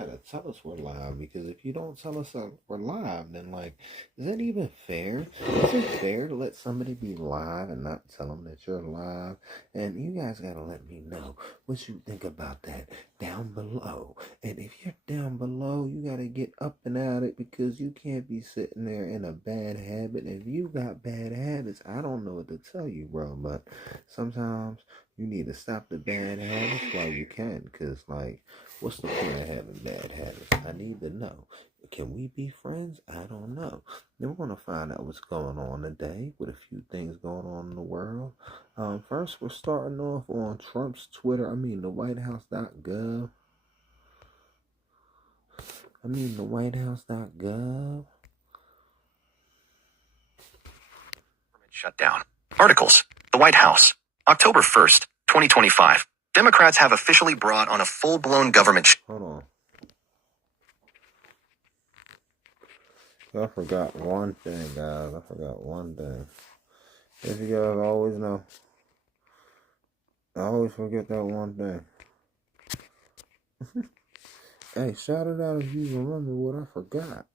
gotta tell us we're live, because if you don't tell us we're live, then like, is that even fair? Is it fair to let somebody be live and not tell them that you're live? And you guys gotta let me know what you think about that down below. And if you're down below, you gotta get up and at it, because you can't be sitting there in a bad habit. If you got bad habits, I don't know what to tell you, bro, but sometimes you need to stop the bad habits while you can, because, like, what's the point of having bad habits? I need to know. Can we be friends? I don't know. Then we're going to find out what's going on today with a few things going on in the world. First, we're starting off on Trump's Twitter. The WhiteHouse.gov. The WhiteHouse.gov. Shutdown. Articles. The White House. October 1st, 2025. Democrats have officially brought on a full-blown government Hold on. I forgot one thing, guys. I forgot one thing. As you guys always know, I always forget that one thing. Hey, shout it out if you remember what I forgot.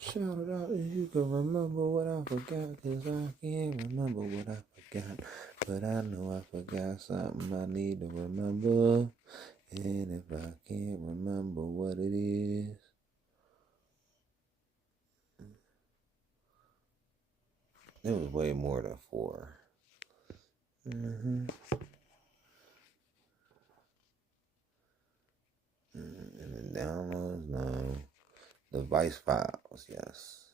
Shout it out if you can remember what I forgot, 'cause I can't remember what I forgot. But I know I forgot something I need to remember. And if I can't remember what it is, it was way more than 4. And the downloads, no. Device files, yes.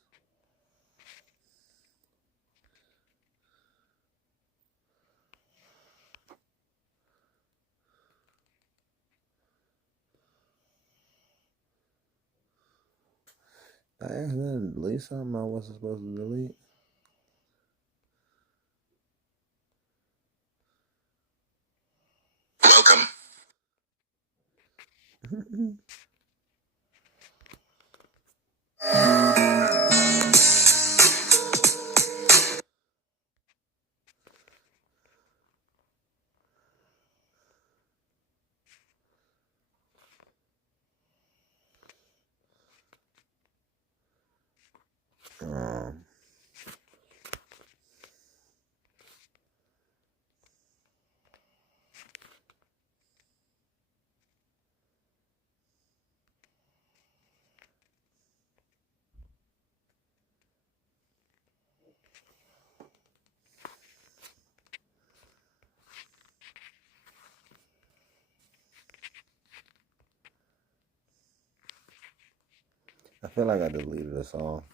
I accidentally delete something I wasn't supposed to delete. Welcome. I feel like I deleted us all.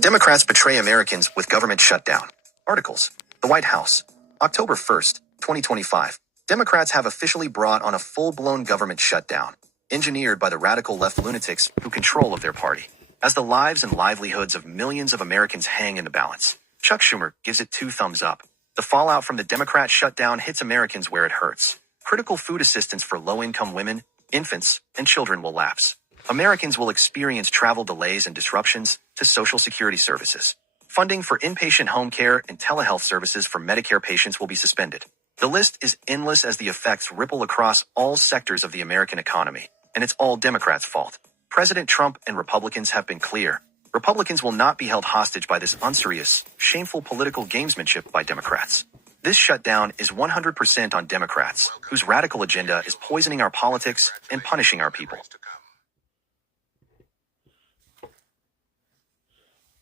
Democrats betray Americans with government shutdown. Articles. The White House. October 1st, 2025. Democrats have officially brought on a full-blown government shutdown, engineered by the radical left lunatics who control of their party. As the lives and livelihoods of millions of Americans hang in the balance, Chuck Schumer gives it 2 thumbs up. The fallout from the Democrat shutdown hits Americans where it hurts. Critical food assistance for low-income women, infants, and children will lapse. Americans will experience travel delays and disruptions to Social Security services. Funding for inpatient home care and telehealth services for Medicare patients will be suspended. The list is endless as the effects ripple across all sectors of the American economy, and it's all Democrats' fault. President Trump and Republicans have been clear. Republicans will not be held hostage by this unserious, shameful political gamesmanship by Democrats. This shutdown is 100% on Democrats, whose radical agenda is poisoning our politics and punishing our people.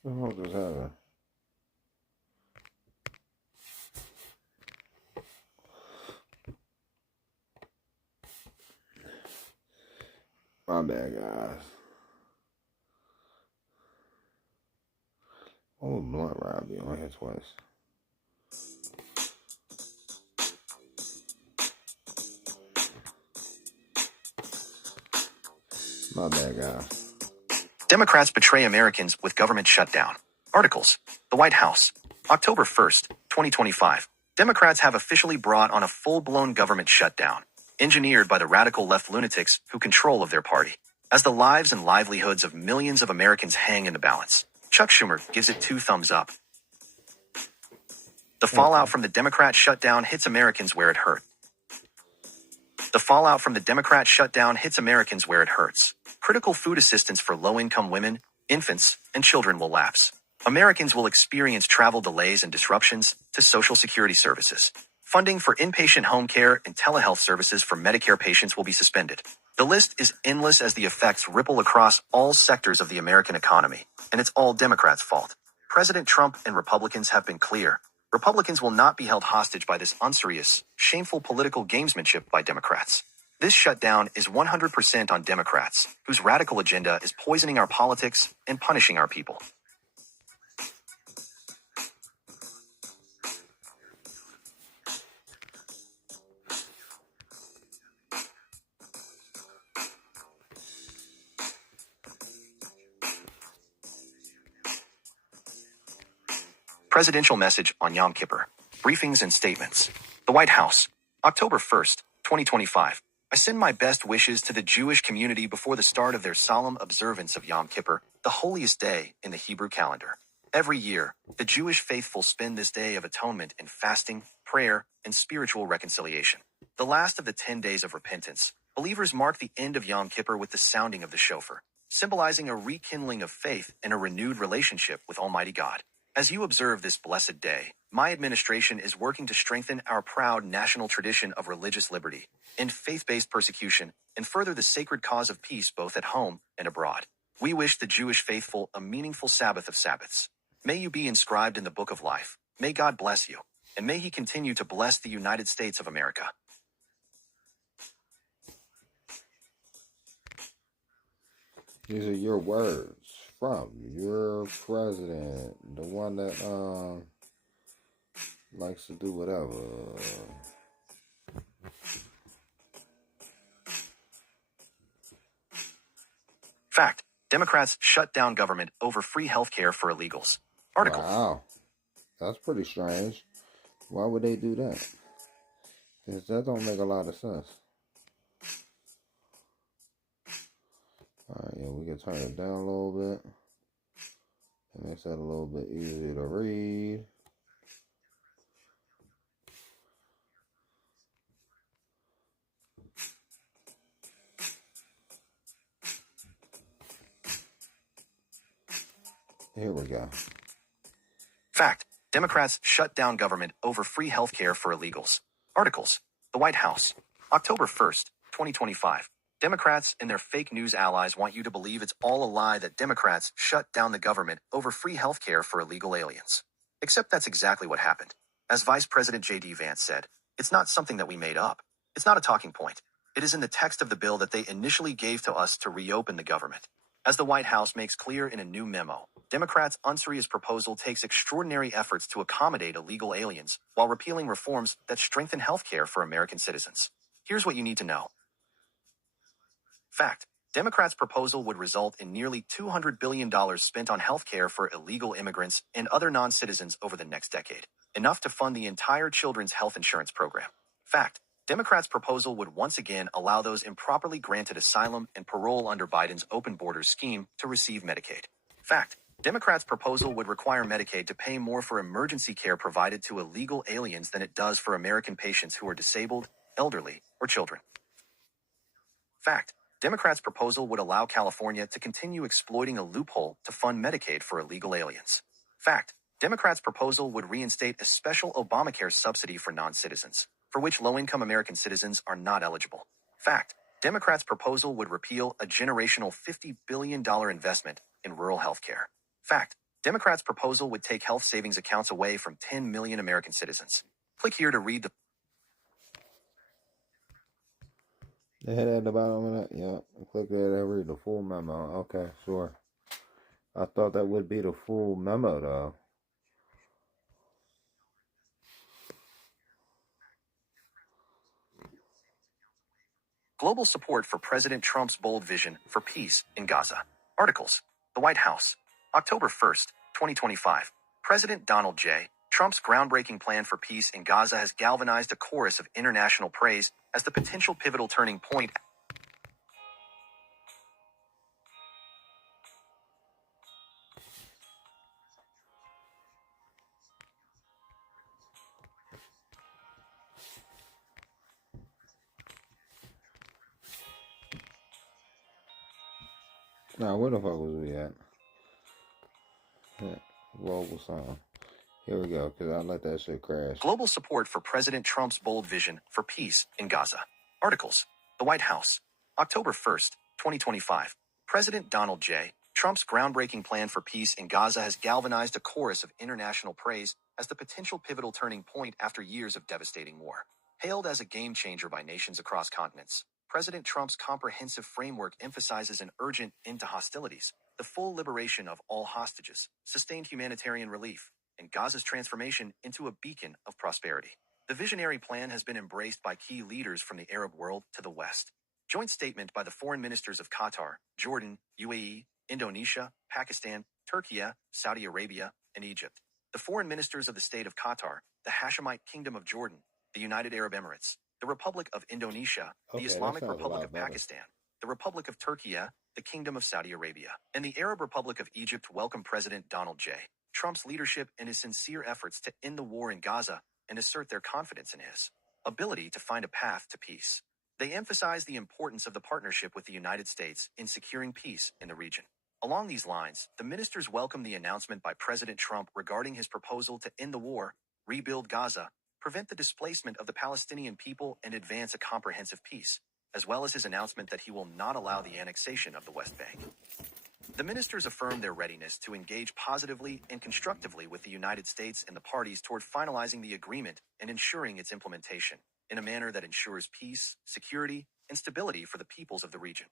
What the hell just happened? My bad, guys. Oh, blunt Rob be on here twice. My bad, guys. Democrats betray Americans with government shutdown. Articles. The White House. October 1st, 2025. Democrats have officially brought on a full-blown government shutdown, engineered by the radical left lunatics who control of their party. As the lives and livelihoods of millions of Americans hang in the balance, Chuck Schumer gives it 2 thumbs up. The fallout from the Democrat shutdown hits Americans where it hurt. The fallout from the Democrat shutdown hits Americans where it hurts. Critical food assistance for low-income women, infants, and children will lapse. Americans will experience travel delays and disruptions to Social Security services. Funding for inpatient home care and telehealth services for Medicare patients will be suspended. The list is endless as the effects ripple across all sectors of the American economy, and it's all Democrats' fault. President Trump and Republicans have been clear. Republicans will not be held hostage by this unserious, shameful political gamesmanship by Democrats. This shutdown is 100% on Democrats, whose radical agenda is poisoning our politics and punishing our people. Presidential message on Yom Kippur. Briefings and statements. The White House. October 1st, 2025. I send my best wishes to the Jewish community before the start of their solemn observance of Yom Kippur, the holiest day in the Hebrew calendar. Every year, the Jewish faithful spend this day of atonement in fasting, prayer, and spiritual reconciliation. The last of the 10 days of repentance, believers mark the end of Yom Kippur with the sounding of the shofar, symbolizing a rekindling of faith and a renewed relationship with Almighty God. As you observe this blessed day, my administration is working to strengthen our proud national tradition of religious liberty, end faith-based persecution, and further the sacred cause of peace both at home and abroad. We wish the Jewish faithful a meaningful Sabbath of Sabbaths. May you be inscribed in the book of life. May God bless you, and may He continue to bless the United States of America. These are your words from your president, the one that likes to do whatever. Fact. Democrats shut down government over free health care for illegals. Article. Wow. That's pretty strange. Why would they do that? Because that don't make a lot of sense. Alright, yeah, we can turn it down a little bit. It makes that a little bit easier to read. Here we go. Fact. Democrats shut down government over free health care for illegals. Articles. The White House. October 1st, 2025. Democrats and their fake news allies want you to believe it's all a lie that Democrats shut down the government over free health care for illegal aliens. Except that's exactly what happened. As Vice President J.D. Vance said, it's not something that we made up. It's not a talking point. It is in the text of the bill that they initially gave to us to reopen the government. As the White House makes clear in a new memo, Democrats' unserious proposal takes extraordinary efforts to accommodate illegal aliens while repealing reforms that strengthen health care for American citizens. Here's what you need to know. Fact. Democrats' proposal would result in nearly $200 billion spent on health care for illegal immigrants and other non-citizens over the next decade, enough to fund the entire children's health insurance program. Fact. Democrats' proposal would once again allow those improperly granted asylum and parole under Biden's open borders scheme to receive Medicaid. Fact. Democrats' proposal would require Medicaid to pay more for emergency care provided to illegal aliens than it does for American patients who are disabled, elderly, or children. Fact. Democrats' proposal would allow California to continue exploiting a loophole to fund Medicaid for illegal aliens. Fact. Democrats' proposal would reinstate a special Obamacare subsidy for non-citizens, for which low-income American citizens are not eligible. Fact. Democrats' proposal would repeal a generational $50 billion investment in rural health care. Fact. Democrats' proposal would take health savings accounts away from 10 million American citizens. Click here to read the... They had that at the bottom of that? Yeah. Click there to read the full memo. Okay, sure. I thought that would be the full memo, though. Global support for President Trump's bold vision for peace in Gaza. Articles. The White House. October 1st, 2025. President Donald J. Trump's groundbreaking plan for peace in Gaza has galvanized a chorus of international praise as the potential pivotal turning point. Now, where the fuck was we at? Yeah, global song. Here we go, because I let that shit crash. Global support for President Trump's bold vision for peace in Gaza. Articles. The White House. October 1st, 2025. President Donald J. Trump's groundbreaking plan for peace in Gaza has galvanized a chorus of international praise as the potential pivotal turning point after years of devastating war. Hailed as a game changer by nations across continents, President Trump's comprehensive framework emphasizes an urgent end to hostilities, the full liberation of all hostages, sustained humanitarian relief, and Gaza's transformation into a beacon of prosperity. The visionary plan has been embraced by key leaders from the Arab world to the West. Joint statement by the foreign ministers of Qatar, Jordan, UAE, Indonesia, Pakistan, Turkey, Saudi Arabia, and Egypt. The foreign ministers of the state of Qatar, the Hashemite Kingdom of Jordan, the United Arab Emirates, the Republic of Indonesia, the Islamic Republic of Pakistan, the Republic of Turkey, the Kingdom of Saudi Arabia, and the Arab Republic of Egypt welcome President Donald J. Trump's leadership and his sincere efforts to end the war in Gaza and assert their confidence in his ability to find a path to peace. They emphasize the importance of the partnership with the United States in securing peace in the region. Along these lines, the ministers welcome the announcement by President Trump regarding his proposal to end the war, rebuild Gaza, prevent the displacement of the Palestinian people, and advance a comprehensive peace, as well as his announcement that he will not allow the annexation of the West Bank. The ministers affirmed their readiness to engage positively and constructively with the United States and the parties toward finalizing the agreement and ensuring its implementation in a manner that ensures peace, security, and stability for the peoples of the region.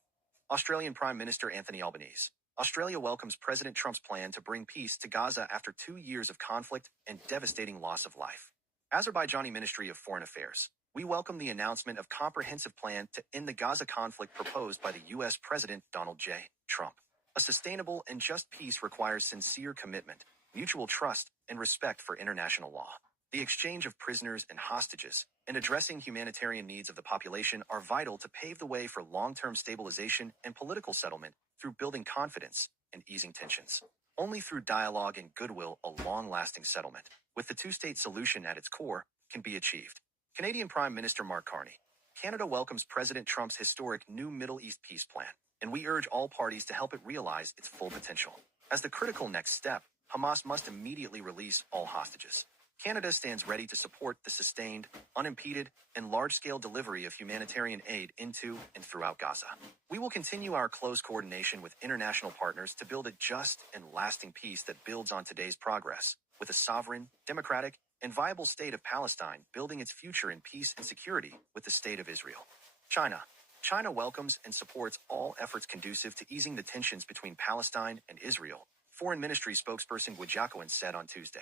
Australian Prime Minister Anthony Albanese. Australia welcomes President Trump's plan to bring peace to Gaza after 2 years of conflict and devastating loss of life. Azerbaijani Ministry of Foreign Affairs. We welcome the announcement of comprehensive plan to end the Gaza conflict proposed by the U.S. President Donald J. Trump. A sustainable and just peace requires sincere commitment, mutual trust, and respect for international law. The exchange of prisoners and hostages, and addressing humanitarian needs of the population are vital to pave the way for long-term stabilization and political settlement through building confidence and easing tensions. Only through dialogue and goodwill a long-lasting settlement, with the two-state solution at its core, can be achieved. Canadian Prime Minister Mark Carney. Canada welcomes President Trump's historic new Middle East peace plan, and we urge all parties to help it realize its full potential. As the critical next step, Hamas must immediately release all hostages. Canada stands ready to support the sustained, unimpeded, and large-scale delivery of humanitarian aid into and throughout Gaza. We will continue our close coordination with international partners to build a just and lasting peace that builds on today's progress, with a sovereign, democratic, and viable state of Palestine building its future in peace and security with the state of Israel. China. China welcomes and supports all efforts conducive to easing the tensions between Palestine and Israel, Foreign Ministry spokesperson Gu Jiaquan said on Tuesday.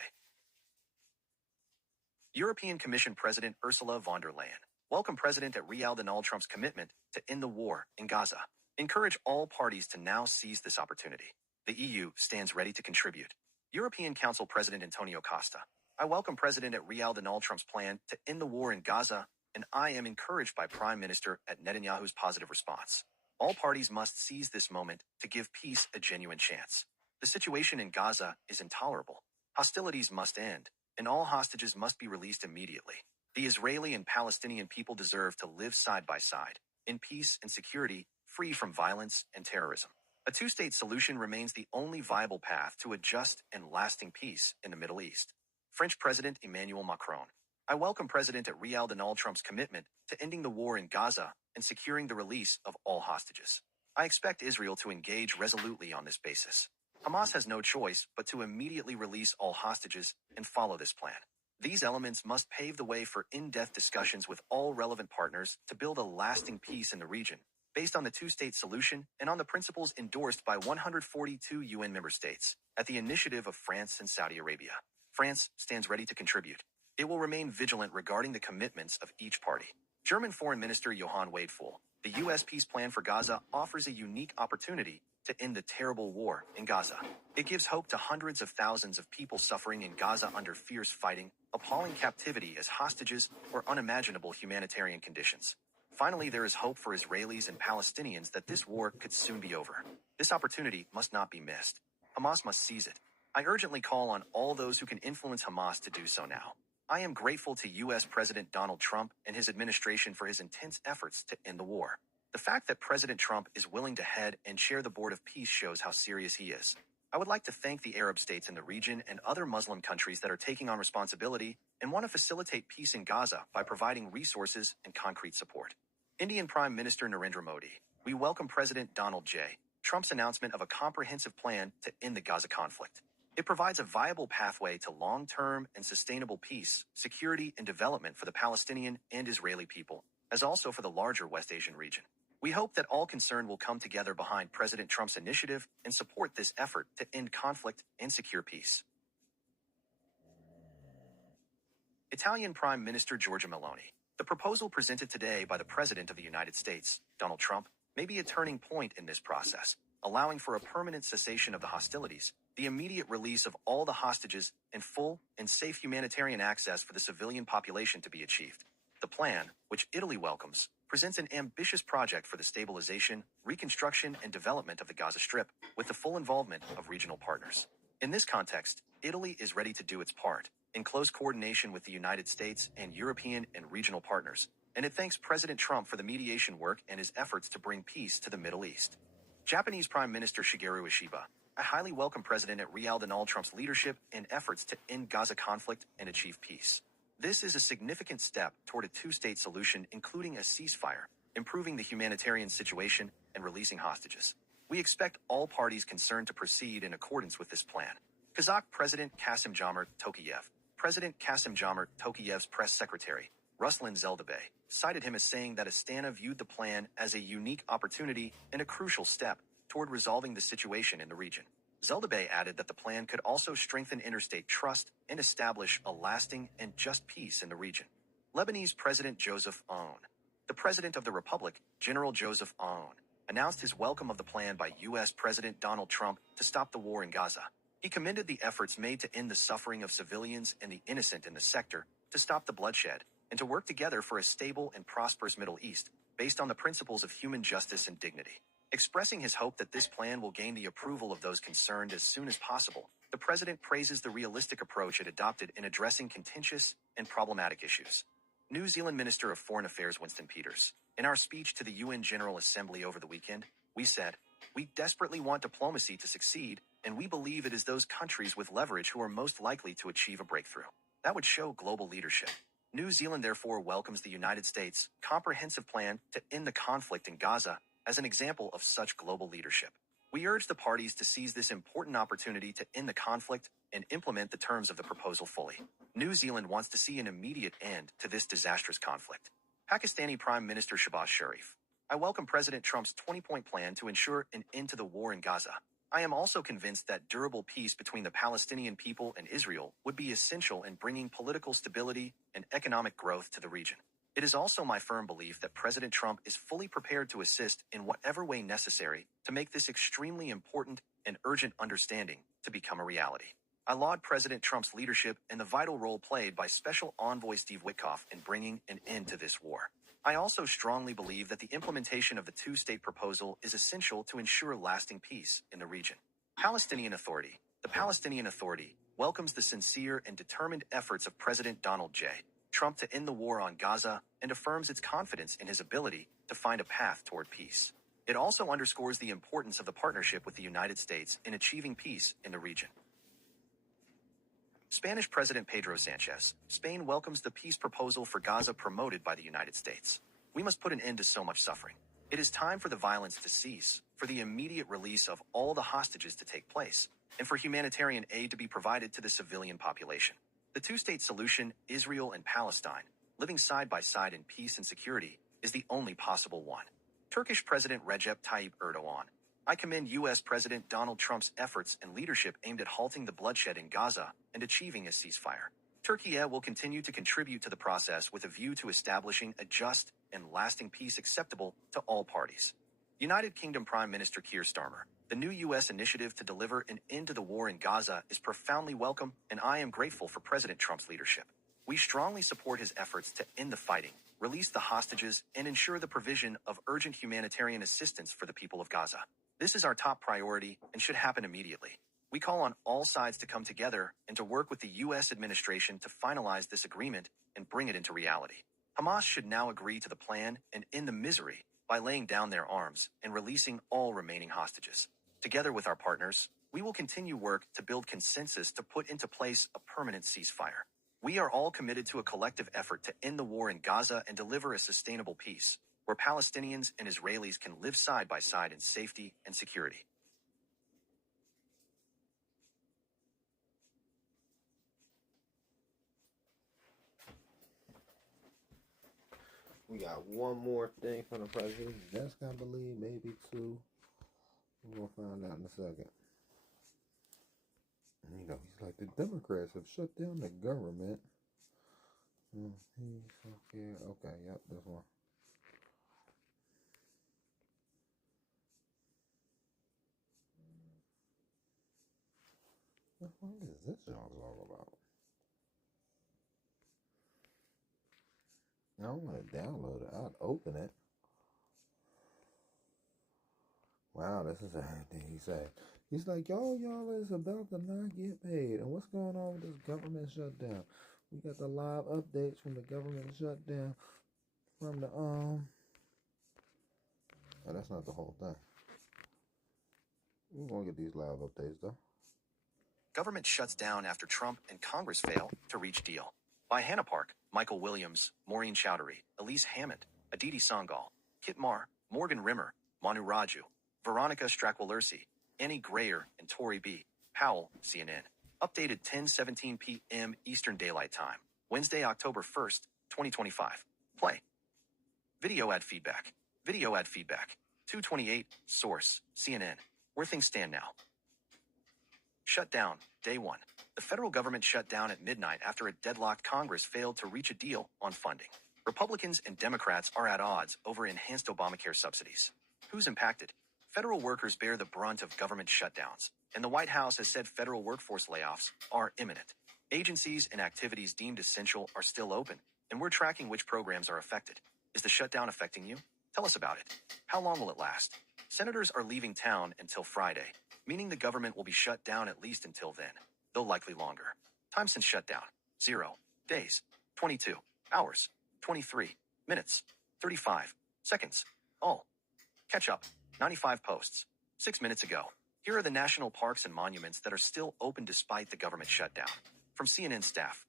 European Commission President Ursula von der Leyen welcomed President Donald Trump's commitment to end the war in Gaza. Encourage all parties to now seize this opportunity. The EU stands ready to contribute. European Council President Antonio Costa. I welcome President Donald Trump's plan to end the war in Gaza, and I am encouraged by Prime Minister Netanyahu's positive response. All parties must seize this moment to give peace a genuine chance. The situation in Gaza is intolerable. Hostilities must end, and all hostages must be released immediately. The Israeli and Palestinian people deserve to live side by side, in peace and security, free from violence and terrorism. A two-state solution remains the only viable path to a just and lasting peace in the Middle East. French President Emmanuel Macron. I welcome President Donald Trump's commitment to ending the war in Gaza and securing the release of all hostages. I expect Israel to engage resolutely on this basis. Hamas has no choice but to immediately release all hostages and follow this plan. These elements must pave the way for in-depth discussions with all relevant partners to build a lasting peace in the region, based on the two-state solution and on the principles endorsed by 142 UN member states, at the initiative of France and Saudi Arabia. France stands ready to contribute. It will remain vigilant regarding the commitments of each party. German Foreign Minister Johann Wadefuhl, the U.S. peace plan for Gaza offers a unique opportunity to end the terrible war in Gaza. It gives hope to hundreds of thousands of people suffering in Gaza under fierce fighting, appalling captivity as hostages, or unimaginable humanitarian conditions. Finally, there is hope for Israelis and Palestinians that this war could soon be over. This opportunity must not be missed. Hamas must seize it. I urgently call on all those who can influence Hamas to do so now. I am grateful to U.S. President Donald Trump and his administration for his intense efforts to end the war. The fact that President Trump is willing to head and chair the Board of Peace shows how serious he is. I would like to thank the Arab states in the region and other Muslim countries that are taking on responsibility and want to facilitate peace in Gaza by providing resources and concrete support. Indian Prime Minister Narendra Modi, we welcome President Donald J. Trump's announcement of a comprehensive plan to end the Gaza conflict. It provides a viable pathway to long-term and sustainable peace, security, and development for the Palestinian and Israeli people, as also for the larger West Asian region. We hope that all concerned will come together behind President Trump's initiative and support this effort to end conflict and secure peace. Italian Prime Minister Giorgia Meloni. The proposal presented today by the President of the United States, Donald Trump, may be a turning point in this process, allowing for a permanent cessation of the hostilities, the immediate release of all the hostages, and full and safe humanitarian access for the civilian population to be achieved. The plan, which Italy welcomes, presents an ambitious project for the stabilization, reconstruction, and development of the Gaza Strip, with the full involvement of regional partners. In this context, Italy is ready to do its part, in close coordination with the United States and European and regional partners, and it thanks President Trump for the mediation work and his efforts to bring peace to the Middle East. Japanese Prime Minister Shigeru Ishiba, I highly welcome President Donald Trump's leadership and efforts to end Gaza conflict and achieve peace. This is a significant step toward a two-state solution, including a ceasefire, improving the humanitarian situation, and releasing hostages. We expect all parties concerned to proceed in accordance with this plan. Kazakh President Kassym-Jomart Tokayev. President Kassym-Jomart Tokayev's press secretary, Ruslan Zeldabey, cited him as saying that Astana viewed the plan as a unique opportunity and a crucial step toward resolving the situation in the region. Zeldabey added that the plan could also strengthen interstate trust and establish a lasting and just peace in the region. Lebanese President Joseph Aoun. The President of the Republic, General Joseph Aoun, announced his welcome of the plan by U.S. President Donald Trump to stop the war in Gaza. He commended the efforts made to end the suffering of civilians and the innocent in the sector, to stop the bloodshed, and to work together for a stable and prosperous Middle East, based on the principles of human justice and dignity. Expressing his hope that this plan will gain the approval of those concerned as soon as possible, the president praises the realistic approach it adopted in addressing contentious and problematic issues. New Zealand Minister of Foreign Affairs Winston Peters. In our speech to the UN General Assembly over the weekend, we said, "We desperately want diplomacy to succeed, and we believe it is those countries with leverage who are most likely to achieve a breakthrough. That would show global leadership." New Zealand therefore welcomes the United States' comprehensive plan to end the conflict in Gaza as an example of such global leadership. We urge the parties to seize this important opportunity to end the conflict and implement the terms of the proposal fully. New Zealand wants to see an immediate end to this disastrous conflict. Pakistani Prime Minister Shehbaz Sharif. I welcome President Trump's 20-point plan to ensure an end to the war in Gaza. I am also convinced that durable peace between the Palestinian people and Israel would be essential in bringing political stability and economic growth to the region. It is also my firm belief that President Trump is fully prepared to assist in whatever way necessary to make this extremely important and urgent understanding to become a reality. I laud President Trump's leadership and the vital role played by Special Envoy Steve Witkoff in bringing an end to this war. I also strongly believe that the implementation of the two-state proposal is essential to ensure lasting peace in the region. Palestinian Authority. The Palestinian Authority welcomes the sincere and determined efforts of President Donald J. Trump to end the war on Gaza and affirms its confidence in his ability to find a path toward peace. It also underscores the importance of the partnership with the United States in achieving peace in the region. Spanish President Pedro Sanchez. Spain welcomes the peace proposal for Gaza promoted by the United States. We must put an end to so much suffering. It is time for the violence to cease, for the immediate release of all the hostages to take place, and for humanitarian aid to be provided to the civilian population. The two-state solution, Israel and Palestine, living side by side in peace and security, is the only possible one. Turkish President Recep Tayyip Erdogan. I commend U.S. President Donald Trump's efforts and leadership aimed at halting the bloodshed in Gaza and achieving a ceasefire. Turkey will continue to contribute to the process with a view to establishing a just and lasting peace acceptable to all parties. United Kingdom Prime Minister Keir Starmer, the new U.S. initiative to deliver an end to the war in Gaza is profoundly welcome, and I am grateful for President Trump's leadership. We strongly support his efforts to end the fighting, release the hostages, and ensure the provision of urgent humanitarian assistance for the people of Gaza. This is our top priority and should happen immediately. We call on all sides to come together and to work with the U.S. administration to finalize this agreement and bring it into reality. Hamas should now agree to the plan and end the misery by laying down their arms and releasing all remaining hostages. Together with our partners, we will continue work to build consensus to put into place a permanent ceasefire. We are all committed to a collective effort to end the war in Gaza and deliver a sustainable peace, where Palestinians and Israelis can live side by side in safety and security. We got one more thing from the president. That's gonna believe, maybe two. We're gonna find out in a second. You know, he's like, the Democrats have shut down the government. Okay, yep, this one. What is this y'all's all about? I don't want to download it. I'd open it. Wow, this is everything he said. He's like, y'all is about to not get paid. And what's going on with this government shutdown? We got the live updates from the government shutdown. From the, Oh, that's not the whole thing. We're going to get these live updates, though. Government shuts down after Trump and Congress fail to reach deal. By Hannah Park, Michael Williams, Maureen Chowdhury, Elise Hammond, Aditi Sangal, Kit Marr, Morgan Rimmer, Manu Raju, Veronica Strakwilersi, Annie Grayer, and Tori B. Powell, CNN. Updated 10:17 p.m. Eastern Daylight Time, Wednesday, October 1st, 2025. Play. Video ad feedback. Video ad feedback. 228, source, CNN. Where things stand now. Shutdown, Day 1. The federal government shut down at midnight after a deadlocked Congress failed to reach a deal on funding. Republicans and Democrats are at odds over enhanced Obamacare subsidies. Who's impacted? Federal workers bear the brunt of government shutdowns, and the White House has said federal workforce layoffs are imminent. Agencies and activities deemed essential are still open, and we're tracking which programs are affected. Is the shutdown affecting you? Tell us about it. How long will it last? Senators are leaving town until Friday, meaning the government will be shut down at least until then, though likely longer. Time since shutdown, 0 days, 22 hours, 23 minutes, 35 seconds. All. Catch up, 95 posts. 6 minutes ago. Here are the national parks and monuments that are still open despite the government shutdown. From CNN staff.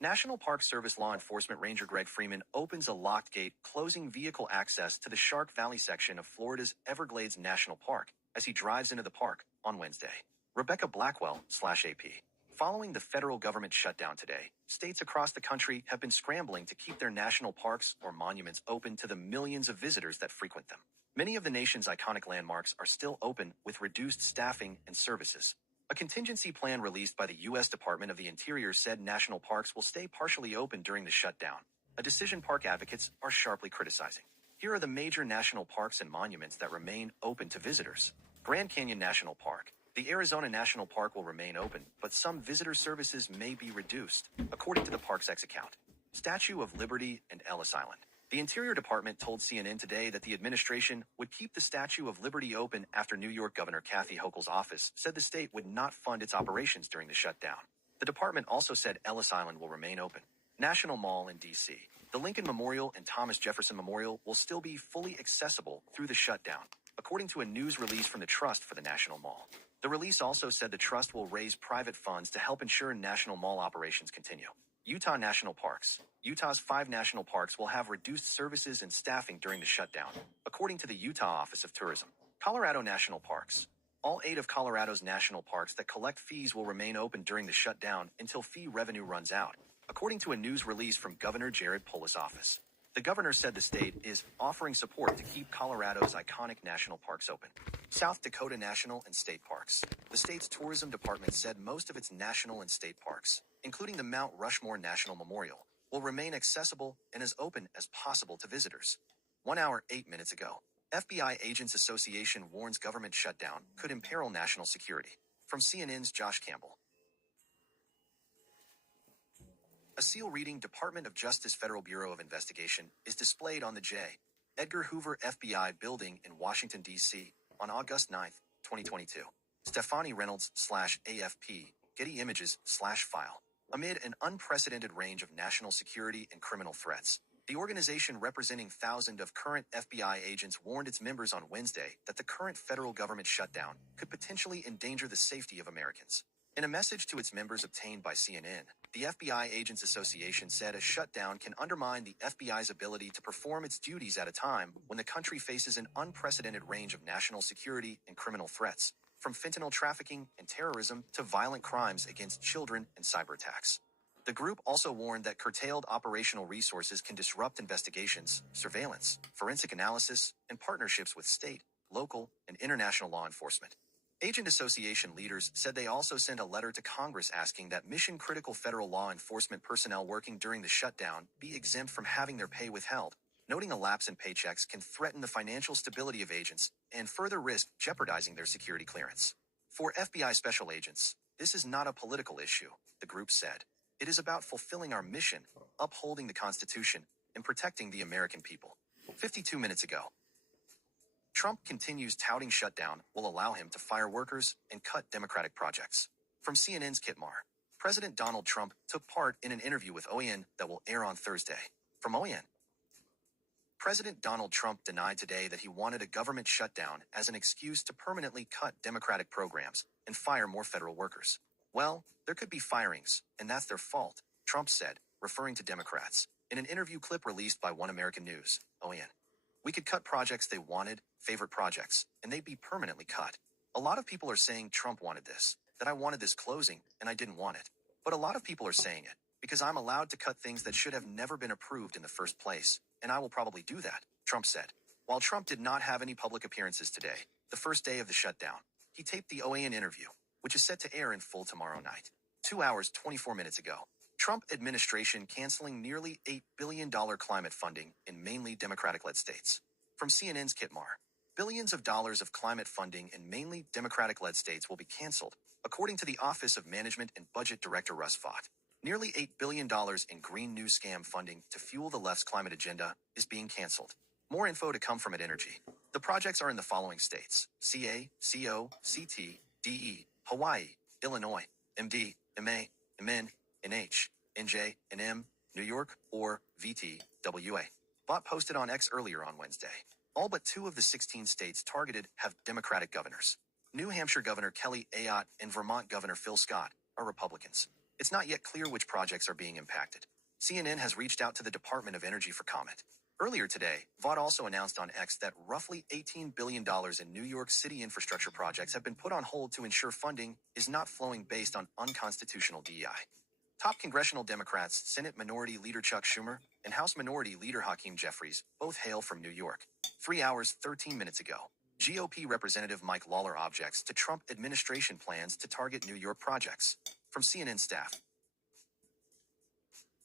National Park Service Law Enforcement Ranger Greg Freeman opens a locked gate, closing vehicle access to the Shark Valley section of Florida's Everglades National Park as he drives into the park on Wednesday. Rebecca Blackwell/AP. Following the federal government shutdown today, states across the country have been scrambling to keep their national parks or monuments open to the millions of visitors that frequent them. Many of the nation's iconic landmarks are still open with reduced staffing and services. A contingency plan released by the U.S. Department of the Interior said national parks will stay partially open during the shutdown, a decision park advocates are sharply criticizing. Here are the major national parks and monuments that remain open to visitors. Grand Canyon National Park. The Arizona National Park will remain open, but some visitor services may be reduced, according to the park's X account. Statue of Liberty and Ellis Island. The Interior Department told CNN today that the administration would keep the Statue of Liberty open after New York Governor Kathy Hochul's office said the state would not fund its operations during the shutdown. The department also said Ellis Island will remain open. National Mall in D.C. The Lincoln Memorial and Thomas Jefferson Memorial will still be fully accessible through the shutdown, according to a news release from the Trust for the National Mall. The release also said the trust will raise private funds to help ensure national mall operations continue. Utah National Parks. Utah's 5 national parks will have reduced services and staffing during the shutdown, according to the Utah Office of Tourism. Colorado National Parks. All 8 of Colorado's national parks that collect fees will remain open during the shutdown until fee revenue runs out, according to a news release from Governor Jared Polis' office. The governor said the state is offering support to keep Colorado's iconic national parks open. South Dakota National and State Parks. The state's tourism department said most of its national and state parks, including the Mount Rushmore National Memorial, will remain accessible and as open as possible to visitors. 1 hour, 8 minutes ago, FBI Agents Association warns government shutdown could imperil national security. From CNN's Josh Campbell. A seal reading Department of Justice Federal Bureau of Investigation is displayed on the J. Edgar Hoover FBI building in Washington, D.C. on August 9, 2022. Stephanie Reynolds/AFP, Getty Images/file. Amid an unprecedented range of national security and criminal threats, the organization representing thousands of current FBI agents warned its members on Wednesday that the current federal government shutdown could potentially endanger the safety of Americans. In a message to its members obtained by CNN, the FBI Agents Association said a shutdown can undermine the FBI's ability to perform its duties at a time when the country faces an unprecedented range of national security and criminal threats, from fentanyl trafficking and terrorism to violent crimes against children and cyber attacks. The group also warned that curtailed operational resources can disrupt investigations, surveillance, forensic analysis, and partnerships with state, local, and international law enforcement. Agent Association leaders said they also sent a letter to Congress asking that mission-critical federal law enforcement personnel working during the shutdown be exempt from having their pay withheld, noting a lapse in paychecks can threaten the financial stability of agents and further risk jeopardizing their security clearance. For FBI special agents, this is not a political issue, the group said. It is about fulfilling our mission, upholding the Constitution, and protecting the American people. 52 minutes ago. Trump continues touting shutdown will allow him to fire workers and cut Democratic projects. From CNN's Kit Marr. President Donald Trump took part in an interview with OAN that will air on Thursday. From OAN. President Donald Trump denied today that he wanted a government shutdown as an excuse to permanently cut Democratic programs and fire more federal workers. Well, there could be firings, and that's their fault, Trump said, referring to Democrats, in an interview clip released by One American News, OAN. We could cut projects they wanted, favorite projects, and they'd be permanently cut. A lot of people are saying Trump wanted this, that I wanted this closing, and I didn't want it. But a lot of people are saying it, because I'm allowed to cut things that should have never been approved in the first place, and I will probably do that, Trump said. While Trump did not have any public appearances today, the first day of the shutdown, he taped the OAN interview, which is set to air in full tomorrow night. 2 hours, 24 minutes ago. Trump administration canceling nearly $8 billion climate funding in mainly Democratic-led states. From CNN's Kit Marr. Billions of dollars of climate funding in mainly Democratic-led states will be canceled, according to the Office of Management and Budget Director Russ Vought. Nearly $8 billion in green new scam funding to fuel the left's climate agenda is being canceled. More info to come from Energy. The projects are in the following states: CA, CO, CT, DE, Hawaii, Illinois, MD, MA, MN, NH, NJ, NM, New York, or VT, WA. Vought posted on X earlier on Wednesday. All but 2 of the 16 states targeted have Democratic governors. New Hampshire Governor Kelly Ayotte and Vermont Governor Phil Scott are Republicans. It's not yet clear which projects are being impacted. CNN has reached out to the Department of Energy for comment. Earlier today, Vought also announced on X that roughly $18 billion in New York City infrastructure projects have been put on hold to ensure funding is not flowing based on unconstitutional DEI. Top congressional Democrats, Senate Minority Leader Chuck Schumer and House Minority Leader Hakeem Jeffries, both hail from New York. 3 hours, 13 minutes ago. GOP Representative Mike Lawler objects to Trump administration plans to target New York projects. From CNN staff.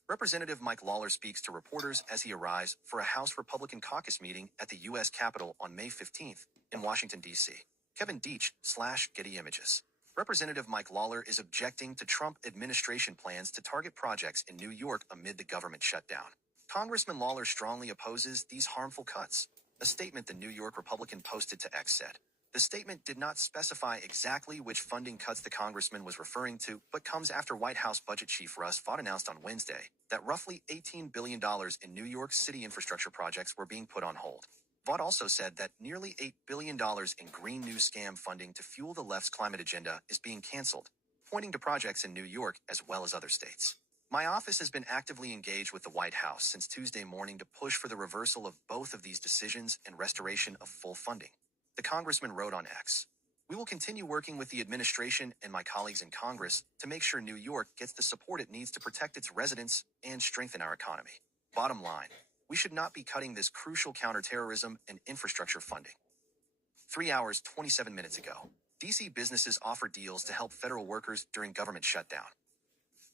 Representative Mike Lawler speaks to reporters as he arrives for a House Republican caucus meeting at the U.S. Capitol on May 15th in Washington, D.C. Kevin Deitch/Getty Images. Representative Mike Lawler is objecting to Trump administration plans to target projects in New York amid the government shutdown. Congressman Lawler strongly opposes these harmful cuts. A statement the New York Republican posted to X said. The statement did not specify exactly which funding cuts the congressman was referring to, but comes after White House Budget Chief Russ Vought announced on Wednesday that roughly $18 billion in New York City infrastructure projects were being put on hold. Vought also said that nearly $8 billion in green new scam funding to fuel the left's climate agenda is being canceled, pointing to projects in New York as well as other states. My office has been actively engaged with the White House since Tuesday morning to push for the reversal of both of these decisions and restoration of full funding. The congressman wrote on X. We will continue working with the administration and my colleagues in Congress to make sure New York gets the support it needs to protect its residents and strengthen our economy. Bottom line. We should not be cutting this crucial counterterrorism and infrastructure funding. 3 hours, 27 minutes ago, DC businesses offer deals to help federal workers during government shutdown.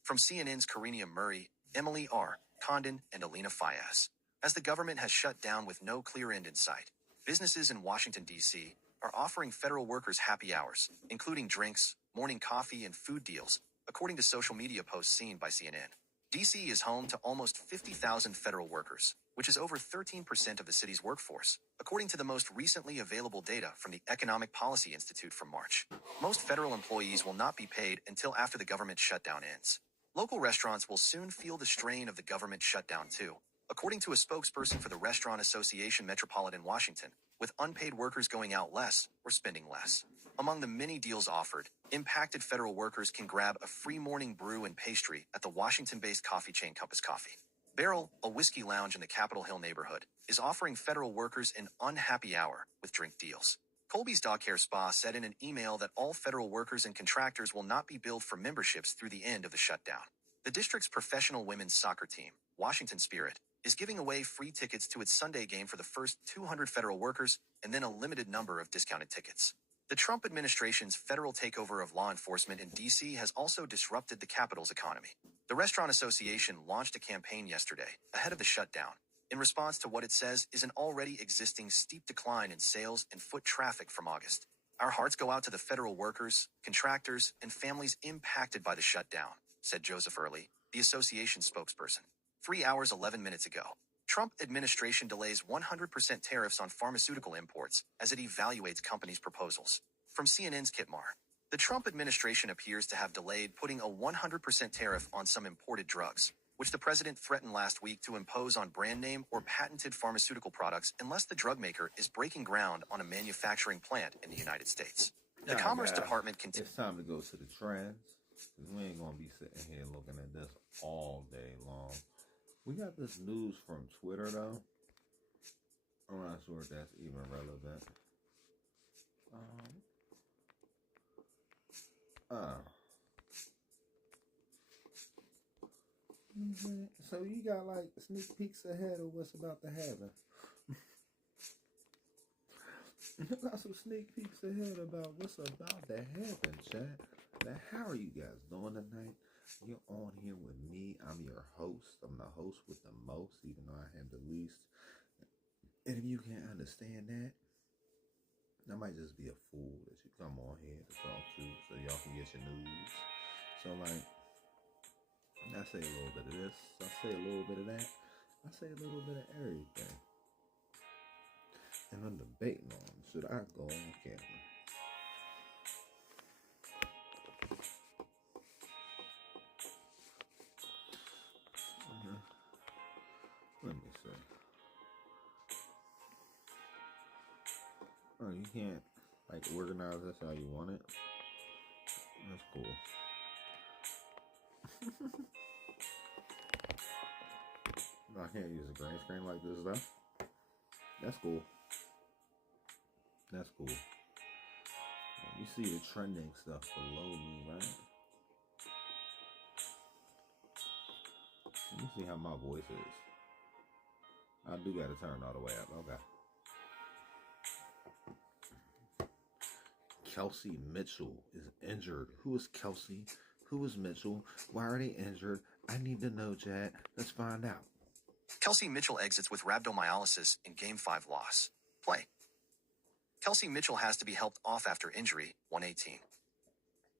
From CNN's Karina Murray, Emily R. Condon, and Alina Fayez. As the government has shut down with no clear end in sight, businesses in Washington, D.C. are offering federal workers happy hours, including drinks, morning coffee, and food deals, according to social media posts seen by CNN. D.C. is home to almost 50,000 federal workers, which is over 13% of the city's workforce, according to the most recently available data from the Economic Policy Institute from March. Most federal employees will not be paid until after the government shutdown ends. Local restaurants will soon feel the strain of the government shutdown too, according to a spokesperson for the Restaurant Association Metropolitan Washington, with unpaid workers going out less or spending less. Among the many deals offered, impacted federal workers can grab a free morning brew and pastry at the Washington-based coffee chain Compass Coffee. Barrel, a whiskey lounge in the Capitol Hill neighborhood, is offering federal workers an unhappy hour with drink deals. Colby's Dog Care Spa said in an email that all federal workers and contractors will not be billed for memberships through the end of the shutdown. The district's professional women's soccer team, Washington Spirit, is giving away free tickets to its Sunday game for the first 200 federal workers and then a limited number of discounted tickets. The Trump administration's federal takeover of law enforcement in D.C. has also disrupted the capital's economy. The Restaurant Association launched a campaign yesterday, ahead of the shutdown, in response to what it says is an already existing steep decline in sales and foot traffic from August. Our hearts go out to the federal workers, contractors, and families impacted by the shutdown, said Joseph Early, the association spokesperson. 3 hours 11 minutes ago, Trump administration delays 100% tariffs on pharmaceutical imports as it evaluates companies' proposals. From CNN's Kitmar, the Trump administration appears to have delayed putting a 100% tariff on some imported drugs, which the president threatened last week to impose on brand name or patented pharmaceutical products unless the drug maker is breaking ground on a manufacturing plant in the United States. The Commerce Department continues. It's time to go to the trends, because we ain't going to be sitting here looking at this all day long. We got this news from Twitter, though. I'm not sure if that's even relevant. So you got like sneak peeks ahead of what's about to happen. You got some sneak peeks ahead about what's about to happen, chat. Now, how are you guys doing tonight? You're on here with me. I'm your host. I'm the host with the most, even though I have the least. And if you can't understand that, I might just be a fool that you come on here to talk to so y'all can get your news. So, like, I say a little bit of this, I say a little bit of that, I say a little bit of everything. And I'm debating on, should I go on camera? Let me see. Oh, you can't, like, organize this how you want it? That's cool. I can't use a green screen like this, though. That's cool. That's cool. You see the trending stuff below me, right? Let me see how my voice is. I do gotta turn all the way up. Okay. Kelsey Mitchell is injured. Who is Kelsey? Who is Mitchell? Why are they injured? I need to know, Chad. Let's find out. Kelsey Mitchell exits with rhabdomyolysis in Game 5 loss. Play. Kelsey Mitchell has to be helped off after injury, 118.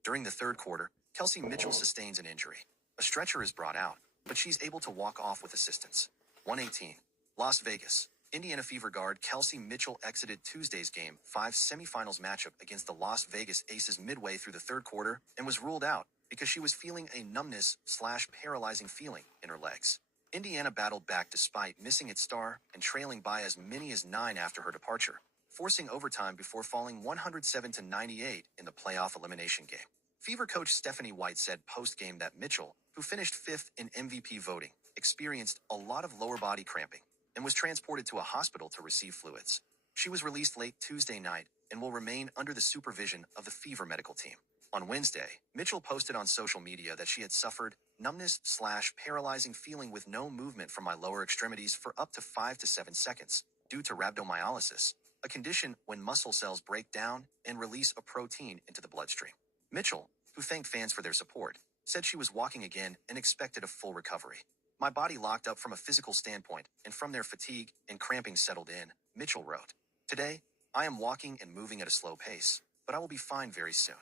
During the third quarter, Kelsey Mitchell sustains an injury. A stretcher is brought out, but she's able to walk off with assistance. 118. Las Vegas. Indiana Fever guard Kelsey Mitchell exited Tuesday's Game 5 semifinals matchup against the Las Vegas Aces midway through the third quarter and was ruled out because she was feeling a numbness/paralyzing feeling in her legs. Indiana battled back despite missing its star and trailing by as many as 9 after her departure, forcing overtime before falling 107-98 in the playoff elimination game. Fever coach Stephanie White said post-game that Mitchell, who finished 5th in MVP voting, experienced a lot of lower body cramping and was transported to a hospital to receive fluids. She was released late Tuesday night and will remain under the supervision of the Fever medical team. On Wednesday, Mitchell posted on social media that she had suffered numbness/paralyzing feeling with no movement from my lower extremities for up to 5 to 7 seconds, due to rhabdomyolysis, a condition when muscle cells break down and release a protein into the bloodstream. Mitchell, who thanked fans for their support, said she was walking again and expected a full recovery. My body locked up from a physical standpoint, and from there fatigue and cramping settled in, Mitchell wrote. Today, I am walking and moving at a slow pace, but I will be fine very soon.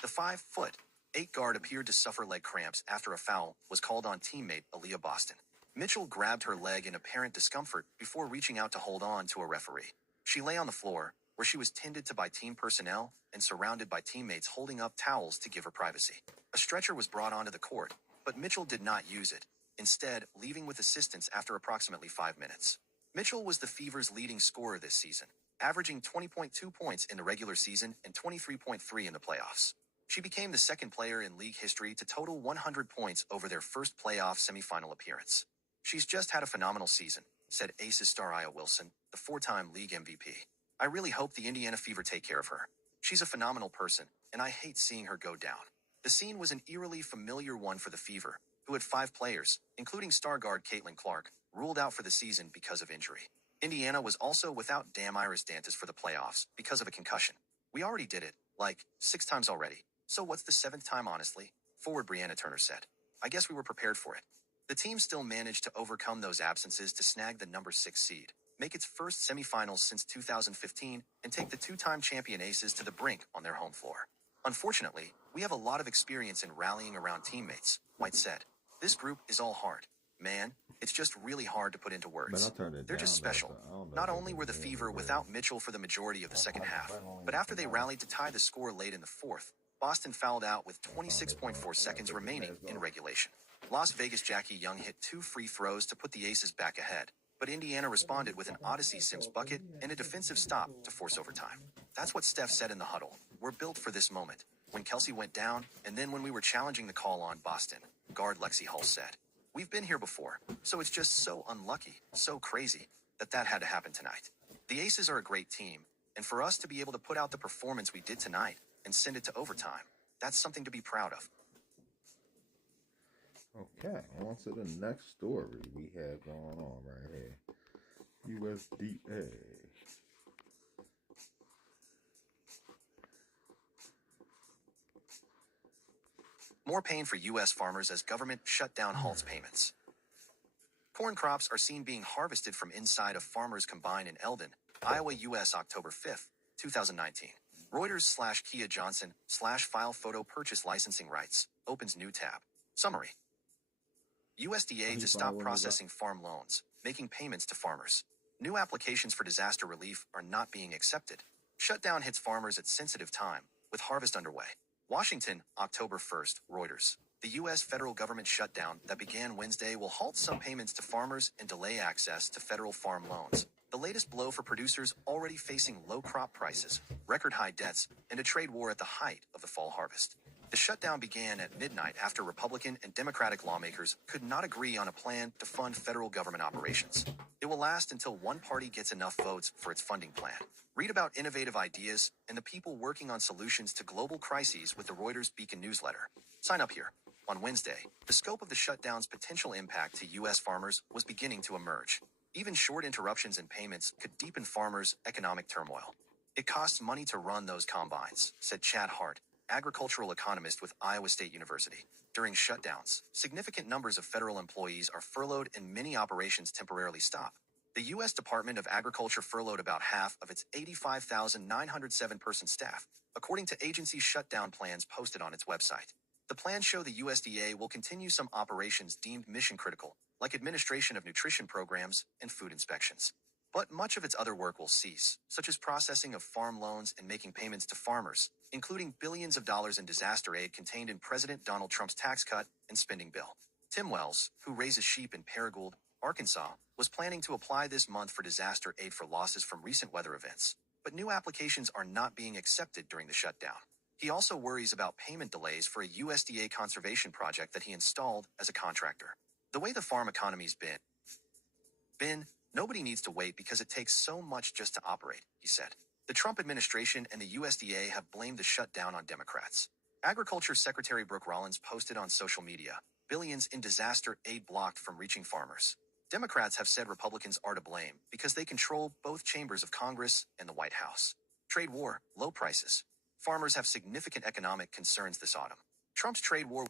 The 5'8" guard appeared to suffer leg cramps after a foul was called on teammate Aaliyah Boston. Mitchell grabbed her leg in apparent discomfort before reaching out to hold on to a referee. She lay on the floor, where she was tended to by team personnel and surrounded by teammates holding up towels to give her privacy. A stretcher was brought onto the court, but Mitchell did not use it, instead leaving with assistance after approximately 5 minutes. Mitchell was the Fever's leading scorer this season, averaging 20.2 points in the regular season and 23.3 in the playoffs. She became the second player in league history to total 100 points over their first playoff semifinal appearance. She's just had a phenomenal season, said Aces star Aya Wilson, the 4-time league MVP. I really hope the Indiana Fever take care of her. She's a phenomenal person, and I hate seeing her go down. The scene was an eerily familiar one for the Fever, who had 5 players, including star guard Caitlin Clark, ruled out for the season because of injury. Indiana was also without Damiris Dantas for the playoffs because of a concussion. We already did it, 6 times already. So what's the 7th time, honestly? Forward Brianna Turner said. I guess we were prepared for it. The team still managed to overcome those absences to snag the number 6 seed, make its first semifinals since 2015, and take the 2-time champion Aces to the brink on their home floor. Unfortunately, we have a lot of experience in rallying around teammates, White said. This group is all hard. Man, it's just really hard to put into words. They're just special. Not only were the Fever without Mitchell for the majority of the second half, but after they rallied to tie the score late in the 4th, Boston fouled out with 26.4 seconds remaining in regulation. Las Vegas Jackie Young hit 2 free throws to put the Aces back ahead, but Indiana responded with an Odyssey Sims bucket and a defensive stop to force overtime. That's what Steph said in the huddle. We're built for this moment. When Kelsey went down, and then when we were challenging the call on Boston, guard Lexi Hull said. We've been here before, so it's just so unlucky, so crazy, that had to happen tonight. The Aces are a great team, and for us to be able to put out the performance we did tonight and send it to overtime, that's something to be proud of. Okay, on to the next story we have going on right here. USDA. More pain for U.S. farmers as government shutdown halts payments. Corn crops are seen being harvested from inside of farmers combined in Eldon, Iowa, U.S. October 5, 2019. Reuters/Kia Johnson/file photo purchase licensing rights, opens new tab. Summary. USDA to stop processing farm loans, making payments to farmers. New applications for disaster relief are not being accepted. Shutdown hits farmers at sensitive time, with harvest underway. Washington, October 1st, Reuters. The U.S. federal government shutdown that began Wednesday will halt some payments to farmers and delay access to federal farm loans. The latest blow for producers already facing low crop prices, record high debts, and a trade war at the height of the fall harvest. The shutdown began at midnight after Republican and Democratic lawmakers could not agree on a plan to fund federal government operations. It will last until one party gets enough votes for its funding plan. Read about innovative ideas and the people working on solutions to global crises with the Reuters Beacon newsletter. Sign up here. On Wednesday, the scope of the shutdown's potential impact to U.S. farmers was beginning to emerge. Even short interruptions in payments could deepen farmers' economic turmoil. It costs money to run those combines, said Chad Hart, agricultural economist with Iowa State University. During shutdowns, significant numbers of federal employees are furloughed and many operations temporarily stop. The U.S. Department of Agriculture furloughed about half of its 85,907-person staff, according to agency shutdown plans posted on its website. The plans show the USDA will continue some operations deemed mission-critical, like administration of nutrition programs and food inspections. But much of its other work will cease, such as processing of farm loans and making payments to farmers, including billions of dollars in disaster aid contained in President Donald Trump's tax cut and spending bill. Tim Wells, who raises sheep in Paragould, Arkansas, was planning to apply this month for disaster aid for losses from recent weather events, but new applications are not being accepted during the shutdown. He also worries about payment delays for a USDA conservation project that he installed as a contractor. The way the farm economy's been, nobody needs to wait because it takes so much just to operate, he said. The Trump administration and the USDA have blamed the shutdown on Democrats. Agriculture Secretary Brooke Rollins posted on social media, billions in disaster aid blocked from reaching farmers. Democrats have said Republicans are to blame because they control both chambers of Congress and the White House. Trade war, low prices. Farmers have significant economic concerns this autumn. Trump's trade war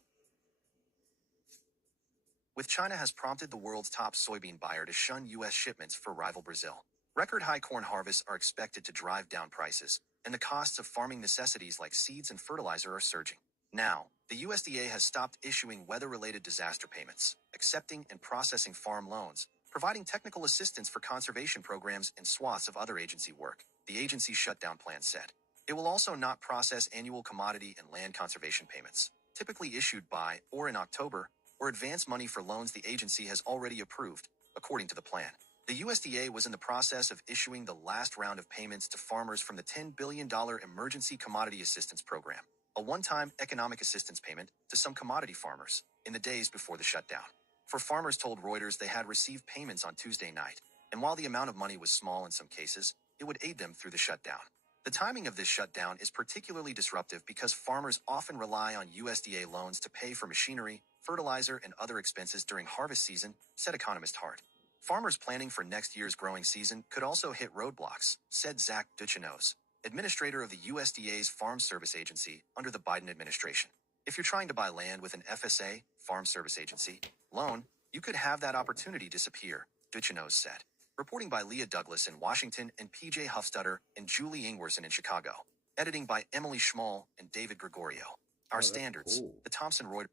with China has prompted the world's top soybean buyer to shun U.S. shipments for rival Brazil. Record high corn harvests are expected to drive down prices, and the costs of farming necessities like seeds and fertilizer are surging. Now, the USDA has stopped issuing weather-related disaster payments, accepting and processing farm loans, providing technical assistance for conservation programs and swaths of other agency work, the agency's shutdown plan said. It will also not process annual commodity and land conservation payments, typically issued by or in October, or advance money for loans the agency has already approved, according to the plan. The USDA was in the process of issuing the last round of payments to farmers from the $10 billion Emergency Commodity Assistance Program, a one-time economic assistance payment to some commodity farmers in the days before the shutdown. For farmers told Reuters they had received payments on Tuesday night, and while the amount of money was small in some cases, it would aid them through the shutdown. The timing of this shutdown is particularly disruptive because farmers often rely on USDA loans to pay for machinery, fertilizer, and other expenses during harvest season, said economist Hart. Farmers planning for next year's growing season could also hit roadblocks, said Zach Duchenos, administrator of the USDA's Farm Service Agency under the Biden administration. If you're trying to buy land with an FSA, Farm Service Agency, loan, you could have that opportunity disappear, Duchenos said. Reporting by Leah Douglas in Washington and PJ Huffstutter and Julie Ingwerson in Chicago. Editing by Emily Schmall and David Gregorio. Our standards, cool. the Thomson Reuters.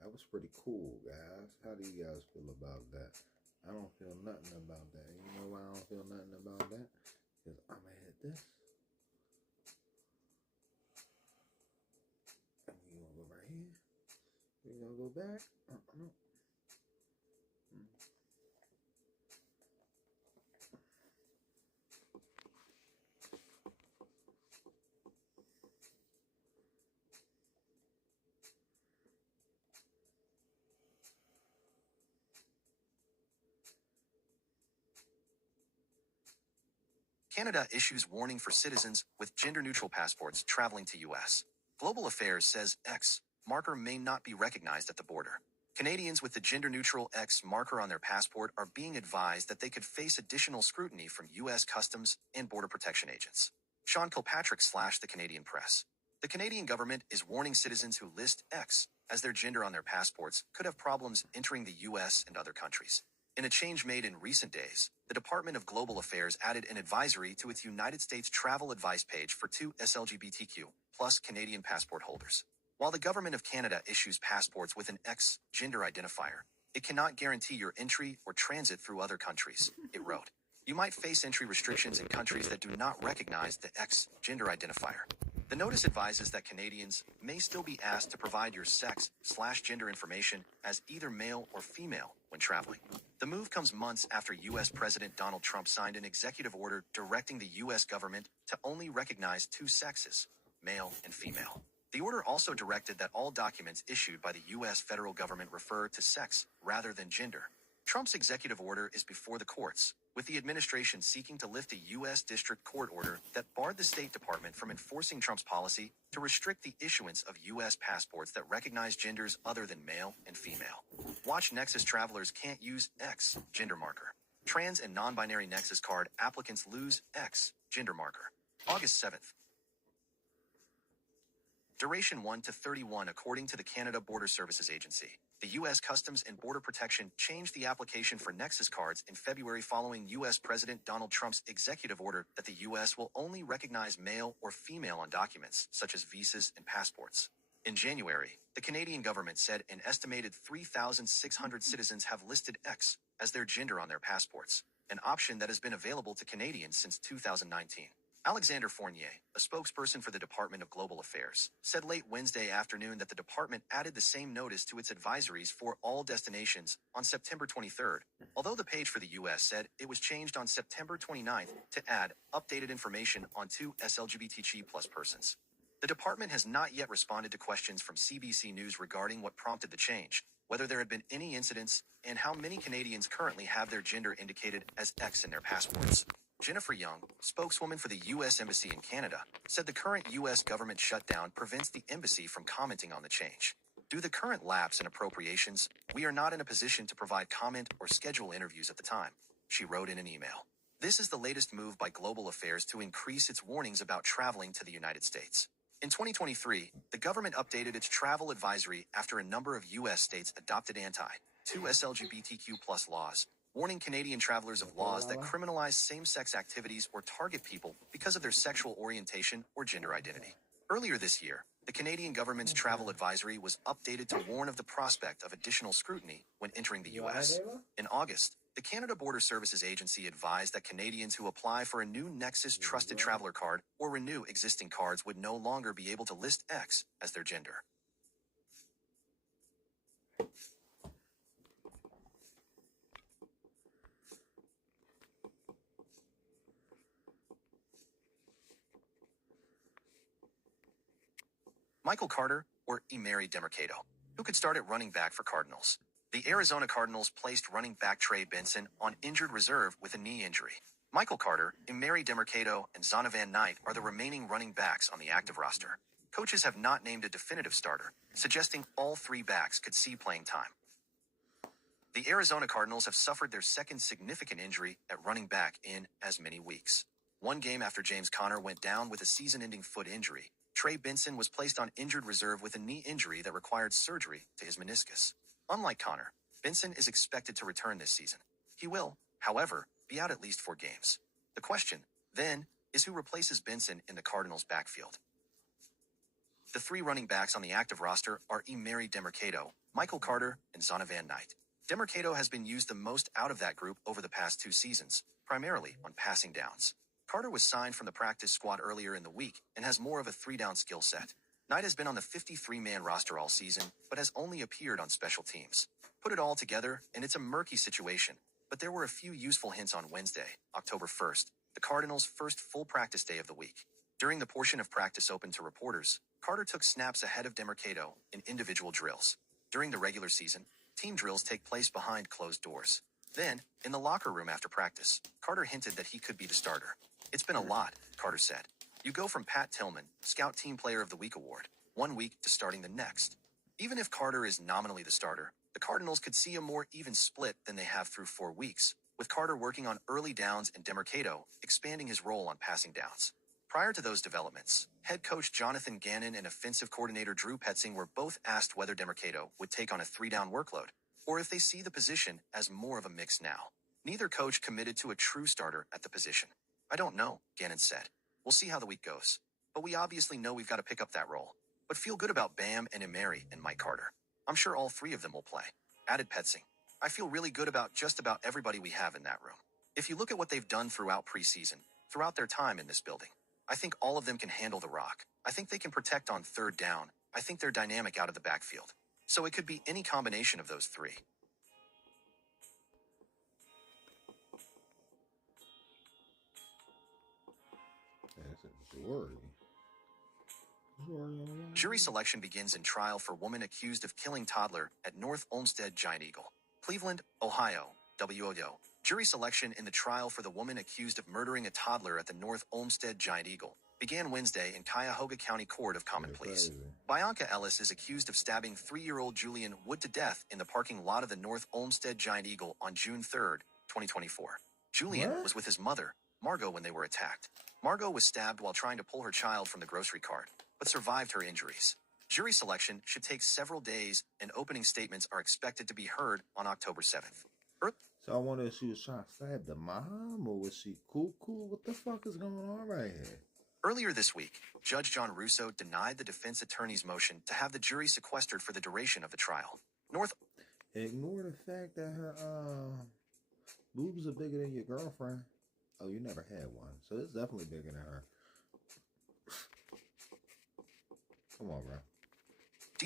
That was pretty cool, guys. How do you guys feel about that? I don't feel nothing about that. You know why I don't feel nothing about that? Because I'm going to hit this. And we're going to go right here. We're going to go back. Canada issues warning for citizens with gender-neutral passports traveling to U.S. Global Affairs says X marker may not be recognized at the border. Canadians with the gender-neutral X marker on their passport are being advised that they could face additional scrutiny from U.S. Customs and Border Protection agents. Sean Kilpatrick / the Canadian Press. The Canadian government is warning citizens who list X as their gender on their passports could have problems entering the U.S. and other countries. In a change made in recent days, the Department of Global Affairs added an advisory to its United States travel advice page for two LGBTQ+ Canadian passport holders. While the Government of Canada issues passports with an X gender identifier, it cannot guarantee your entry or transit through other countries, it wrote. You might face entry restrictions in countries that do not recognize the X gender identifier. The notice advises that Canadians may still be asked to provide your sex/gender information as either male or female when traveling. The move comes months after U.S. President Donald Trump signed an executive order directing the U.S. government to only recognize two sexes, male and female. The order also directed that all documents issued by the U.S. federal government refer to sex rather than gender. Trump's executive order is before the courts, with the administration seeking to lift a U.S. District Court order that barred the State Department from enforcing Trump's policy to restrict the issuance of U.S. passports that recognize genders other than male and female. Watch Nexus travelers can't use X gender marker. Trans and non-binary Nexus card applicants lose X gender marker. August 7th. Duration 1 to 31 according to the Canada Border Services Agency. The U.S. Customs and Border Protection changed the application for Nexus cards in February following U.S. President Donald Trump's executive order that the U.S. will only recognize male or female on documents, such as visas and passports. In January, the Canadian government said an estimated 3,600 citizens have listed X as their gender on their passports, an option that has been available to Canadians since 2019. Alexander Fournier, a spokesperson for the Department of Global Affairs, said late Wednesday afternoon that the department added the same notice to its advisories for all destinations on September 23rd, although the page for the U.S. said it was changed on September 29th to add updated information on two LGBTQ+ persons. The department has not yet responded to questions from CBC News regarding what prompted the change, whether there had been any incidents, and how many Canadians currently have their gender indicated as X in their passports. Jennifer Young, spokeswoman for the U.S. Embassy in Canada, said the current U.S. government shutdown prevents the embassy from commenting on the change. Due to the current lapse in appropriations, we are not in a position to provide comment or schedule interviews at the time, she wrote in an email. This is the latest move by Global Affairs to increase its warnings about traveling to the United States. In 2023, the government updated its travel advisory after a number of U.S. states adopted anti-2S LGBTQ+ laws, warning Canadian travelers of laws that criminalize same-sex activities or target people because of their sexual orientation or gender identity. Earlier this year, the Canadian government's travel advisory was updated to warn of the prospect of additional scrutiny when entering the U.S. In August, the Canada Border Services Agency advised that Canadians who apply for a new Nexus Trusted Traveler card or renew existing cards would no longer be able to list X as their gender. Michael Carter or Emery Demercado, who could start at running back for Cardinals. The Arizona Cardinals placed running back Trey Benson on injured reserve with a knee injury. Michael Carter, Emery Demercado, and Zonovan Knight are the remaining running backs on the active roster. Coaches have not named a definitive starter, suggesting all three backs could see playing time. The Arizona Cardinals have suffered their second significant injury at running back in as many weeks. One game after James Conner went down with a season-ending foot injury, Trey Benson was placed on injured reserve with a knee injury that required surgery to his meniscus. Unlike Conner, Benson is expected to return this season. He will, however, be out at least 4 games. The question, then, is who replaces Benson in the Cardinals' backfield. The 3 running backs on the active roster are Emery Demercado, Michael Carter, and Zonovan Knight. Demercado has been used the most out of that group over the past 2 seasons, primarily on passing downs. Carter was signed from the practice squad earlier in the week and has more of a 3-down skill set. Knight has been on the 53-man roster all season, but has only appeared on special teams. Put it all together, and it's a murky situation, but there were a few useful hints on Wednesday, October 1st, the Cardinals' first full practice day of the week. During the portion of practice open to reporters, Carter took snaps ahead of Demercado in individual drills. During the regular season, team drills take place behind closed doors. Then, in the locker room after practice, Carter hinted that he could be the starter. It's been a lot, Carter said. You go from Pat Tillman, Scout Team Player of the Week award, one week to starting the next. Even if Carter is nominally the starter, the Cardinals could see a more even split than they have through 4 weeks, with Carter working on early downs and Demercado expanding his role on passing downs. Prior to those developments, head coach Jonathan Gannon and offensive coordinator Drew Petzing were both asked whether Demercado would take on a 3-down workload, or if they see the position as more of a mix now. Neither coach committed to a true starter at the position. I don't know, Gannon said. We'll see how the week goes. But we obviously know we've got to pick up that role. But feel good about Bam and Emery and Mike Carter. I'm sure all 3 of them will play. Added Petzing. I feel really good about just about everybody we have in that room. If you look at what they've done throughout preseason, throughout their time in this building, I think all of them can handle the rock. I think they can protect on 3rd down. I think they're dynamic out of the backfield. So it could be any combination of those 3. That's a jury. Jury selection begins in trial for woman accused of killing toddler at North Olmsted Giant Eagle, Cleveland, Ohio, WODO. Jury selection in the trial for the woman accused of murdering a toddler at the North Olmsted Giant Eagle began Wednesday in Cuyahoga County Court of Common Pleas. Bianca Ellis is accused of stabbing 3-year-old Julian Wood to death in the parking lot of the North Olmsted Giant Eagle on June 3, 2024. Julian was with his mother, Margot, when they were attacked. Margot was stabbed while trying to pull her child from the grocery cart, but survived her injuries. Jury selection should take several days, and opening statements are expected to be heard on October 7th. So I wonder if she was trying to stab the mom, or was she cool? What the fuck is going on right here? Earlier this week, Judge John Russo denied the defense attorney's motion to have the jury sequestered for the duration of the trial. Ignore the fact that her boobs are bigger than your girlfriend. Oh, you never had one, so it's definitely bigger than her. Come on, bro.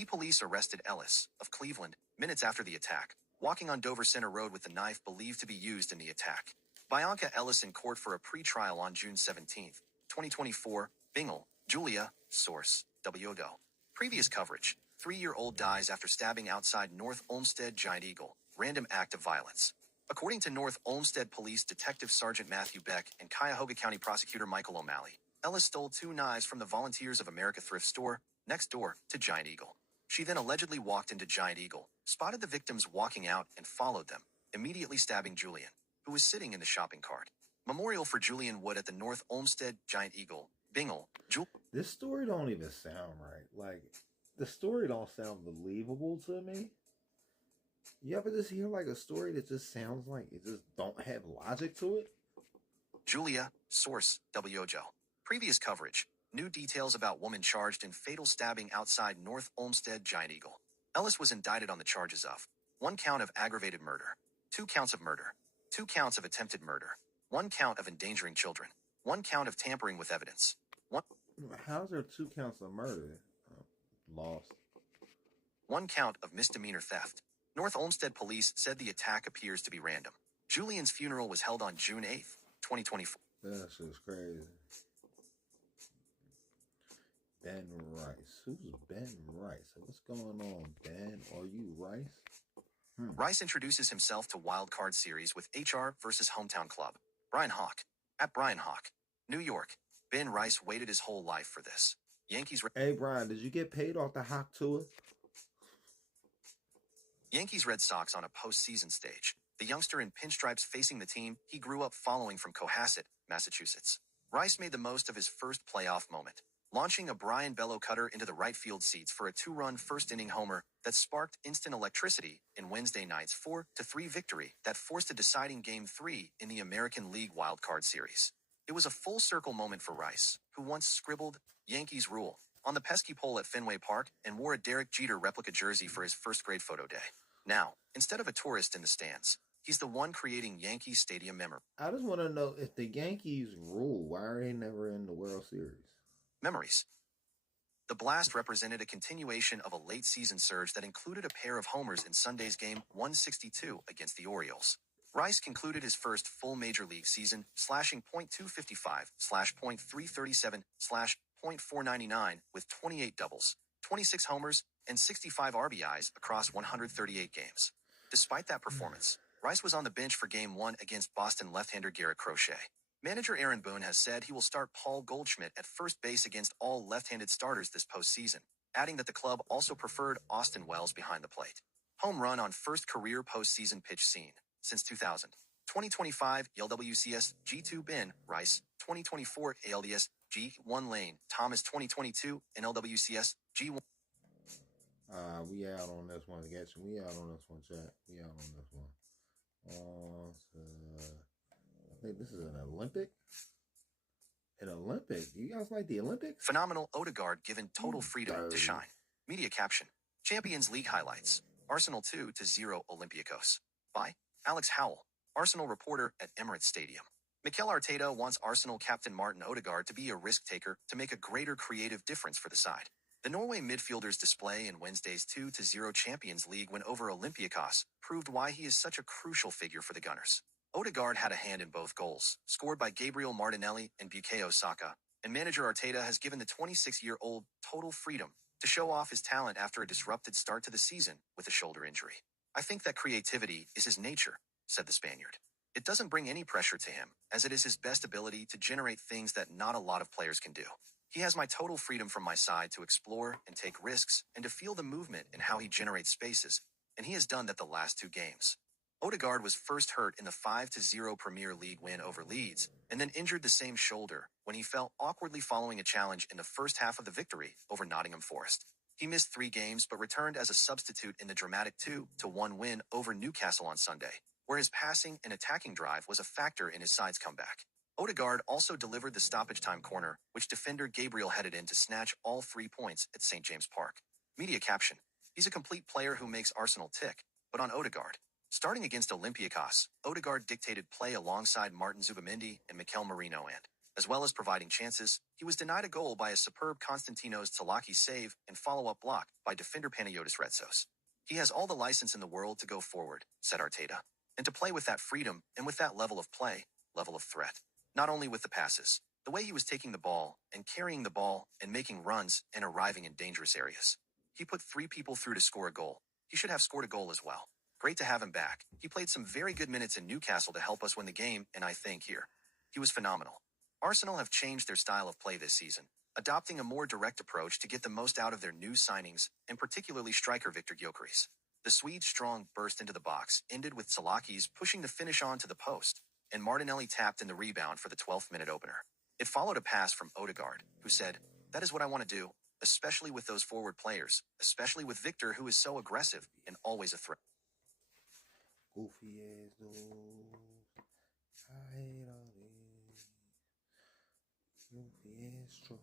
Police arrested Ellis, of Cleveland, minutes after the attack, walking on Dover Center Road with the knife believed to be used in the attack. Bianca Ellis in court for a pre-trial on June 17, 2024, Bingle, Julia, source, WODO. Previous coverage, 3-year-old dies after stabbing outside North Olmsted Giant Eagle, random act of violence. According to North Olmsted Police Detective Sergeant Matthew Beck and Cuyahoga County Prosecutor Michael O'Malley, Ellis stole 2 knives from the Volunteers of America thrift store, next door to Giant Eagle. She then allegedly walked into Giant Eagle, spotted the victims walking out, and followed them, immediately stabbing Julian, who was sitting in the shopping cart. Memorial for Julian Wood at the North Olmsted Giant Eagle, Bingle. This story don't even sound right. Like, the story don't sound believable to me. You ever just hear like a story that just sounds like it just don't have logic to it? Julia, source, WOJO. Previous coverage. New details about woman charged in fatal stabbing outside North Olmsted Giant Eagle. Ellis was indicted on the charges of 1 count of aggravated murder, 2 counts of murder, 2 counts of attempted murder, 1 count of endangering children, 1 count of tampering with evidence. How's there 2 counts of murder? Lost. 1 count of misdemeanor theft. North Olmsted police said the attack appears to be random. Julian's funeral was held on June 8th, 2024. That shit's crazy. Ben Rice. Who's Ben Rice? What's going on, Ben? Are you Rice? Rice introduces himself to Wild Card Series with HR versus Hometown Club. Brian Hawk. At Brian Hawk. New York. Ben Rice waited his whole life for this. Yankees. Hey, Brian, did you get paid off the Hawk tour? Yankees Red Sox on a postseason stage. The youngster in pinstripes facing the team he grew up following from Cohasset, Massachusetts. Rice made the most of his first playoff moment, launching a Brian Bello cutter into the right field seats for a 2-run first-inning homer that sparked instant electricity in Wednesday night's 4-3 victory that forced a deciding Game 3 in the American League Wild Card Series. It was a full-circle moment for Rice, who once scribbled, "Yankees rule," on the pesky pole at Fenway Park and wore a Derek Jeter replica jersey for his first-grade photo day. Now, instead of a tourist in the stands, he's the one creating Yankee Stadium memories. I just want to know, if the Yankees rule, why are they never in the World Series? The blast represented a continuation of a late-season surge that included a pair of homers in Sunday's game 162 against the Orioles. Rice concluded his first full Major League season, slashing .255, .337, .499 with 28 doubles, 26 homers, and 65 RBIs across 138 games. Despite that performance, Rice was on the bench for Game 1 against Boston left-hander Garrett Crochet. Manager Aaron Boone has said he will start Paul Goldschmidt at first base against all left-handed starters this postseason, adding that the club also preferred Austin Wells behind the plate. Home run on first career postseason pitch seen since 2000. 2025 LWCS G2 Ben Rice, 2024 ALDS G1 Lane Thomas, 2022 and LWCS G1. We out on this one. We out on this one, chat. We out on this one. I think this is an Olympic. An Olympic. You guys like the Olympics? Phenomenal. Odegaard given total freedom to shine. Media caption. Champions League highlights. Arsenal 2-0 Olympiacos. By Alex Howell, Arsenal reporter at Emirates Stadium. Mikel Arteta wants Arsenal captain Martin Odegaard to be a risk-taker to make a greater creative difference for the side. The Norway midfielder's display in Wednesday's 2-0 Champions League win over Olympiacos proved why he is such a crucial figure for the Gunners. Odegaard had a hand in both goals, scored by Gabriel Martinelli and Bukayo Saka, and manager Arteta has given the 26-year-old total freedom to show off his talent after a disrupted start to the season with a shoulder injury. "I think that creativity is his nature," said the Spaniard. "It doesn't bring any pressure to him, as it is his best ability to generate things that not a lot of players can do. He has my total freedom from my side to explore and take risks and to feel the movement and how he generates spaces, and he has done that the last 2 games." Odegaard was first hurt in the 5-0 Premier League win over Leeds, and then injured the same shoulder when he fell awkwardly following a challenge in the first half of the victory over Nottingham Forest. He missed 3 games but returned as a substitute in the dramatic 2-1 win over Newcastle on Sunday, where his passing and attacking drive was a factor in his side's comeback. Odegaard also delivered the stoppage time corner, which defender Gabriel headed in to snatch all 3 points at St. James Park. Media caption. He's a complete player who makes Arsenal tick, but on Odegaard. Starting against Olympiacos, Odegaard dictated play alongside Martin Zubimendi and Mikel Merino and, as well as providing chances, he was denied a goal by a superb Konstantinos Tsalakis save and follow-up block by defender Panayotis Retsos. "He has all the license in the world to go forward," said Arteta, "and to play with that freedom and with that level of play, level of threat. Not only with the passes, the way he was taking the ball and carrying the ball and making runs and arriving in dangerous areas. He put 3 people through to score a goal. He should have scored a goal as well. Great to have him back. He played some very good minutes in Newcastle to help us win the game, and I think here, he was phenomenal. Arsenal have changed their style of play this season, adopting a more direct approach to get the most out of their new signings, and particularly striker Victor Gyökeres. The Swede's strong burst into the box ended with Salakis pushing the finish on to the post, and Martinelli tapped in the rebound for the 12th minute opener. It followed a pass from Odegaard, who said, "That is what I want to do, especially with those forward players, especially with Victor, who is so aggressive and always a threat." Goofy ass dude. I hate all this. Goofy ass trolls.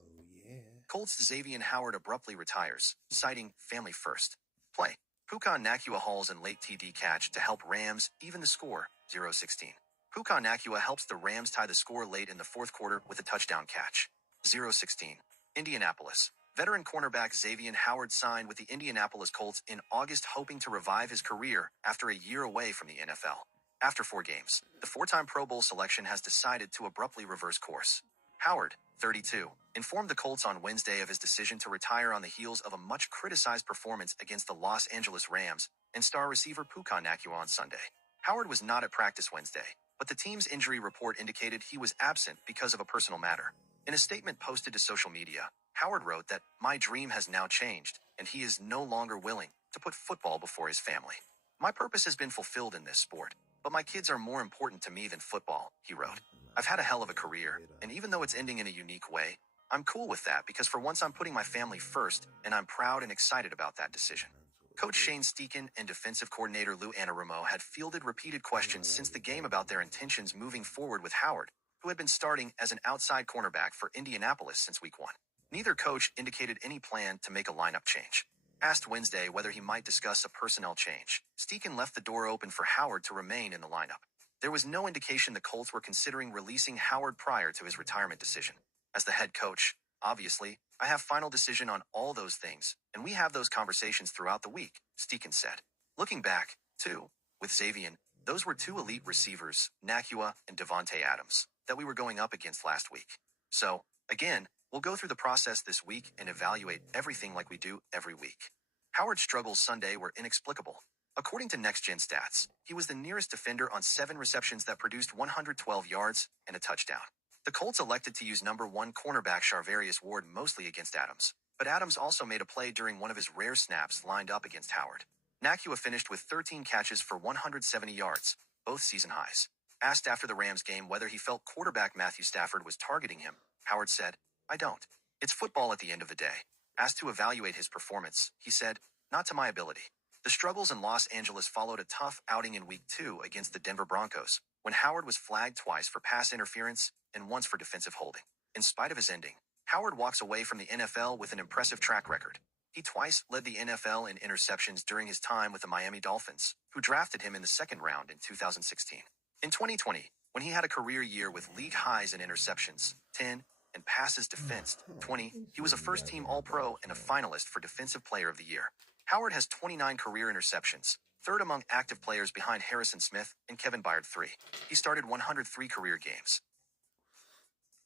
Oh yeah. Colts Xavier Howard abruptly retires, citing family first. Play. Puka Nakua hauls in late TD catch to help Rams even the score, 0-16. Puka Nakua helps the Rams tie the score late in the fourth quarter with a touchdown catch. 0-16. Indianapolis. Veteran cornerback Xavier Howard signed with the Indianapolis Colts in August, hoping to revive his career after a year away from the NFL. After 4 games, the 4-time Pro Bowl selection has decided to abruptly reverse course. Howard, 32, informed the Colts on Wednesday of his decision to retire on the heels of a much-criticized performance against the Los Angeles Rams and star receiver Puka Nakua on Sunday. Howard was not at practice Wednesday, but the team's injury report indicated he was absent because of a personal matter. In a statement posted to social media, Howard wrote that, "My dream has now changed, and he is no longer willing to put football before his family. My purpose has been fulfilled in this sport, but my kids are more important to me than football," he wrote. "I've had a hell of a career, and even though it's ending in a unique way, I'm cool with that because for once I'm putting my family first, and I'm proud and excited about that decision." Coach Shane Steichen and defensive coordinator Lou Anarumo had fielded repeated questions since the game about their intentions moving forward with Howard, who had been starting as an outside cornerback for Indianapolis since week 1. Neither coach indicated any plan to make a lineup change. Asked Wednesday whether he might discuss a personnel change, Steichen left the door open for Howard to remain in the lineup. There was no indication the Colts were considering releasing Howard prior to his retirement decision. "As the head coach, obviously, I have final decision on all those things, and we have those conversations throughout the week," Steichen said. Looking back, too, with Xavier, those were 2 elite receivers, Nakua and Devontae Adams, that we were going up against last week. So, again, we'll go through the process this week and evaluate everything like we do every week. Howard's struggles Sunday were inexplicable. According to Next Gen Stats, he was the nearest defender on 7 receptions that produced 112 yards and a touchdown. The Colts elected to use number 1 cornerback Charvarius Ward mostly against Adams, but Adams also made a play during one of his rare snaps lined up against Howard. Nakua finished with 13 catches for 170 yards, both season highs. Asked after the Rams game whether he felt quarterback Matthew Stafford was targeting him, Howard said, "I don't. It's football at the end of the day." Asked to evaluate his performance, he said, "Not to my ability." The struggles in Los Angeles followed a tough outing in Week 2 against the Denver Broncos, when Howard was flagged twice for pass interference and once for defensive holding. In spite of his ending, Howard walks away from the NFL with an impressive track record. He twice led the NFL in interceptions during his time with the Miami Dolphins, who drafted him in the 2nd round in 2016. In 2020, when he had a career year with league highs in interceptions, 10, and passes defensed, 20, he was a first-team All-Pro and a finalist for Defensive Player of the Year. Howard has 29 career interceptions, 3rd among active players behind Harrison Smith and Kevin Byard 3. He started 103 career games.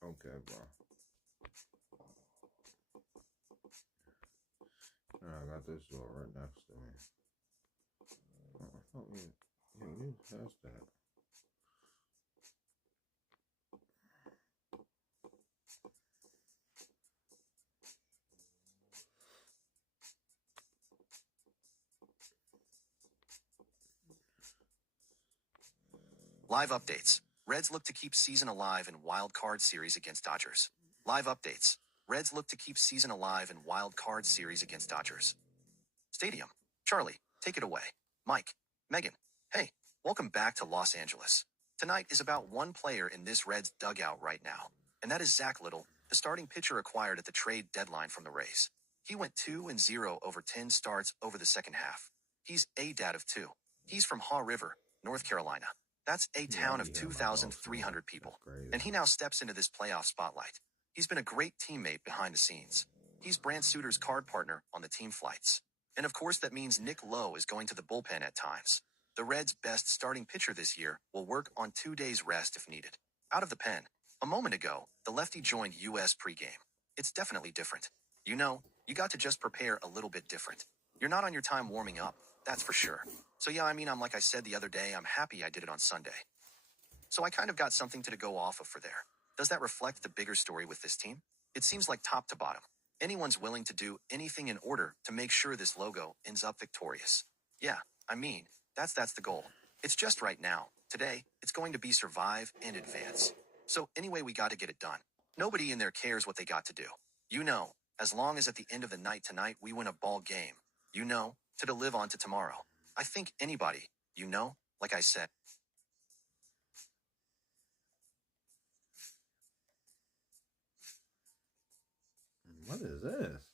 Okay, bro. I got this door right next to me. Oh, yeah, you passed that. Live updates. Reds look to keep season alive in wild card series against Dodgers. Live updates. Reds look to keep season alive in wild card series against Dodgers. Stadium. Charlie, take it away. Mike. Megan. Hey, welcome back to Los Angeles. Tonight is about one player in this Reds dugout right now, and that is Zach Little, the starting pitcher acquired at the trade deadline from the Rays. He went 2-0 over 10 starts over the second half. He's a dad of 2. He's from Haw River, North Carolina. That's a town of 2,300 people. And he now steps into this playoff spotlight. He's been a great teammate behind the scenes. He's Brant Suter's card partner on the team flights. And of course that means Nick Lowe is going to the bullpen at times. The Reds' best starting pitcher this year will work on 2 days rest if needed. Out of the pen. A moment ago, the lefty joined U.S. pregame. It's definitely different. You know, you got to just prepare a little bit different. You're not on your time warming up, that's for sure. So yeah, I'm like I said the other day, I'm happy I did it on Sunday. So I kind of got something to go off of for there. Does that reflect the bigger story with this team? It seems like top to bottom, anyone's willing to do anything in order to make sure this logo ends up victorious. Yeah, I mean, that's the goal. It's just right now, today, it's going to be survive and advance. So anyway, we got to get it done. Nobody in there cares what they got to do. You know, as long as at the end of the night tonight we win a ball game. You know, to live on to tomorrow. I think anybody, you know, like I said. What is this?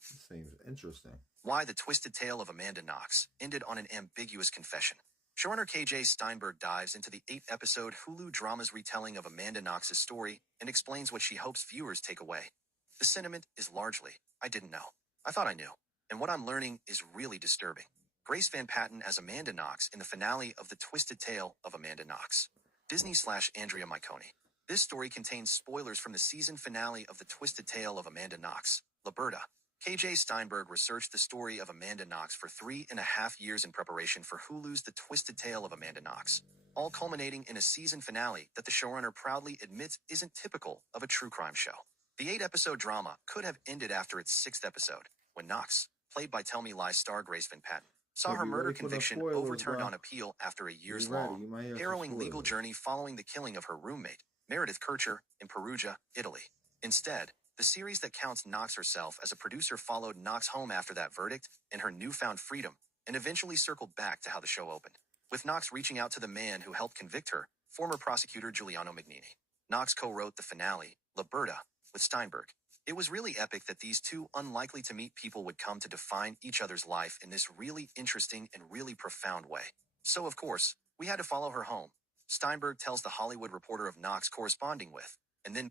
This seems interesting. Why the Twisted Tale of Amanda Knox ended on an ambiguous confession. Showrunner KJ Steinberg dives into the 8-episode Hulu drama's retelling of Amanda Knox's story and explains what she hopes viewers take away. The sentiment is largely, I didn't know. I thought I knew. And what I'm learning is really disturbing. Grace Van Patten as Amanda Knox in the finale of The Twisted Tale of Amanda Knox. Disney/Andrea Micone. This story contains spoilers from the season finale of The Twisted Tale of Amanda Knox, Liberta. KJ Steinberg researched the story of Amanda Knox for 3.5 years in preparation for Hulu's The Twisted Tale of Amanda Knox, all culminating in a season finale that the showrunner proudly admits isn't typical of a true crime show. The 8-episode drama could have ended after its 6th episode, when Knox, played by Tell Me Lies star Grace Van Patten, saw her murder conviction overturned on appeal after a years-long, harrowing legal journey following the killing of her roommate, Meredith Kircher, in Perugia, Italy. Instead, the series that counts Knox herself as a producer followed Knox home after that verdict and her newfound freedom, and eventually circled back to how the show opened, with Knox reaching out to the man who helped convict her, former prosecutor Giuliano Magnini. Knox co-wrote the finale, Liberta, with Steinberg. It was really epic that these two unlikely-to-meet people would come to define each other's life in this really interesting and really profound way. So, of course, we had to follow her home. Steinberg tells The Hollywood Reporter of Knox corresponding with, and then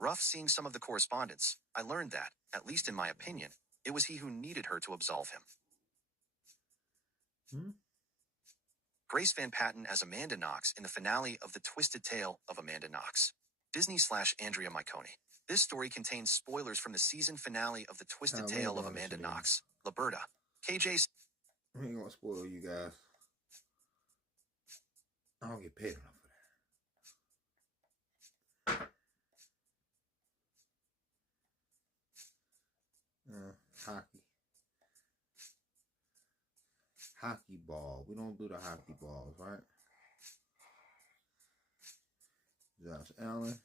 rough seeing some of the correspondence, I learned that, at least in my opinion, it was he who needed her to absolve him. Grace Van Patten as Amanda Knox in the finale of The Twisted Tale of Amanda Knox. Disney/Andrea Micone. This story contains spoilers from the season finale of The Twisted Tale of Amanda Knox, Liberta. KJ's. I ain't gonna spoil you guys. I don't get paid enough for that. Hockey ball. We don't do the hockey balls, right? Josh Allen.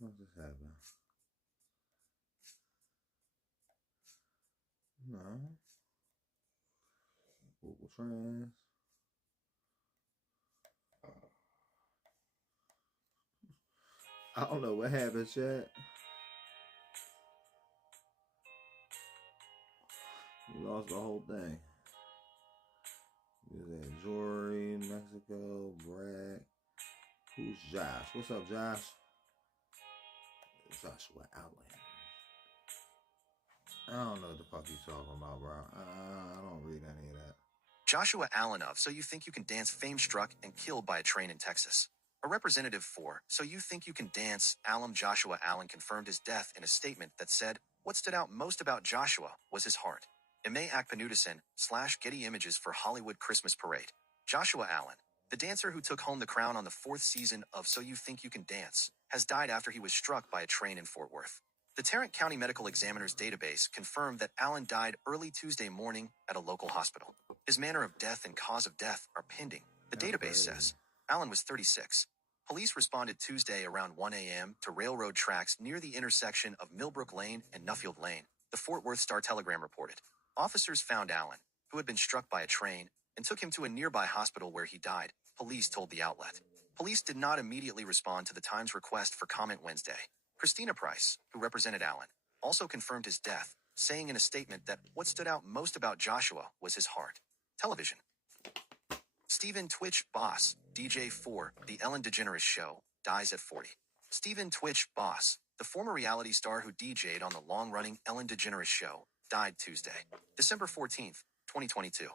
What's this happening? No. Google Trends. I don't know what happened, chat. We lost the whole thing. Is that Jory, Mexico, Brad? Who's Josh? What's up, Josh? Joshua Allen. I don't know what the fuck he's talking about, bro. I don't read any of that. Joshua Allen of So You Think You Can Dance fame struck and killed by a train in Texas. A representative for So You Think You Can Dance, alum Joshua Allen confirmed his death in a statement that said, what stood out most about Joshua was his heart. Ime Akpanudison/Getty Images for Hollywood Christmas Parade. Joshua Allen, the dancer who took home the crown on the 4th season of So You Think You Can Dance, has died after he was struck by a train in Fort Worth. The Tarrant County Medical Examiner's database confirmed that Allen died early Tuesday morning at a local hospital. His manner of death and cause of death are pending, the database says. Allen was 36. Police responded Tuesday around 1 a.m. to railroad tracks near the intersection of Millbrook Lane and Nuffield Lane, the Fort Worth Star-Telegram reported. Officers found Allen, who had been struck by a train, and took him to a nearby hospital where he died, police told the outlet. Police did not immediately respond to the Times' request for comment Wednesday. Christina Price, who represented Allen, also confirmed his death, saying in a statement that what stood out most about Joshua was his heart. Television. Stephen Twitch Boss, DJ for The Ellen DeGeneres Show, dies at 40. Stephen Twitch Boss, the former reality star who DJ'd on the long-running Ellen DeGeneres Show, died Tuesday, December 14th, 2022.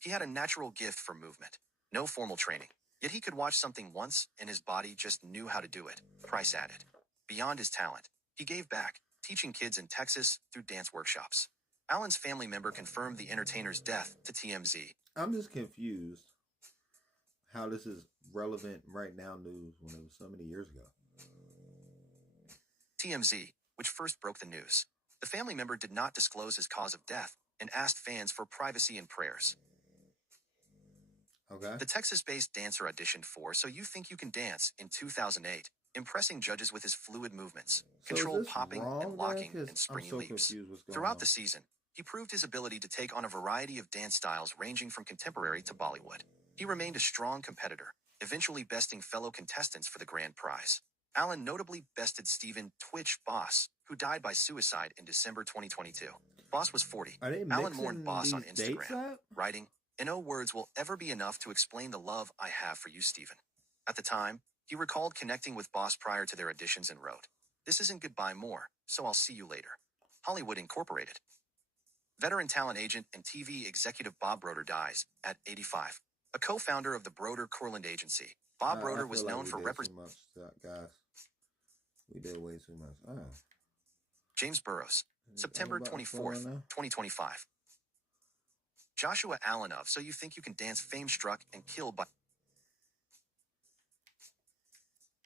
He had a natural gift for movement. No formal training. Yet he could watch something once and his body just knew how to do it, Price added. Beyond his talent, he gave back, teaching kids in Texas through dance workshops. Allen's family member confirmed the entertainer's death to TMZ. I'm just confused how this is relevant right now news when it was so many years ago. TMZ, which first broke the news. The family member did not disclose his cause of death and asked fans for privacy and prayers. Okay. The Texas-based dancer auditioned for So You Think You Can Dance in 2008, impressing judges with his fluid movements, controlled popping and locking, and springy leaps. Throughout the season, he proved his ability to take on a variety of dance styles ranging from contemporary to Bollywood. He remained a strong competitor, eventually besting fellow contestants for the grand prize. Allen notably bested Stephen "Twitch" Boss, who died by suicide in December 2022. Boss was 40. Allen mourned Boss on Instagram, writing, "And no words will ever be enough to explain the love I have for you, Stephen." At the time, he recalled connecting with Boss prior to their auditions and wrote, "This isn't goodbye more, so I'll see you later." Hollywood Incorporated. Veteran talent agent and TV executive Bob Broder dies at 85. A co-founder of the Broder Corland Agency, Bob Broder was known for representing guys. We did way too much. Oh. James Burrows, September 24th, 2025. Joshua Allen of So You Think You Can Dance fame struck and killed by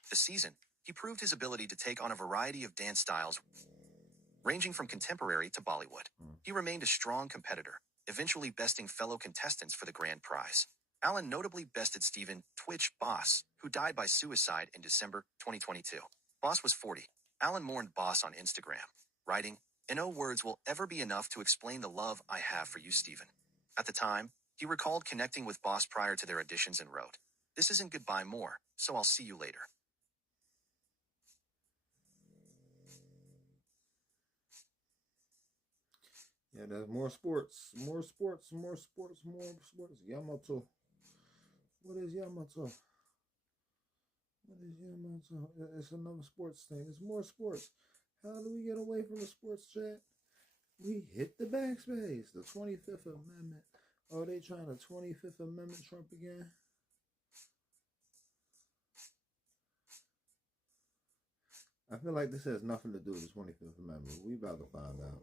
the season. He proved his ability to take on a variety of dance styles ranging from contemporary to Bollywood. He remained a strong competitor, eventually besting fellow contestants for the grand prize. Allen notably bested Stephen "Twitch" Boss, who died by suicide in December 2022. Boss was 40. Allen mourned Boss on Instagram, writing, "And no words will ever be enough to explain the love I have for you, Stephen." At the time, he recalled connecting with Boss prior to their auditions and wrote, "This isn't goodbye more, so I'll see you later." Yeah, there's more sports. Yamato. What is Yamato? It's another sports thing. It's more sports. How do we get away from the sports chat? We hit the backspace. The 25th Amendment. Oh, they trying the 25th Amendment Trump again? I feel like this has nothing to do with the 25th Amendment. We about to find out.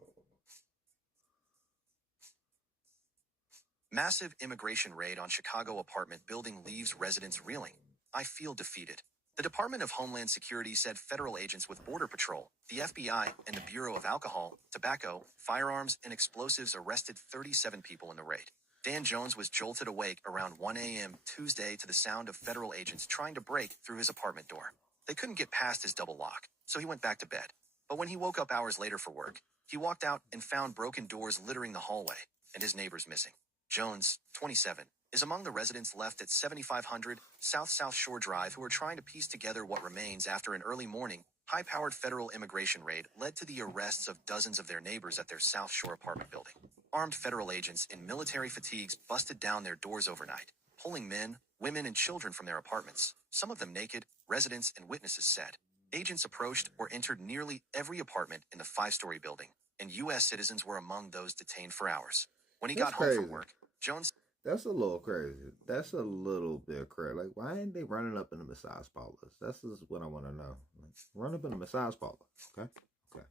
Massive immigration raid on Chicago apartment building leaves residents reeling. I feel defeated. The Department of Homeland Security said federal agents with Border Patrol, the FBI, and the Bureau of Alcohol, Tobacco, Firearms, and Explosives arrested 37 people in the raid. Dan Jones was jolted awake around 1 a.m. Tuesday to the sound of federal agents trying to break through his apartment door. They couldn't get past his double lock, so he went back to bed. But when he woke up hours later for work, he walked out and found broken doors littering the hallway, and his neighbors missing. Jones, 27, is among the residents left at 7500 South Shore Drive who are trying to piece together what remains after an early morning, high-powered federal immigration raid led to the arrests of dozens of their neighbors at their South Shore apartment building. Armed federal agents in military fatigues busted down their doors overnight, pulling men, women, and children from their apartments, some of them naked, residents and witnesses said. Agents approached or entered nearly every apartment in the 5-story building, and U.S. citizens were among those detained for hours. When he got home from work, Jones... That's a little crazy. That's a little bit crazy. Like, why ain't they running up in the massage parlors? That's just what I want to know. Like, run up in the massage parlor, okay? Okay.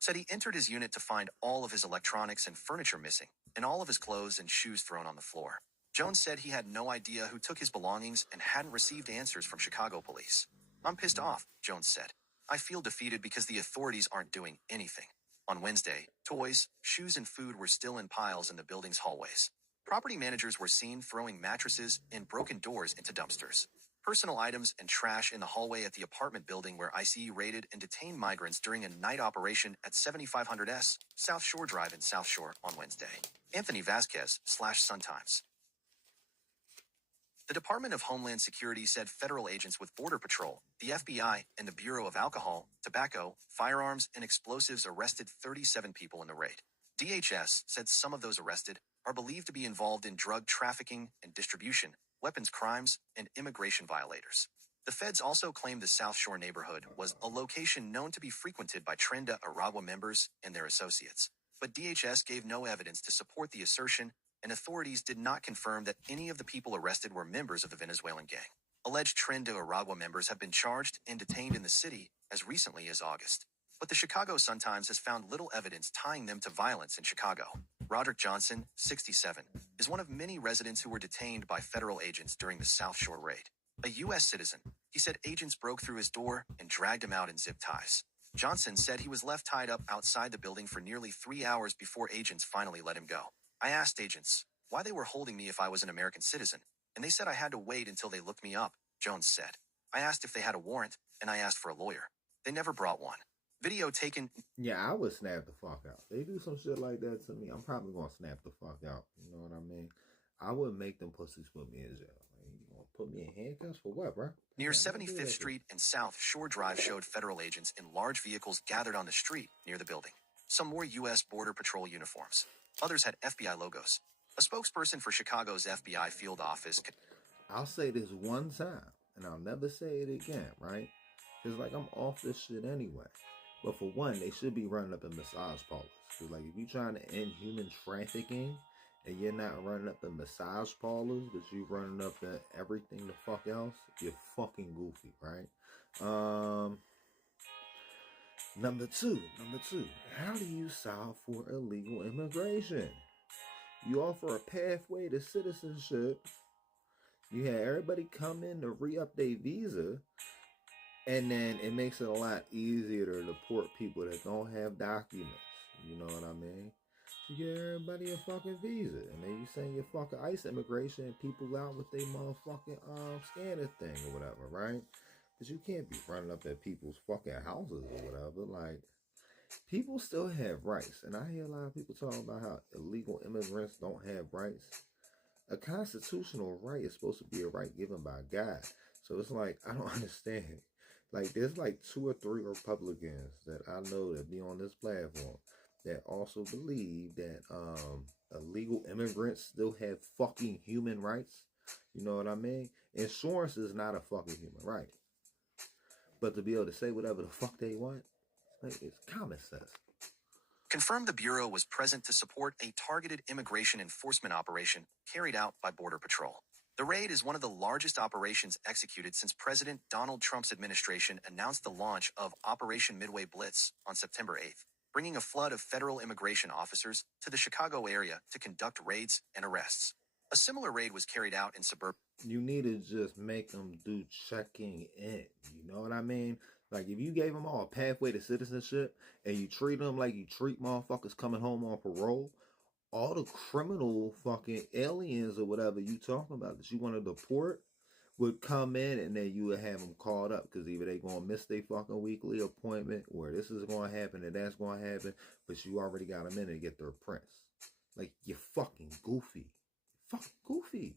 Said he entered his unit to find all of his electronics and furniture missing, and all of his clothes and shoes thrown on the floor. Jones said he had no idea who took his belongings and hadn't received answers from Chicago police. "I'm pissed off," Jones said. "I feel defeated because the authorities aren't doing anything." On Wednesday, toys, shoes, and food were still in piles in the building's hallways. Property managers were seen throwing mattresses and broken doors into dumpsters. Personal items and trash in the hallway at the apartment building where ICE raided and detained migrants during a night operation at 7500 South Shore Drive in South Shore on Wednesday. Anthony Vasquez, Sun Times. The Department of Homeland Security said federal agents with Border Patrol, the FBI, and the Bureau of Alcohol, Tobacco, Firearms, and Explosives arrested 37 people in the raid. DHS said some of those arrested are believed to be involved in drug trafficking and distribution, weapons crimes, and immigration violators. The feds also claimed the South Shore neighborhood was a location known to be frequented by Trenda Aragua members and their associates. But DHS gave no evidence to support the assertion, and authorities did not confirm that any of the people arrested were members of the Venezuelan gang. Alleged Trenda Aragua members have been charged and detained in the city as recently as August. But the Chicago Sun-Times has found little evidence tying them to violence in Chicago. Roderick Johnson, 67, is one of many residents who were detained by federal agents during the South Shore raid. A U.S. citizen, he said agents broke through his door and dragged him out in zip ties. Johnson said he was left tied up outside the building for nearly 3 hours before agents finally let him go. I asked agents why they were holding me if I was an American citizen, and they said I had to wait until they looked me up, Jones said. I asked if they had a warrant, and I asked for a lawyer. They never brought one. Video taken. Yeah, I would snap the fuck out. They do some shit like that to me, I'm probably gonna snap the fuck out. You know what I mean? I wouldn't make them pussies put me in jail. Like, you gonna put me in handcuffs for what, bro? Near 75th Street and South Shore Drive showed federal agents in large vehicles gathered on the street near the building. Some wore U.S. Border Patrol uniforms. Others had FBI logos. A spokesperson for Chicago's FBI field office. I'll say this one time, and I'll never say it again, right? Because, like, I'm off this shit anyway. But for one, they should be running up in massage parlors. Because, like, if you're trying to end human trafficking and you're not running up in massage parlors, but you're running up in everything the fuck else, you're fucking goofy, right? Number two, how do you solve for illegal immigration? You offer a pathway to citizenship. You have everybody come in to re-up their visa. And then it makes it a lot easier to deport people that don't have documents. You know what I mean? You get everybody a fucking visa. And then you send your fucking ICE immigration and people out with their motherfucking scanner thing or whatever, right? Because you can't be running up at people's fucking houses or whatever. Like, people still have rights. And I hear a lot of people talking about how illegal immigrants don't have rights. A constitutional right is supposed to be a right given by God. So it's like, I don't understand. Like, there's like 2 or 3 Republicans that I know that be on this platform that also believe that illegal immigrants still have fucking human rights. You know what I mean? Insurance is not a fucking human right. But to be able to say whatever the fuck they want, like, it's common sense. Confirmed the Bureau was present to support a targeted immigration enforcement operation carried out by Border Patrol. The raid is one of the largest operations executed since President Donald Trump's administration announced the launch of Operation Midway Blitz on September 8th, bringing a flood of federal immigration officers to the Chicago area to conduct raids and arrests. A similar raid was carried out in suburban. You need to just make them do checking in. You know what I mean? Like, if you gave them all a pathway to citizenship and you treat them like you treat motherfuckers coming home on parole, all the criminal fucking aliens or whatever you talking about that you want to deport would come in, and then you would have them called up because either they going to miss their fucking weekly appointment or this is going to happen and that's going to happen, but you already got them in to get their prints. Like, you're fucking goofy. You're fucking goofy.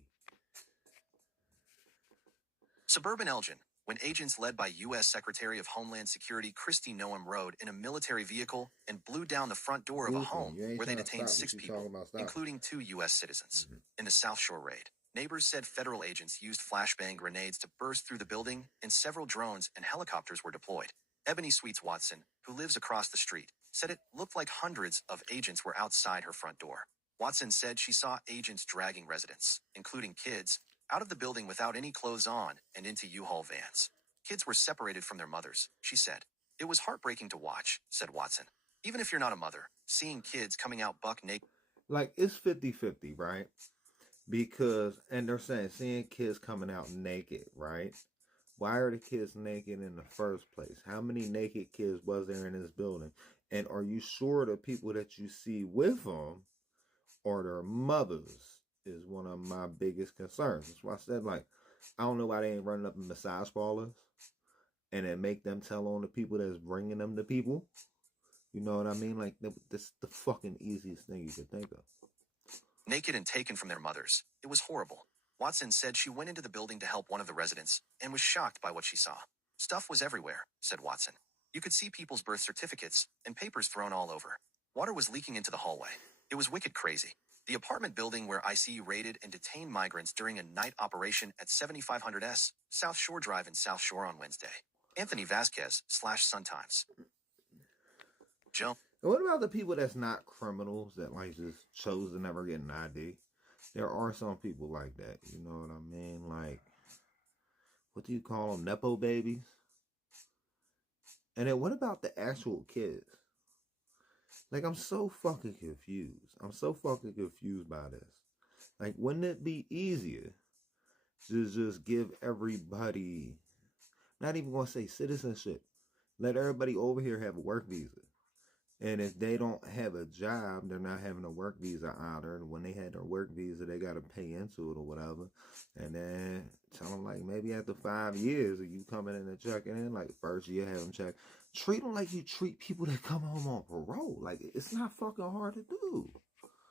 Suburban Elgin, when agents led by U.S. Secretary of Homeland Security Kristi Noem rode in a military vehicle and blew down the front door of a home where they detained 6 people, including 2 U.S. citizens. In the South Shore raid, neighbors said federal agents used flashbang grenades to burst through the building, and several drones and helicopters were deployed. Ebony Sweets Watson, who lives across the street, said it looked like hundreds of agents were outside her front door. Watson said she saw agents dragging residents, including kids, out of the building without any clothes on and into U-Haul vans. Kids were separated from their mothers, she said. It was heartbreaking to watch, said Watson. Even if you're not a mother, seeing kids coming out buck naked. Like, it's 50-50, right? Because, and they're saying, seeing kids coming out naked, right? Why are the kids naked in the first place? How many naked kids was there in this building? And are you sure the people that you see with them are their mothers? Is one of my biggest concerns. That's why I said, like, I don't know why they ain't running up in massage parlors and then make them tell on the people that's bringing them to people. You know what I mean? Like, this the fucking easiest thing you could think of. Naked and taken from their mothers. It was horrible. Watson said she went into the building to help one of the residents and was shocked by what she saw. Stuff was everywhere, said Watson. You could see people's birth certificates and papers thrown all over. Water was leaking into the hallway. It was wicked crazy. The apartment building where ICE raided and detained migrants during a night operation at 7500 S, South Shore Drive in South Shore on Wednesday. Anthony Vasquez, /Sun-Times. Joe. And what about the people that's not criminals that, like, just chose to never get an ID? There are some people like that, you know what I mean? Like, what do you call them? Nepo babies? And then what about the actual kids? Like, I'm so fucking confused. I'm so fucking confused by this. Like, wouldn't it be easier to just give everybody, not even gonna say citizenship, let everybody over here have a work visa? And if they don't have a job, they're not having a work visa either. And when they had their work visa, they got to pay into it or whatever. And then tell them, like, maybe after 5 years of you coming in and checking in, like, first year, have them check. Treat them like you treat people that come home on parole. Like, it's not fucking hard to do.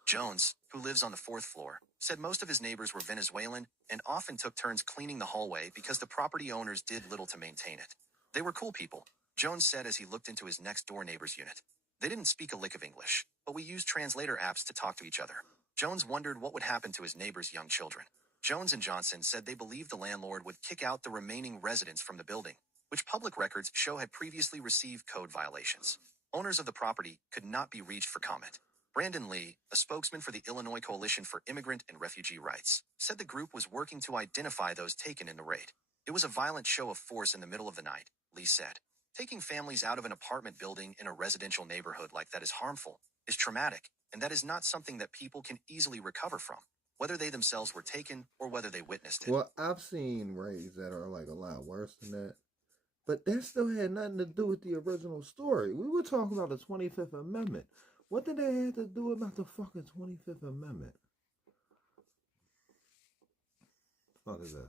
Jones, who lives on the 4th floor, said most of his neighbors were Venezuelan and often took turns cleaning the hallway because the property owners did little to maintain it. They were cool people, Jones said as he looked into his next-door neighbor's unit. They didn't speak a lick of English, but we used translator apps to talk to each other. Jones wondered what would happen to his neighbor's young children. Jones and Johnson said they believed the landlord would kick out the remaining residents from the building, which public records show had previously received code violations. Owners of the property could not be reached for comment. Brandon Lee, a spokesman for the Illinois Coalition for Immigrant and Refugee Rights, said the group was working to identify those taken in the raid. It was a violent show of force in the middle of the night, Lee said. Taking families out of an apartment building in a residential neighborhood like that is harmful, is traumatic, and that is not something that people can easily recover from, whether they themselves were taken or whether they witnessed it. Well, I've seen raids that are like a lot worse than that. But that still had nothing to do with the original story. We were talking about the 25th Amendment. What did that have to do about the fucking 25th Amendment? What is that?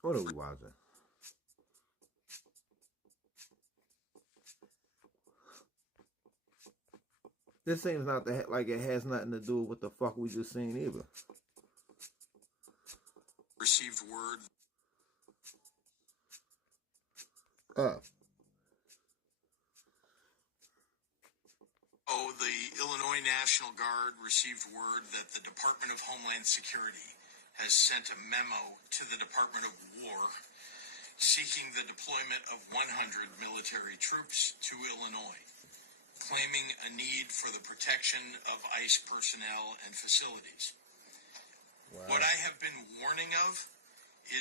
What are we watching? This seems not like it has nothing to do with what the fuck we just seen either. Received word. The Illinois National Guard received word that the Department of Homeland Security has sent a memo to the Department of War seeking the deployment of 100 military troops to Illinois, claiming a need for the protection of ICE personnel and facilities. Wow. What I have been warning of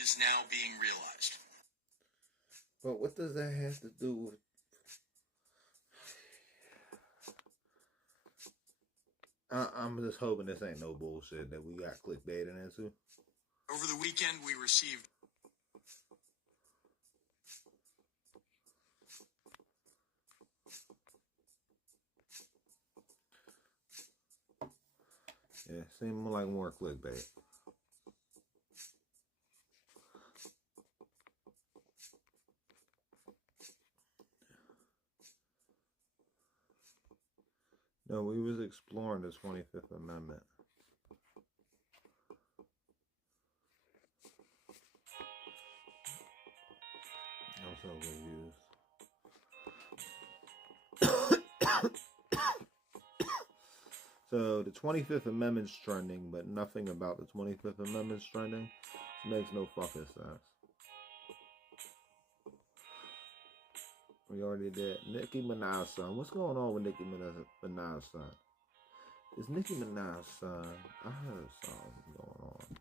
is now being realized. But what does that have to do with? I'm just hoping this ain't no bullshit that we got clickbaited into. Over the weekend, we received. Yeah, seems like more clickbait. No, we was exploring the 25th Amendment. I'm so confused. So the 25th Amendment's trending, but nothing about the 25th Amendment's trending. It makes no fucking sense. We already did. Nicki Minaj's son. What's going on with Nicki Minaj's son? Is Nicki Minaj's son? I heard something going on.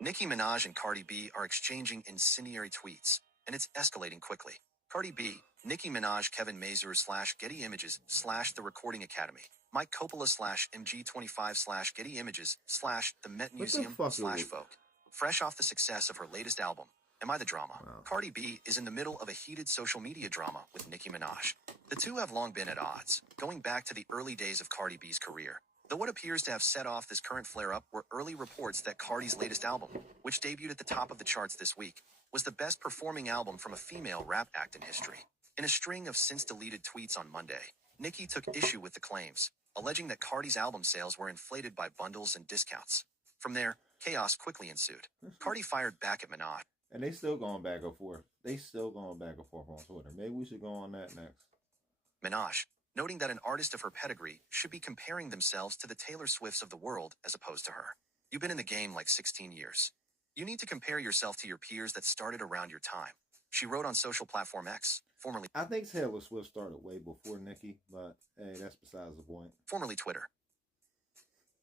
Nicki Minaj and Cardi B are exchanging incendiary tweets, and it's escalating quickly. Cardi B, Nicki Minaj, Kevin Mazur / Getty Images / The Recording Academy, Mike Coppola / MG25 / Getty Images / The Met Museum / Vogue. Fresh off the success of her latest album, Am I the Drama? Wow. Cardi B is in the middle of a heated social media drama with Nicki Minaj. The two have long been at odds, going back to the early days of Cardi B's career. Though what appears to have set off this current flare-up were early reports that Cardi's latest album, which debuted at the top of the charts this week, was the best-performing album from a female rap act in history. In a string of since-deleted tweets on Monday, Nicki took issue with the claims, alleging that Cardi's album sales were inflated by bundles and discounts. From there, chaos quickly ensued. Cardi fired back at Minaj. And they still going back and forth. On Twitter. Maybe we should go on that next. Minaj, noting that an artist of her pedigree should be comparing themselves to the Taylor Swifts of the world as opposed to her. You've been in the game like 16 years. You need to compare yourself to your peers that started around your time. She wrote on social platform X, formerly... I think Taylor Swift started way before Nicki, but hey, that's besides the point. Formerly Twitter.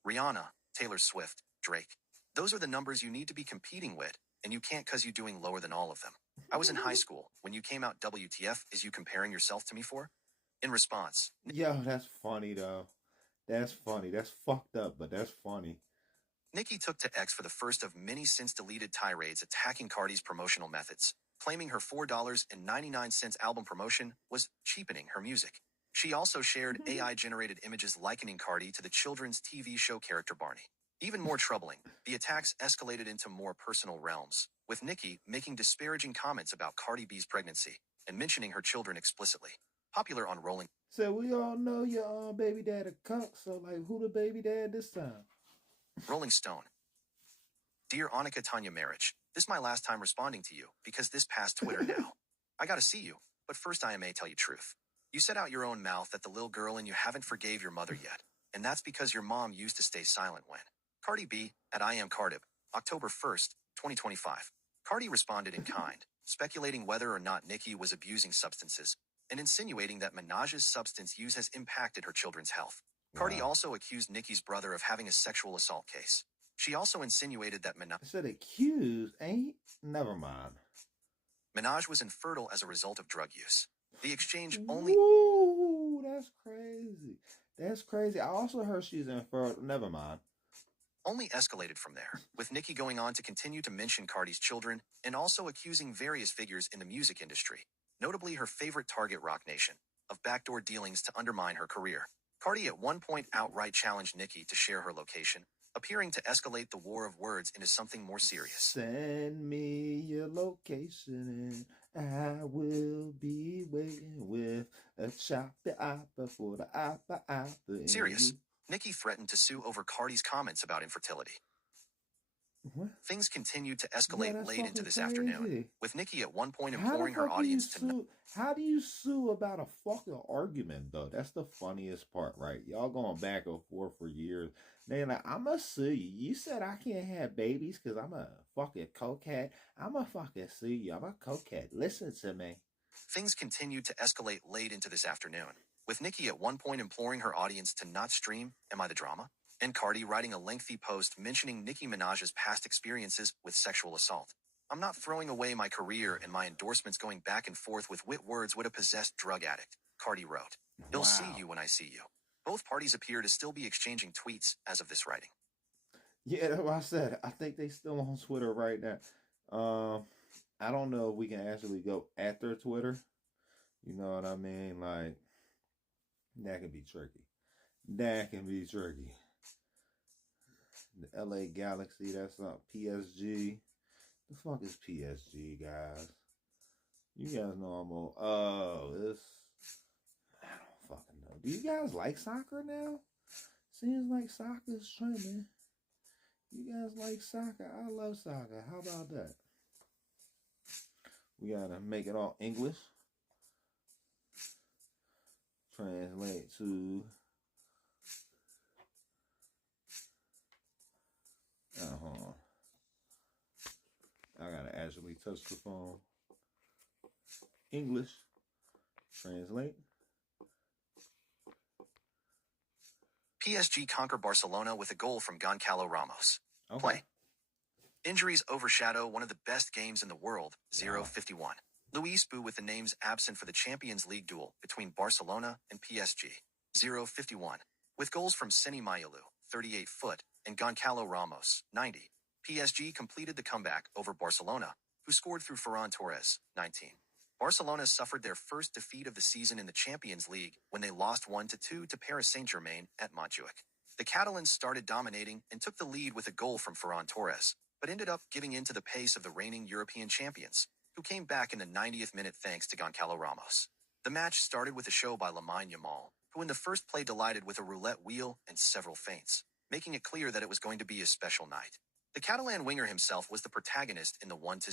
Rihanna, Taylor Swift, Drake. Those are the numbers you need to be competing with, and you can't cause you doing lower than all of them. I was in high school. When you came out, WTF is you comparing yourself to me for? In response, Yo, that's funny though. That's funny. That's fucked up, but that's funny. Nicki took to X for the first of many since deleted tirades attacking Cardi's promotional methods, claiming her $4.99 album promotion was cheapening her music. She also shared AI-generated images likening Cardi to the children's TV show character Barney. Even more troubling, the attacks escalated into more personal realms, with Nicki making disparaging comments about Cardi B's pregnancy and mentioning her children explicitly. Popular on Rolling. So we all know your baby dad a cuck, so like who the baby dad this time? Rolling Stone. Dear Annika Tanya Marriage, this is my last time responding to you because this past Twitter now. I gotta see you, but first I may tell you truth. You said out your own mouth that the little girl and you haven't forgave your mother yet, and that's because your mom used to stay silent when. Cardi B, at I Am Cardib, October 1st, 2025. Cardi responded in kind, speculating whether or not Nicki was abusing substances, and insinuating that Minaj's substance use has impacted her children's health. Cardi also accused Nicki's brother of having a sexual assault case. She also insinuated that I said accused, ain't? Never mind. Minaj was infertile as a result of drug use. The exchange only... Ooh, that's crazy. That's crazy. I also heard she's infertile. Never mind. Only escalated from there, with Nicki going on to continue to mention Cardi's children and also accusing various figures in the music industry, notably her favorite target Roc Nation, of backdoor dealings to undermine her career. Cardi at one point outright challenged Nicki to share her location, appearing to escalate the war of words into something more serious. Send me your location and I will be waiting with a choppy apple for the apple. Serious. Nicki threatened to sue over Cardi's comments about infertility. What? Things continued to escalate late into this crazy. Afternoon, with Nicki at one point imploring her audience to... How do you sue about a fucking argument, though? That's the funniest part, right? Y'all going back and forth for years. They're like, I'm gonna sue you. You said I can't have babies because I'm a fucking cokehead. I'm gonna fucking sue you. I'm a cokehead. Listen to me. Things continued to escalate late into this afternoon, with Nicki at one point imploring her audience to not stream Am I the Drama? And Cardi writing a lengthy post mentioning Nicki Minaj's past experiences with sexual assault. I'm not throwing away my career and my endorsements going back and forth with wit words with a possessed drug addict, Cardi wrote. He'll see you when I see you. Both parties appear to still be exchanging tweets as of this writing. Yeah, that's what I said. I think they still on Twitter right now. I don't know if we can actually go after Twitter. You know what I mean? Like, that can be tricky. That can be tricky. The LA Galaxy, that's not PSG. The fuck is PSG, guys? You guys know I'm on. Oh, this. I don't fucking know. Do you guys like soccer now? Seems like soccer's trending. You guys like soccer? I love soccer. How about that? We gotta make it all English. Translate to. Hold on. I gotta actually touch the phone. English. Translate. PSG conquer Barcelona with a goal from Goncalo Ramos. Okay. Play. Injuries overshadow one of the best games in the world, 0-51. Luis Boo with the names absent for the Champions League duel between Barcelona and PSG, 0-51. With goals from Seni Mayulu, 38-foot, and Goncalo Ramos, 90. PSG completed the comeback over Barcelona, who scored through Ferran Torres, 19. Barcelona suffered their first defeat of the season in the Champions League when they lost 1-2 to Paris Saint-Germain at Montjuic. The Catalans started dominating and took the lead with a goal from Ferran Torres, but ended up giving in to the pace of the reigning European champions, who came back in the 90th minute thanks to Goncalo Ramos. The match started with a show by Lamine Yamal, who in the first play delighted with a roulette wheel and several feints, making it clear that it was going to be a special night. The Catalan winger himself was the protagonist in the 1-0.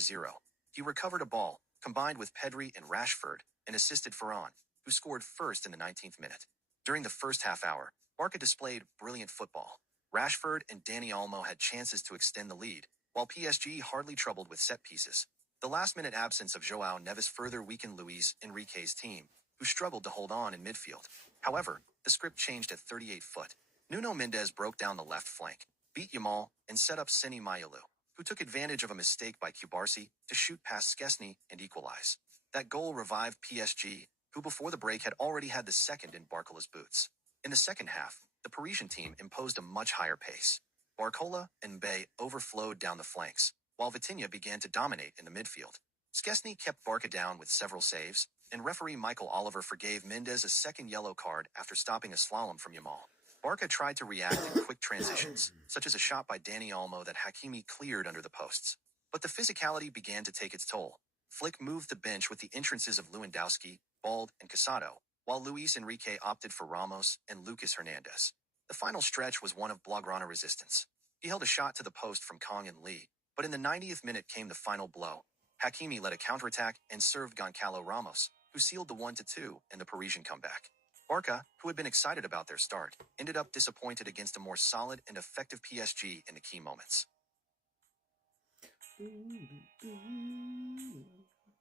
He recovered a ball, combined with Pedri and Rashford, and assisted Ferran, who scored first in the 19th minute. During the first half hour, Barca displayed brilliant football. Rashford and Dani Olmo had chances to extend the lead, while PSG hardly troubled with set pieces. The last-minute absence of João Neves further weakened Luis Enrique's team, who struggled to hold on in midfield. However, the script changed at 38-foot. Nuno Mendes broke down the left flank, beat Yamal, and set up Sini Mayalu, who took advantage of a mistake by Kubarsi to shoot past Szczesny and equalize. That goal revived PSG, who before the break had already had the second in Barcola's boots. In the second half, the Parisian team imposed a much higher pace. Barcola and Mbaye overflowed down the flanks, while Vitinha began to dominate in the midfield. Szczesny kept Barca down with several saves, and referee Michael Oliver forgave Mendes a second yellow card after stopping a slalom from Yamal. Barca tried to react in quick transitions, such as a shot by Dani Olmo that Hakimi cleared under the posts. But the physicality began to take its toll. Flick moved the bench with the entrances of Lewandowski, Bald, and Casado, while Luis Enrique opted for Ramos and Lucas Hernandez. The final stretch was one of Blaugrana resistance. He held a shot to the post from Kong and Lee, but in the 90th minute came the final blow. Hakimi led a counterattack and served Goncalo Ramos, who sealed the 1-2 in the Parisian comeback. Barca, who had been excited about their start, ended up disappointed against a more solid and effective PSG in the key moments.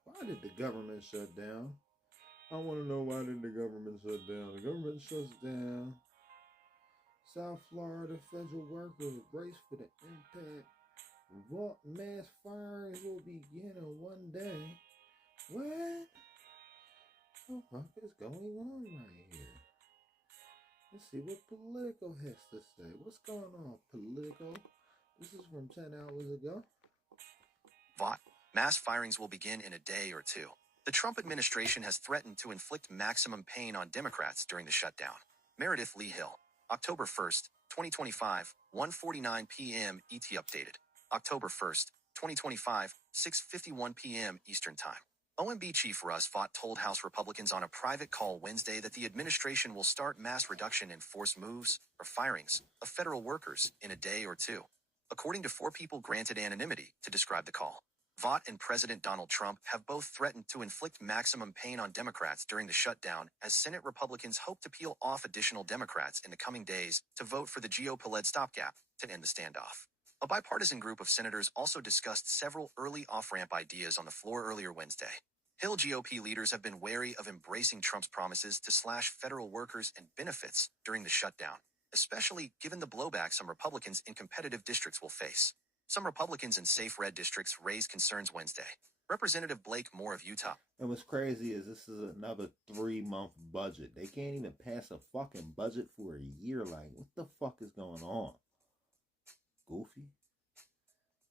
Why did the government shut down? I want to know, why did the government shut down? The government shuts down. South Florida federal workers brace for the impact. What mass firings will begin in one day? What the fuck is going on right here? Let's see what Politico has to say. What's going on, Politico? This is from 10 hours ago. Vought. Mass firings will begin in a day or two. The Trump administration has threatened to inflict maximum pain on Democrats during the shutdown. Meredith Lee Hill. October 1st, 2025, 1:49 p.m. ET updated. October 1st, 2025, 6:51 p.m. Eastern Time. OMB Chief Russ Vought told House Republicans on a private call Wednesday that the administration will start mass reduction in force moves, or firings, of federal workers in a day or two, according to 4 people granted anonymity to describe the call. Vought and President Donald Trump have both threatened to inflict maximum pain on Democrats during the shutdown as Senate Republicans hope to peel off additional Democrats in the coming days to vote for the GOP-led stopgap to end the standoff. A bipartisan group of senators also discussed several early off-ramp ideas on the floor earlier Wednesday. Hill GOP leaders have been wary of embracing Trump's promises to slash federal workers and benefits during the shutdown, especially given the blowback some Republicans in competitive districts will face. Some Republicans in safe red districts raised concerns Wednesday. Representative Blake Moore of Utah. And what's crazy is this is another 3-month budget. They can't even pass a fucking budget for a year. Like, what the fuck is going on? Goofy.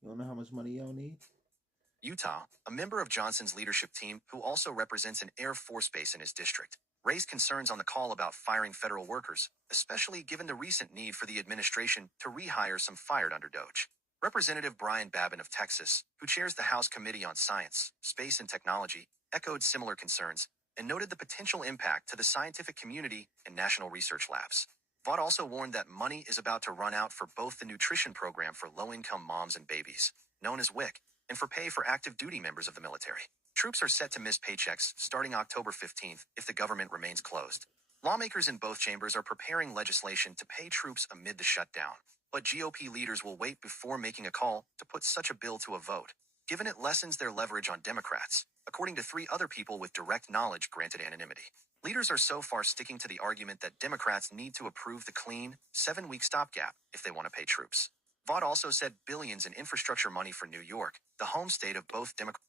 You don't know how much money y'all need? Utah, a member of Johnson's leadership team who also represents an Air Force base in his district, raised concerns on the call about firing federal workers, especially given the recent need for the administration to rehire some fired under Doge. Representative Brian Babin of Texas, who chairs the House Committee on Science, Space and Technology, echoed similar concerns and noted the potential impact to the scientific community and national research labs. Vought also warned that money is about to run out for both the nutrition program for low-income moms and babies, known as WIC, and for pay for active duty members of the military. Troops are set to miss paychecks starting October 15th if the government remains closed. Lawmakers in both chambers are preparing legislation to pay troops amid the shutdown, but GOP leaders will wait before making a call to put such a bill to a vote, given it lessens their leverage on Democrats, according to 3 other people with direct knowledge granted anonymity. Leaders are so far sticking to the argument that Democrats need to approve the clean, 7-week stopgap if they want to pay troops. Vought also said billions in infrastructure money for New York, the home state of both Democrats.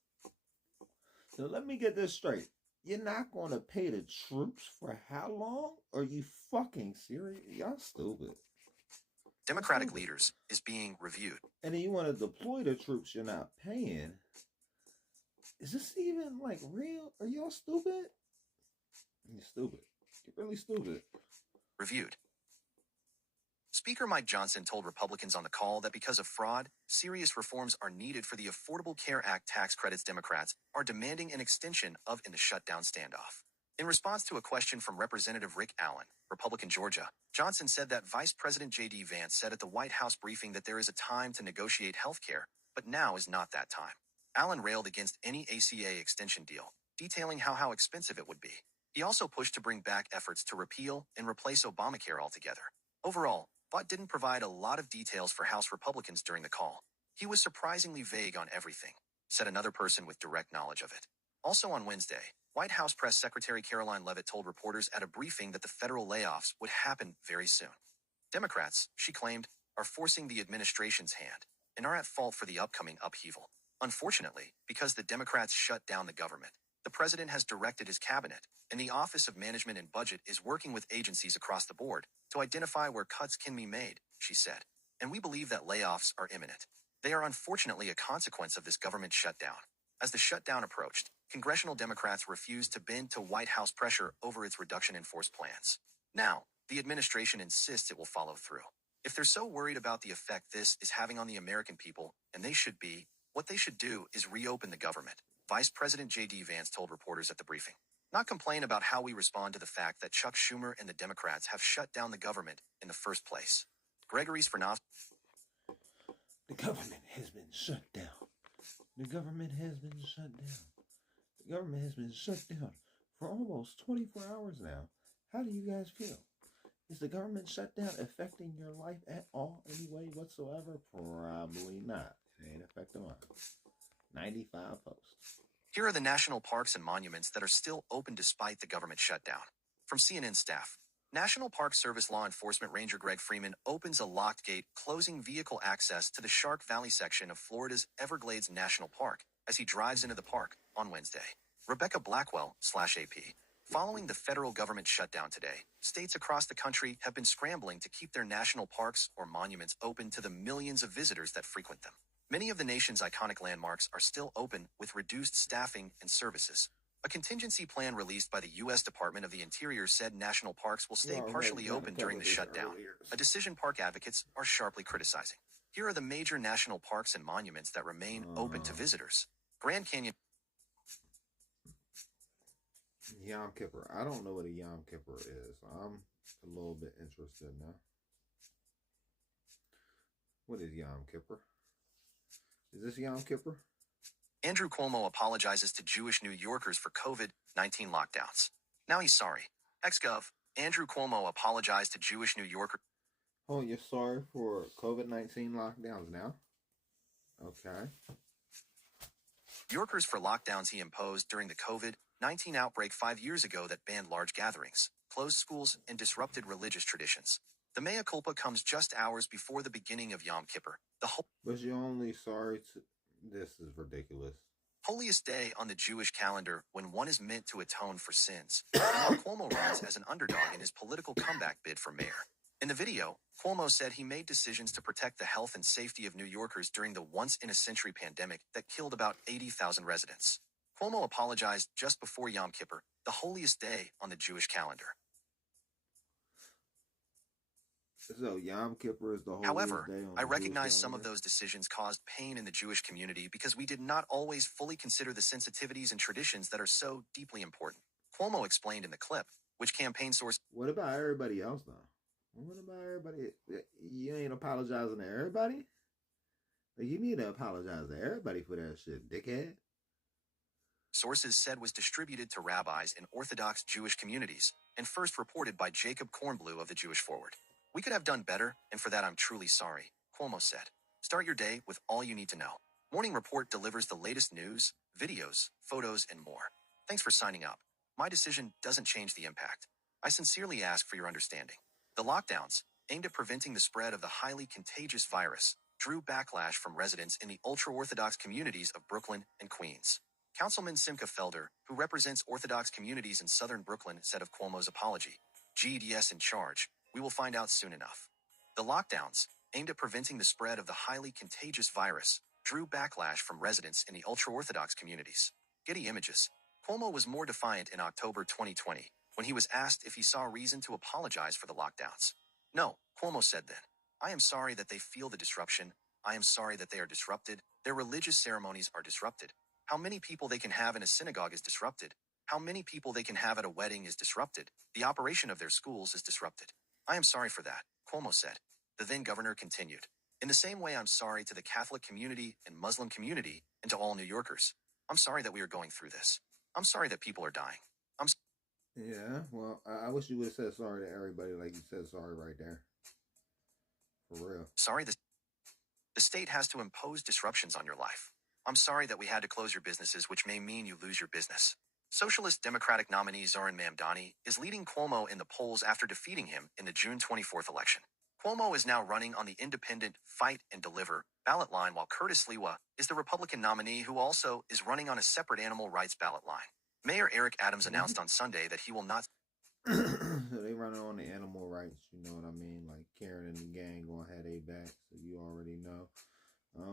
So let me get this straight. You're not going to pay the troops for how long? Are you fucking serious? Y'all stupid. Democratic leaders is being reviewed. And then you want to deploy the troops you're not paying. Is this even like real? Are y'all stupid? You're stupid. You're really stupid. Reviewed. Speaker Mike Johnson told Republicans on the call that because of fraud, serious reforms are needed for the Affordable Care Act tax credits Democrats are demanding an extension of in the shutdown standoff. In response to a question from Representative Rick Allen, Republican Georgia, Johnson said that Vice President J.D. Vance said at the White House briefing that there is a time to negotiate health care, but now is not that time. Allen railed against any ACA extension deal, detailing how expensive it would be. He also pushed to bring back efforts to repeal and replace Obamacare altogether. Overall, Vought didn't provide a lot of details for House Republicans during the call. He was surprisingly vague on everything, said another person with direct knowledge of it. Also on Wednesday, White House Press Secretary Caroline Leavitt told reporters at a briefing that the federal layoffs would happen very soon. Democrats, she claimed, are forcing the administration's hand and are at fault for the upcoming upheaval. Unfortunately, because the Democrats shut down the government, the president has directed his cabinet, and the Office of Management and Budget is working with agencies across the board to identify where cuts can be made, she said. And we believe that layoffs are imminent. They are unfortunately a consequence of this government shutdown. As the shutdown approached, congressional Democrats refused to bend to White House pressure over its reduction in force plans. Now, the administration insists it will follow through. If they're so worried about the effect this is having on the American people, and they should be, what they should do is reopen the government, Vice President J.D. Vance told reporters at the briefing. Not complain about how we respond to the fact that Chuck Schumer and the Democrats have shut down the government in the first place. Gregory's Fernov. The government has been shut down. The government has been shut down. The government has been shut down for almost 24 hours now. How do you guys feel? Is the government shutdown affecting your life at all, any way whatsoever? Probably not. It ain't affecting mine. 95 posts. Here are the national parks and monuments that are still open despite the government shutdown. From CNN staff, National Park Service Law Enforcement Ranger Greg Freeman opens a locked gate, closing vehicle access to the Shark Valley section of Florida's Everglades National Park as he drives into the park on Wednesday. Rebecca Blackwell, /AP. Following the federal government shutdown today, states across the country have been scrambling to keep their national parks or monuments open to the millions of visitors that frequent them. Many of the nation's iconic landmarks are still open with reduced staffing and services. A contingency plan released by the U.S. Department of the Interior said national parks will stay partially open during the shutdown, a decision park advocates are sharply criticizing. Here are the major national parks and monuments that remain open to visitors. Grand Canyon. Yom Kippur. I don't know what a Yom Kippur is. I'm a little bit interested now. What is Yom Kippur? Is this Yom Kippur? Andrew Cuomo apologizes to Jewish New Yorkers for COVID-19 lockdowns. Now he's sorry. Ex-Gov Andrew Cuomo apologized to Jewish New Yorkers. Oh, you're sorry for COVID-19 lockdowns now? Okay. Yorkers for lockdowns he imposed during the COVID-19 outbreak 5 years ago that banned large gatherings, closed schools, and disrupted religious traditions. The mea culpa comes just hours before the beginning of Yom Kippur, but you're only sorry to... This is ridiculous. Holiest day on the Jewish calendar when one is meant to atone for sins. And now Cuomo runs as an underdog in his political comeback bid for mayor. In the video, Cuomo said he made decisions to protect the health and safety of New Yorkers during the once-in-a-century pandemic that killed about 80,000 residents. Cuomo apologized just before Yom Kippur, the holiest day on the Jewish calendar. So Yom Kippur is the holiest However, day on I the recognize Jewish some of calendar? those decisions caused pain in the Jewish community because we did not always fully consider the sensitivities and traditions that are so deeply important. Cuomo explained in the clip, which campaign source. What about everybody else, though? What about everybody? You ain't apologizing to everybody? Like, you need to apologize to everybody for that shit, dickhead. Sources said was distributed to rabbis in Orthodox Jewish communities, and first reported by Jacob Kornblue of the Jewish Forward. We could have done better, and for that I'm truly sorry, Cuomo said. Start your day with all you need to know. Morning Report delivers the latest news, videos, photos, and more. Thanks for signing up. My decision doesn't change the impact. I sincerely ask for your understanding. The lockdowns, aimed at preventing the spread of the highly contagious virus, drew backlash from residents in the ultra-Orthodox communities of Brooklyn and Queens. Councilman Simcha Felder, who represents Orthodox communities in southern Brooklyn, said of Cuomo's apology, "GDS in charge. We will find out soon enough." The lockdowns, aimed at preventing the spread of the highly contagious virus, drew backlash from residents in the ultra-Orthodox communities. Getty Images. Cuomo was more defiant in October 2020, when he was asked if he saw reason to apologize for the lockdowns. No, Cuomo said then. I am sorry that they feel the disruption. I am sorry that they are disrupted. Their religious ceremonies are disrupted. How many people they can have in a synagogue is disrupted. How many people they can have at a wedding is disrupted. The operation of their schools is disrupted. I am sorry for that, Cuomo said. The then governor continued. In the same way I'm sorry to the Catholic community and Muslim community and to all New Yorkers. I'm sorry that we are going through this. I'm sorry that people are dying. Yeah, well, I wish you would have said sorry to everybody like you said sorry right there. For real. Sorry the state has to impose disruptions on your life. I'm sorry that we had to close your businesses, which may mean you lose your business. Socialist Democratic nominee Zoran Mamdani is leading Cuomo in the polls after defeating him in the June 24th election. Cuomo is now running on the independent Fight and Deliver ballot line, while Curtis Sliwa is the Republican nominee who also is running on a separate animal rights ballot line. Mayor Eric Adams announced on Sunday that he will not. So they running on the animal rights, you know what I mean? Like Karen and the gang gonna have their back, so you already know.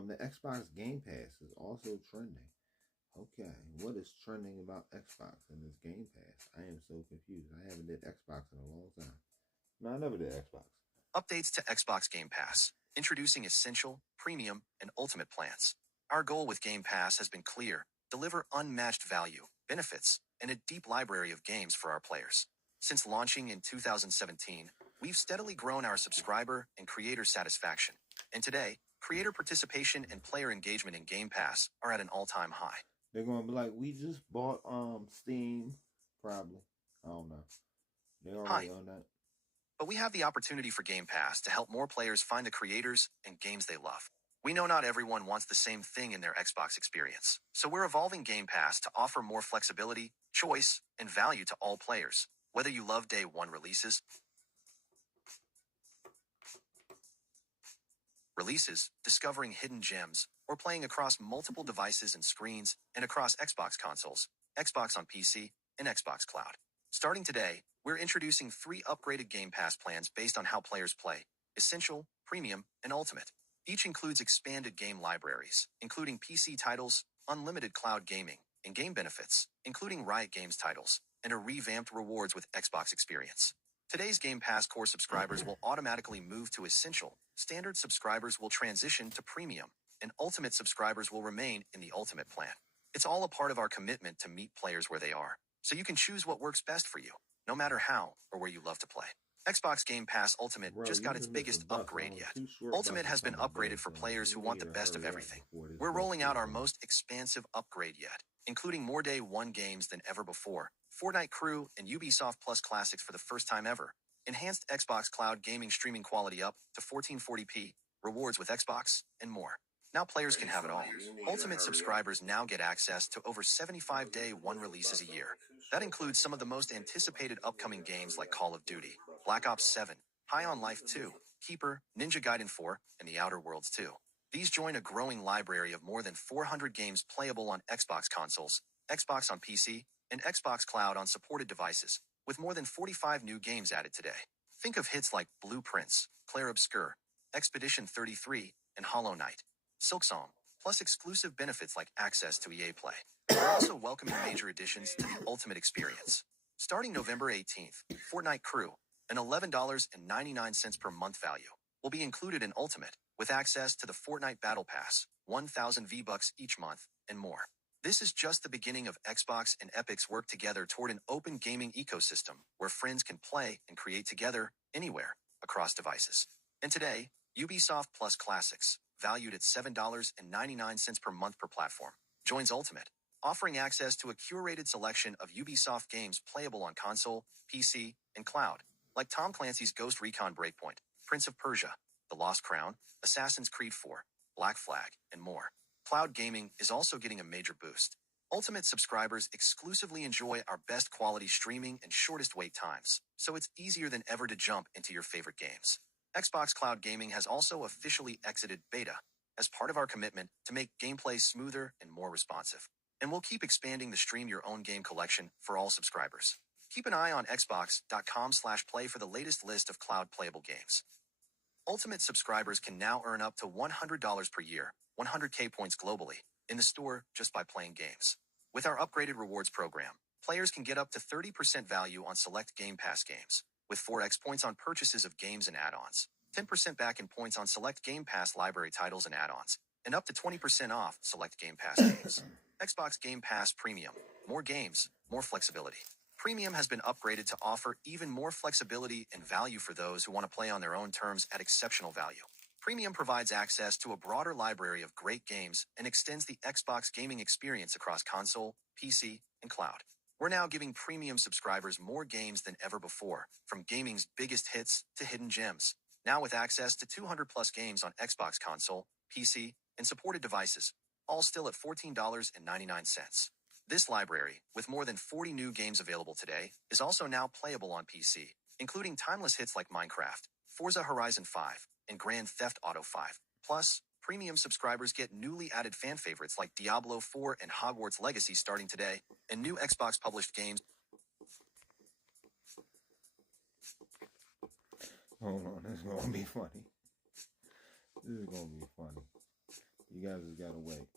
The Xbox Game Pass is also trending. Okay, what is trending about Xbox and this Game Pass? I am so confused. I haven't did Xbox in a long time. No, I never did Xbox. Updates to Xbox Game Pass, introducing Essential, Premium, and Ultimate plans. Our goal with Game Pass has been clear: deliver unmatched value, benefits, and a deep library of games for our players. Since launching in 2017, we've steadily grown our subscriber and creator satisfaction. And today, creator participation and player engagement in Game Pass are at an all-time high. They're gonna be like, we just bought Steam, probably. I don't know. They already own that. But we have the opportunity for Game Pass to help more players find the creators and games they love. We know not everyone wants the same thing in their Xbox experience, so we're evolving Game Pass to offer more flexibility, choice, and value to all players. Whether you love day one releases, discovering hidden gems, or playing across multiple devices and screens, and across Xbox consoles, Xbox on PC, and Xbox Cloud. Starting today, we're introducing 3 upgraded Game Pass plans based on how players play: Essential, Premium, and Ultimate. Each includes expanded game libraries, including PC titles, unlimited cloud gaming, and game benefits, including Riot Games titles, and a revamped rewards with Xbox experience. Today's Game Pass core subscribers will automatically move to Essential, standard subscribers will transition to Premium, and Ultimate subscribers will remain in the Ultimate plan. It's all a part of our commitment to meet players where they are, so you can choose what works best for you, no matter how or where you love to play. Xbox Game Pass Ultimate just got its biggest upgrade yet. Ultimate has been upgraded for players who want the best of everything. We're rolling out our most expansive upgrade yet, including more Day 1 games than ever before, Fortnite Crew and Ubisoft Plus classics for the first time ever, enhanced Xbox Cloud gaming streaming quality up to 1440p, rewards with Xbox, and more. Now players can have it all. Ultimate subscribers now get access to over 75 Day 1 releases a year. That includes some of the most anticipated upcoming games like Call of Duty, Black Ops 7, High on Life 2, Keeper, Ninja Gaiden 4, and The Outer Worlds 2. These join a growing library of more than 400 games playable on Xbox consoles, Xbox on PC, and Xbox Cloud on supported devices, with more than 45 new games added today. Think of hits like Blueprints, Clair Obscur, Expedition 33, and Hollow Knight. Silksong, plus exclusive benefits like access to EA Play. We're also welcoming major additions to the Ultimate experience. Starting November 18th, Fortnite Crew, an $11.99 per month value, will be included in Ultimate, with access to the Fortnite Battle Pass, 1,000 V-Bucks each month, and more. This is just the beginning of Xbox and Epic's work together toward an open gaming ecosystem where friends can play and create together, anywhere, across devices. And today, Ubisoft Plus Classics, valued at $7.99 per month per platform, joins Ultimate, offering access to a curated selection of Ubisoft games playable on console, PC, and cloud, like Tom Clancy's Ghost Recon Breakpoint, Prince of Persia, The Lost Crown, Assassin's Creed 4, Black Flag, and more. Cloud gaming is also getting a major boost. Ultimate subscribers exclusively enjoy our best quality streaming and shortest wait times, so it's easier than ever to jump into your favorite games. Xbox Cloud Gaming has also officially exited beta as part of our commitment to make gameplay smoother and more responsive. And we'll keep expanding the stream your own game collection for all subscribers. Keep an eye on xbox.com/play for the latest list of cloud playable games. Ultimate subscribers can now earn up to $100 per year, 100K points globally, in the store just by playing games. With our upgraded rewards program, players can get up to 30% value on select Game Pass games, with 4x points on purchases of games and add-ons, 10% back in points on select Game Pass library titles and add-ons, and up to 20% off select Game Pass games. Xbox Game Pass Premium. More games, more flexibility. Premium has been upgraded to offer even more flexibility and value for those who want to play on their own terms at exceptional value. Premium provides access to a broader library of great games and extends the Xbox gaming experience across console, PC, and cloud. We're now giving Premium subscribers more games than ever before, from gaming's biggest hits to hidden gems. Now with access to 200 plus games on Xbox console, PC, and supported devices, all still at $14.99. This library, with more than 40 new games available today, is also now playable on PC, including timeless hits like Minecraft, Forza Horizon 5, and Grand Theft Auto 5. Plus, premium subscribers get newly added fan favorites like Diablo 4 and Hogwarts Legacy starting today, and new Xbox published games. Hold on, this is gonna be funny. This is gonna be funny. You guys just gotta wait.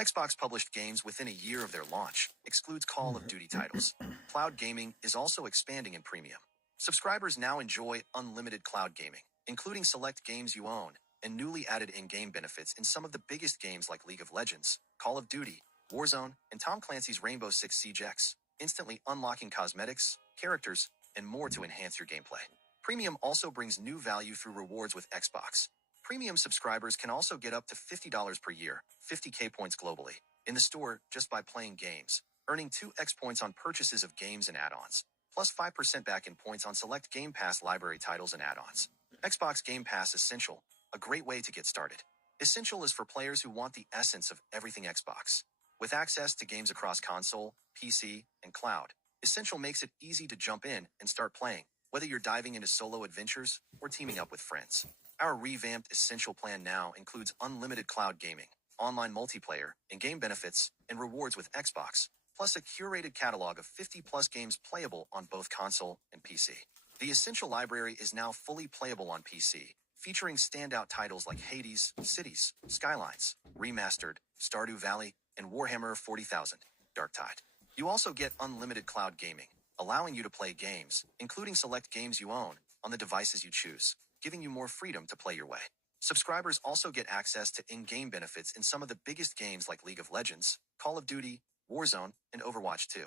Xbox published games within a year of their launch, excludes Call of Duty titles. Cloud gaming is also expanding in premium. Subscribers now enjoy unlimited cloud gaming, including select games you own, and newly added in-game benefits in some of the biggest games like League of Legends, Call of Duty, Warzone, and Tom Clancy's Rainbow Six Siege X, instantly unlocking cosmetics, characters, and more to enhance your gameplay. Premium also brings new value through rewards with Xbox. Premium subscribers can also get up to $50 per year, 50k points globally, in the store just by playing games, earning 2x points on purchases of games and add-ons, plus 5% back in points on select Game Pass library titles and add-ons. Xbox Game Pass Essential, a great way to get started. Essential is for players who want the essence of everything Xbox. With access to games across console, PC, and cloud, Essential makes it easy to jump in and start playing, whether you're diving into solo adventures or teaming up with friends. Our revamped Essential plan now includes unlimited cloud gaming, online multiplayer, and game benefits and rewards with Xbox, plus a curated catalog of 50-plus games playable on both console and PC. The Essential library is now fully playable on PC, featuring standout titles like Hades, Cities, Skylines, Remastered, Stardew Valley, and Warhammer 40,000, Darktide. You also get unlimited cloud gaming, allowing you to play games, including select games you own, on the devices you choose, giving you more freedom to play your way. Subscribers also get access to in-game benefits in some of the biggest games like League of Legends, Call of Duty, Warzone, and Overwatch 2.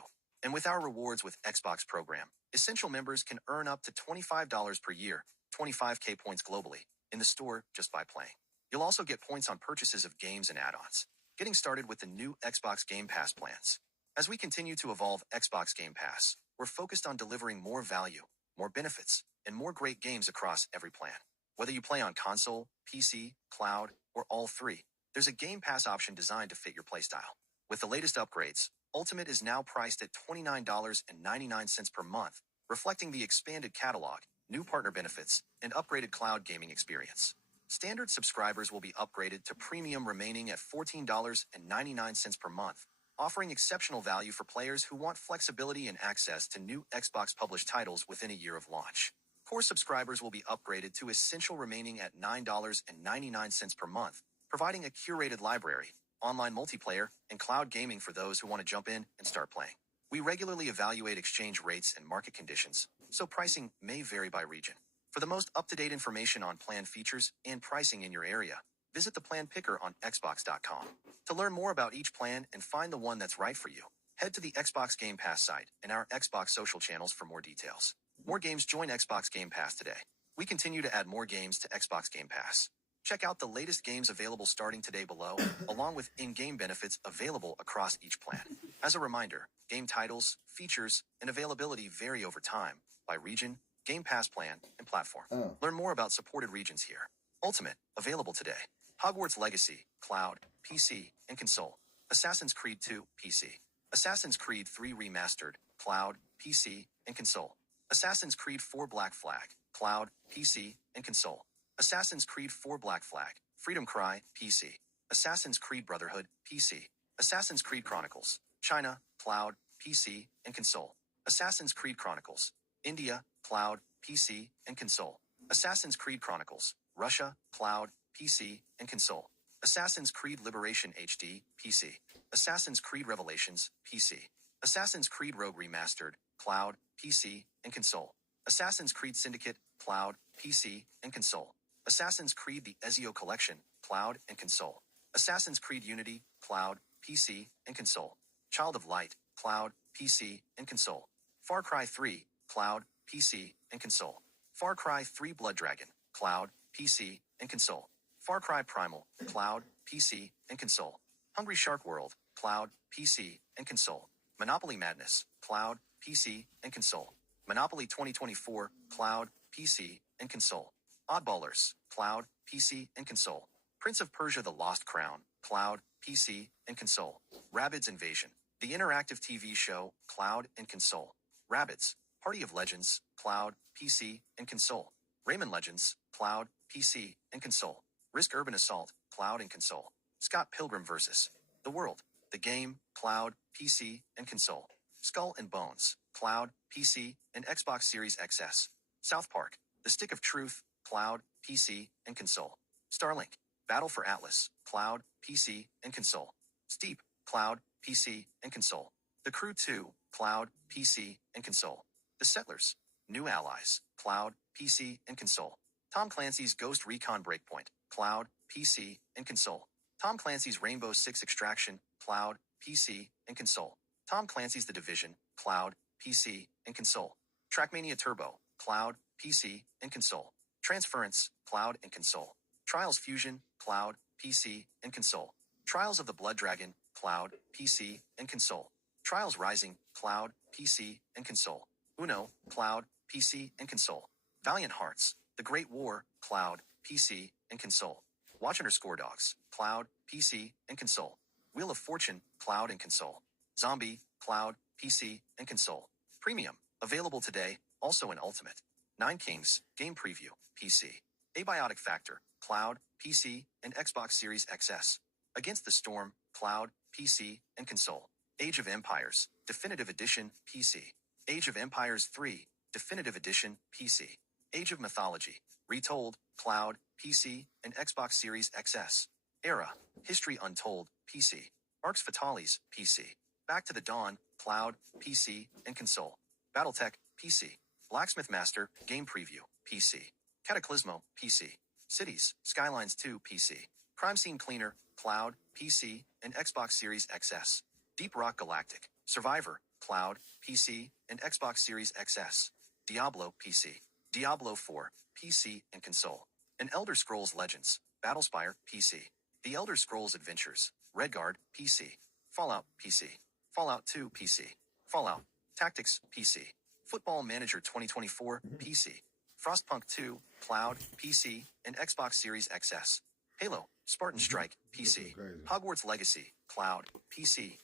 And with our rewards with Xbox program, Essential members can earn up to $25 per year, 25k points globally, in the store just by playing. You'll also get points on purchases of games and add-ons. Getting started with the new Xbox Game Pass plans. As we continue to evolve Xbox Game Pass, we're focused on delivering more value, more benefits, and more great games across every plan. Whether you play on console, PC, cloud, or all three, there's a Game Pass option designed to fit your playstyle. With the latest upgrades, Ultimate is now priced at $29.99 per month, reflecting the expanded catalog, new partner benefits, and upgraded cloud gaming experience. Standard subscribers will be upgraded to Premium remaining at $14.99 per month, offering exceptional value for players who want flexibility and access to new Xbox published titles within a year of launch. Core subscribers will be upgraded to Essential remaining at $9.99 per month, providing a curated library, online multiplayer, and cloud gaming for those who want to jump in and start playing. We regularly evaluate exchange rates and market conditions, so pricing may vary by region. For the most up-to-date information on plan features and pricing in your area, visit the plan picker on Xbox.com. To learn more about each plan and find the one that's right for you, head to the Xbox Game Pass site and our Xbox social channels for more details. More games join Xbox Game Pass today. We continue to add more games to Xbox Game Pass. Check out the latest games available starting today below, along with in-game benefits available across each plan. As a reminder, game titles, features, and availability vary over time by region, Game Pass plan, and platform. Learn more about supported regions here. Ultimate, available today. Hogwarts Legacy, Cloud, PC, and Console. Assassin's Creed 2, PC. Assassin's Creed 3 Remastered, Cloud, PC, and Console. Assassin's Creed 4 Black Flag, Cloud, PC, and Console. Assassin's Creed 4 Black Flag, Freedom Cry, PC. Assassin's Creed Brotherhood, PC. Assassin's Creed Chronicles, China, Cloud, PC, and Console. Assassin's Creed Chronicles, India, Cloud, PC, and Console. Assassin's Creed Chronicles, Russia, Cloud, PC, and Console. Assassin's Creed Liberation HD, PC. Assassin's Creed Revelations, PC. Assassin's Creed Rogue Remastered, Cloud, PC, and Console. Assassin's Creed Syndicate, Cloud, PC, and Console. Assassin's Creed The Ezio Collection, Cloud and Console. Assassin's Creed Unity, Cloud, PC, and Console. Child of Light, Cloud, PC, and Console. Far Cry 3, Cloud, PC, and Console. Far Cry 3 Blood Dragon, Cloud, PC, and Console. Far Cry Primal, Cloud, PC, and Console. Hungry Shark World, Cloud, PC, and Console. Monopoly Madness, Cloud, PC, and Console. Monopoly 2024, Cloud, PC, and Console. Oddballers, Cloud, PC, and Console. Prince of Persia The Lost Crown, Cloud, PC, and Console. Rabbids Invasion, the interactive TV show, Cloud and Console. Rabbids, Party of Legends, Cloud, PC, and Console. Rayman Legends, Cloud, PC, and Console. Risk Urban Assault, Cloud and Console. Scott Pilgrim vs. The World, the game, Cloud, PC, and Console. Skull and Bones, Cloud, PC, and Xbox Series XS. South Park, The Stick of Truth, Cloud, PC, and Console. Starlink, Battle for Atlas, Cloud, PC, and Console. Steep, Cloud, PC, and Console. The Crew 2, Cloud, PC, and Console. The Settlers, New Allies, Cloud, PC, and Console. Tom Clancy's Ghost Recon Breakpoint, Cloud, PC, and Console. Tom Clancy's Rainbow Six Extraction, Cloud, PC, and Console. Tom Clancy's The Division, Cloud, PC, and Console. Trackmania Turbo, Cloud, PC, and Console. Transference, Cloud and Console. Trials Fusion, Cloud, PC, and Console. Trials of the Blood Dragon, Cloud, PC, and Console. Trials Rising, Cloud, PC, and Console. Uno, Cloud, PC, and Console. Valiant Hearts, The Great War, Cloud, PC, and Console. Watch_Dogs, Cloud, PC, and Console. Wheel of Fortune, Cloud and Console. Zombie, Cloud, PC, and Console. Premium, available today, also in Ultimate. Nine Kings, Game Preview, PC. Abiotic Factor, Cloud, PC, and Xbox Series XS. Against the Storm, Cloud, PC, and Console. Age of Empires, Definitive Edition, PC. Age of Empires 3, Definitive Edition, PC. Age of Mythology, Retold, Cloud, PC, and Xbox Series XS. Era, History Untold, PC. Arx Fatalis, PC. Back to the Dawn, Cloud, PC, and Console. Battletech, PC. Blacksmith Master, Game Preview, PC. Cataclysmo, PC. Cities, Skylines 2, PC. Crime Scene Cleaner, Cloud, PC, and Xbox Series XS. Deep Rock Galactic, Survivor, Cloud, PC, and Xbox Series XS. Diablo, PC. Diablo 4, PC, and Console. And Elder Scrolls Legends, Battlespire, PC. The Elder Scrolls Adventures, Redguard, PC. Fallout, PC. Fallout 2, PC. Fallout, Tactics, PC. Football Manager 2024, PC. Frostpunk 2, Cloud, PC, and Xbox Series XS. Halo, Spartan Strike, PC. Hogwarts Legacy, Cloud, PC.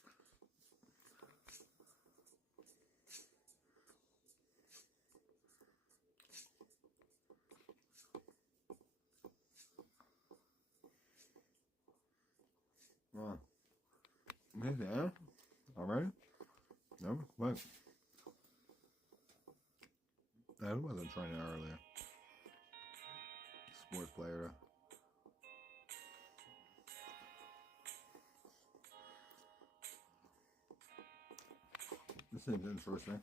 Well, yeah, all right. No, what? I wasn't trying it earlier. Sports player. This seems interesting.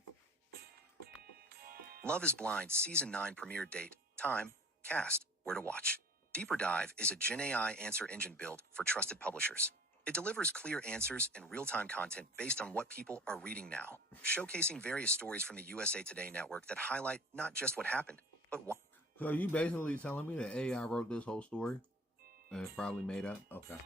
Love is Blind Season 9 premiere date, time, cast, where to watch. Deeper Dive is a Gen AI answer engine built for trusted publishers. It delivers clear answers and real-time content based on what people are reading now, showcasing various stories from the USA Today network that highlight not just what happened, but why. So you basically telling me that AI wrote this whole story? And it's probably made up? Okay.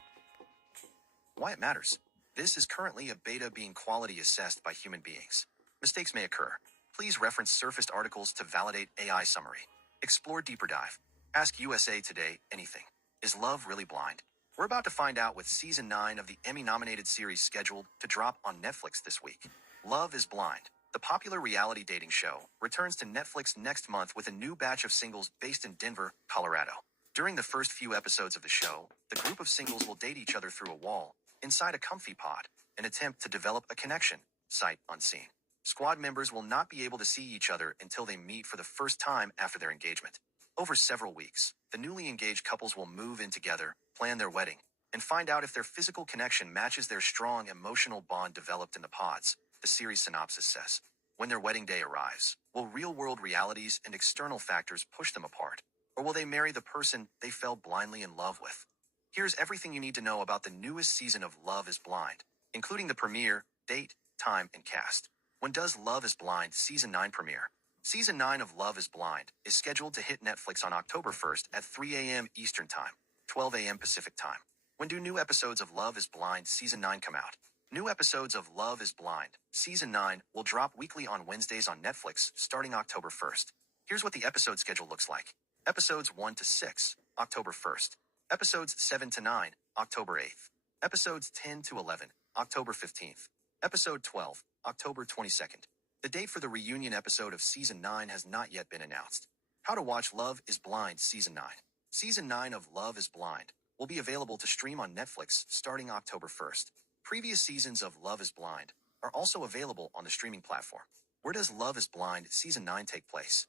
Why it matters. This is currently a beta being quality assessed by human beings. Mistakes may occur. Please reference surfaced articles to validate AI summary. Explore Deeper Dive. Ask USA Today anything. Is love really blind? We're about to find out with Season 9 of the Emmy-nominated series scheduled to drop on Netflix this week. Love is Blind, the popular reality dating show, returns to Netflix next month with a new batch of singles based in Denver, Colorado. During the first few episodes of the show, the group of singles will date each other through a wall, inside a comfy pod, and attempt to develop a connection, sight unseen. Squad members will not be able to see each other until they meet for the first time after their engagement. Over several weeks, the newly engaged couples will move in together, plan their wedding, and find out if their physical connection matches their strong emotional bond developed in the pods, the series synopsis says. When their wedding day arrives, will real-world realities and external factors push them apart? Or will they marry the person they fell blindly in love with? Here's everything you need to know about the newest season of Love is Blind, including the premiere, date, time, and cast. When does Love is Blind Season 9 premiere? Season 9 of Love is Blind is scheduled to hit Netflix on October 1st at 3 a.m. Eastern Time, 12 a.m. Pacific Time. When do new episodes of Love is Blind Season 9 come out? New episodes of Love is Blind Season 9 will drop weekly on Wednesdays on Netflix starting October 1st. Here's what the episode schedule looks like. Episodes 1 to 6, October 1st. Episodes 7 to 9, October 8th. Episodes 10 to 11, October 15th. Episode 12, October 22nd. The date for the reunion episode of Season 9 has not yet been announced. How to watch Love is Blind Season 9. Season 9 of Love is Blind will be available to stream on Netflix starting October 1st. Previous seasons of Love is Blind are also available on the streaming platform. Where does Love is Blind Season 9 take place?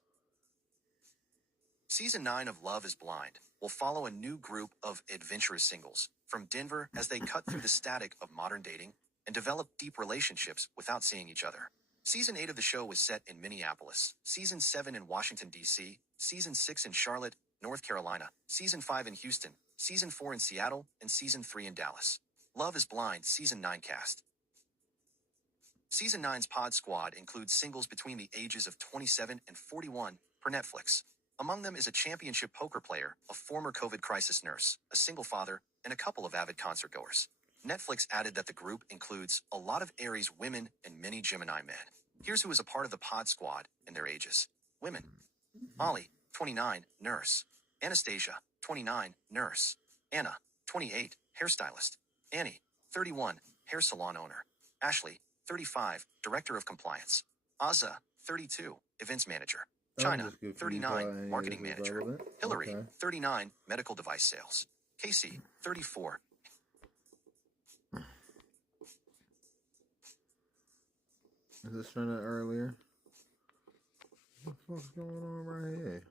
Season 9 of Love is Blind will follow a new group of adventurous singles from Denver as they cut through the static of modern dating and develop deep relationships without seeing each other. Season 8 of the show was set in Minneapolis, Season 7 in Washington, D.C., Season 6 in Charlotte, North Carolina, Season 5 in Houston, Season 4 in Seattle, and Season 3 in Dallas. Love is Blind Season 9 cast. Season 9's Pod Squad includes singles between the ages of 27 and 41 per Netflix. Among them is a championship poker player, a former COVID crisis nurse, a single father, and a couple of avid concert goers. Netflix added that the group includes a lot of Aries women and many Gemini men. Here's who is a part of the Pod Squad and their ages. Women. Molly, 29, nurse. Anastasia, 29, nurse. Anna, 28, hairstylist. Annie, 31, hair salon owner. Ashley, 35, director of compliance. Azza, 32, events manager. China, 39, marketing manager. Hillary, 39, medical device sales. Casey, 34. Is this from that earlier? What the fuck's going on right here?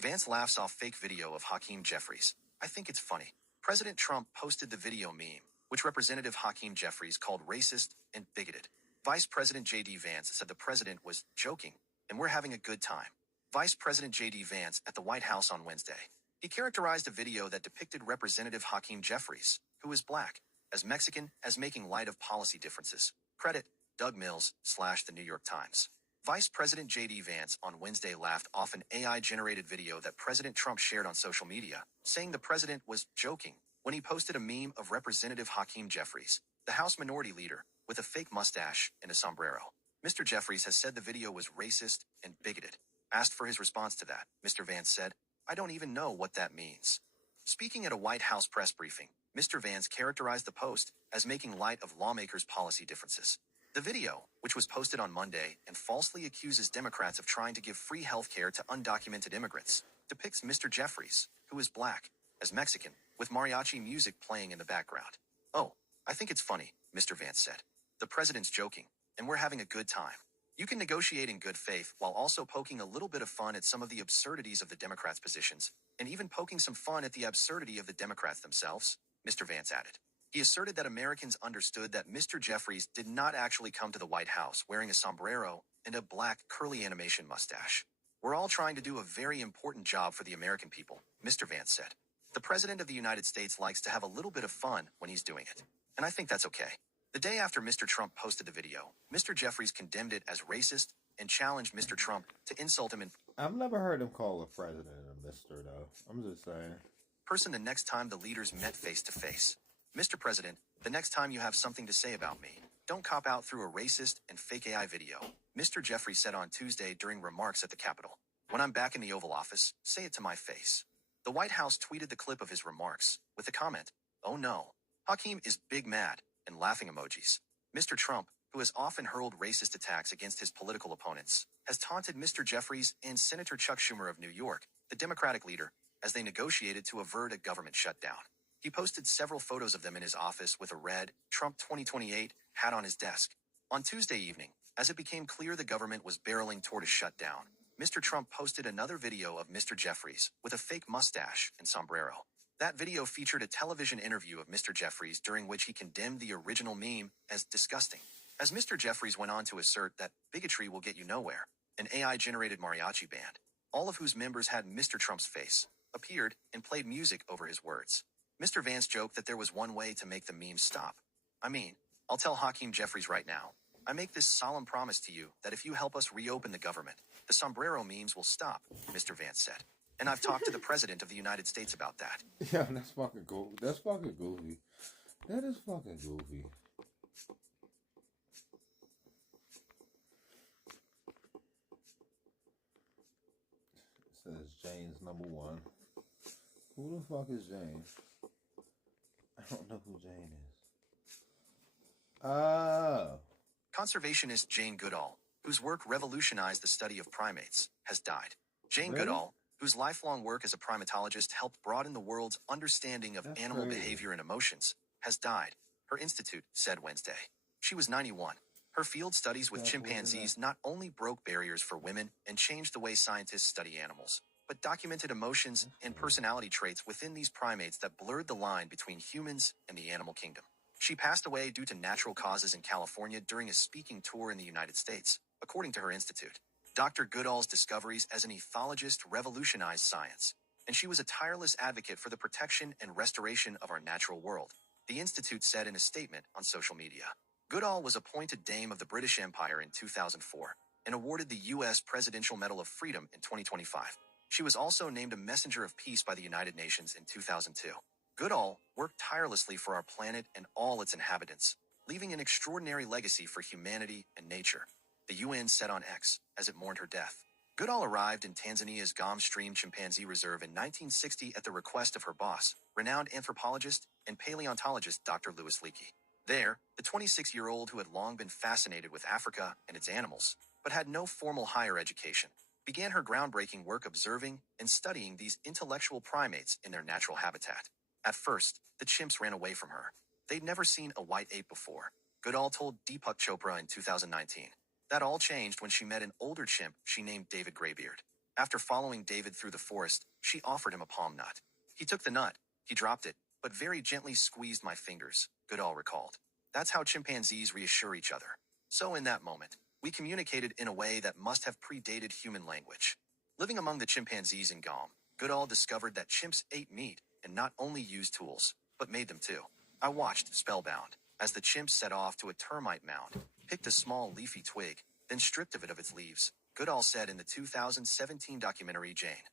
Vance laughs off fake video of Hakeem Jeffries. I think it's funny. President Trump posted the video meme, which Representative Hakeem Jeffries called racist and bigoted. Vice President J.D. Vance said the president was joking, and we're having a good time. Vice President J.D. Vance at the White House on Wednesday. He characterized a video that depicted Representative Hakeem Jeffries, who is black, as Mexican, as making light of policy differences. Credit, Doug Mills / The New York Times. Vice President J.D. Vance on Wednesday laughed off an AI-generated video that President Trump shared on social media, saying the president was joking when he posted a meme of Representative Hakeem Jeffries, the House Minority Leader, with a fake mustache and a sombrero. Mr. Jeffries has said the video was racist and bigoted. Asked for his response to that, Mr. Vance said, "I don't even know what that means." Speaking at a White House press briefing, Mr. Vance characterized the post as making light of lawmakers' policy differences. The video, which was posted on Monday and falsely accuses Democrats of trying to give free health care to undocumented immigrants, depicts Mr. Jeffries, who is black, as Mexican, with mariachi music playing in the background. "Oh, I think it's funny," Mr. Vance said. "The president's joking, and we're having a good time. You can negotiate in good faith while also poking a little bit of fun at some of the absurdities of the Democrats' positions, and even poking some fun at the absurdity of the Democrats themselves," Mr. Vance added. He asserted that Americans understood that Mr. Jeffries did not actually come to the White House wearing a sombrero and a black curly animation mustache. "We're all trying to do a very important job for the American people," Mr. Vance said. "The President of the United States likes to have a little bit of fun when he's doing it, and I think that's okay." The day after Mr. Trump posted the video, Mr. Jeffries condemned it as racist and challenged Mr. Trump to insult him in I've never heard him call a president a mister, though. I'm just saying. person the next time the leaders met face to face. "Mr. President, the next time you have something to say about me, don't cop out through a racist and fake AI video," Mr. Jeffries said on Tuesday during remarks at the Capitol. "When I'm back in the Oval Office, say it to my face." The White House tweeted the clip of his remarks, with the comment, "Oh no. Hakeem is big mad," and laughing emojis. Mr. Trump, who has often hurled racist attacks against his political opponents, has taunted Mr. Jeffries and Senator Chuck Schumer of New York, the Democratic leader, as they negotiated to avert a government shutdown. He posted several photos of them in his office with a red Trump 2028 hat on his desk. On Tuesday evening, as it became clear the government was barreling toward a shutdown, Mr. Trump posted another video of Mr. Jeffries with a fake mustache and sombrero. That video featured a television interview of Mr. Jeffries during which he condemned the original meme as disgusting. As Mr. Jeffries went on to assert that bigotry will get you nowhere, an AI-generated mariachi band, all of whose members had Mr. Trump's face, appeared and played music over his words. Mr. Vance joked that there was one way to make the memes stop. I mean, I'll tell Hakeem Jeffries right now. I make this solemn promise to you that if you help us reopen the government, the sombrero memes will stop, Mr. Vance said. And I've talked to the President of the United States about that. Yeah, that's fucking goofy. That's fucking goofy. That is fucking goofy. It says Jane's number one. Who the fuck is Jane? I don't know who Jane is. Oh. Conservationist Jane Goodall, whose work revolutionized the study of primates, has died. Jane Really? Goodall, whose lifelong work as a primatologist helped broaden the world's understanding of animal behavior and emotions, has died, her institute said Wednesday. She was 91. Her field studies with chimpanzees not only broke barriers for women and changed the way scientists study animals, but documented emotions and personality traits within these primates that blurred the line between humans and the animal kingdom. She passed away due to natural causes in California during a speaking tour in the United States, according to her institute. Dr. Goodall's discoveries as an ethologist revolutionized science, and she was a tireless advocate for the protection and restoration of our natural world, the institute said in a statement on social media. Goodall was appointed Dame of the British Empire in 2004 and awarded the U.S. Presidential Medal of Freedom in 2025. She was also named a Messenger of Peace by the United Nations in 2002. Goodall worked tirelessly for our planet and all its inhabitants, leaving an extraordinary legacy for humanity and nature, the UN said on X as it mourned her death. Goodall arrived in Tanzania's Gom Stream Chimpanzee Reserve in 1960 at the request of her boss, renowned anthropologist and paleontologist Dr. Louis Leakey. There, the 26-year-old who had long been fascinated with Africa and its animals, but had no formal higher education, began her groundbreaking work observing and studying these intellectual primates in their natural habitat. At first, the chimps ran away from her. They'd never seen a white ape before, Goodall told Deepak Chopra in 2019. That all changed when she met an older chimp she named David Greybeard. After following David through the forest, she offered him a palm nut. He took the nut, he dropped it, but very gently squeezed my fingers, Goodall recalled. That's how chimpanzees reassure each other. So in that moment, we communicated in a way that must have predated human language. Living among the chimpanzees in Gom, Goodall discovered that chimps ate meat and not only used tools, but made them too. I watched, spellbound, as the chimp set off to a termite mound, picked a small leafy twig, then stripped of its leaves, Goodall said in the 2017 documentary Jane.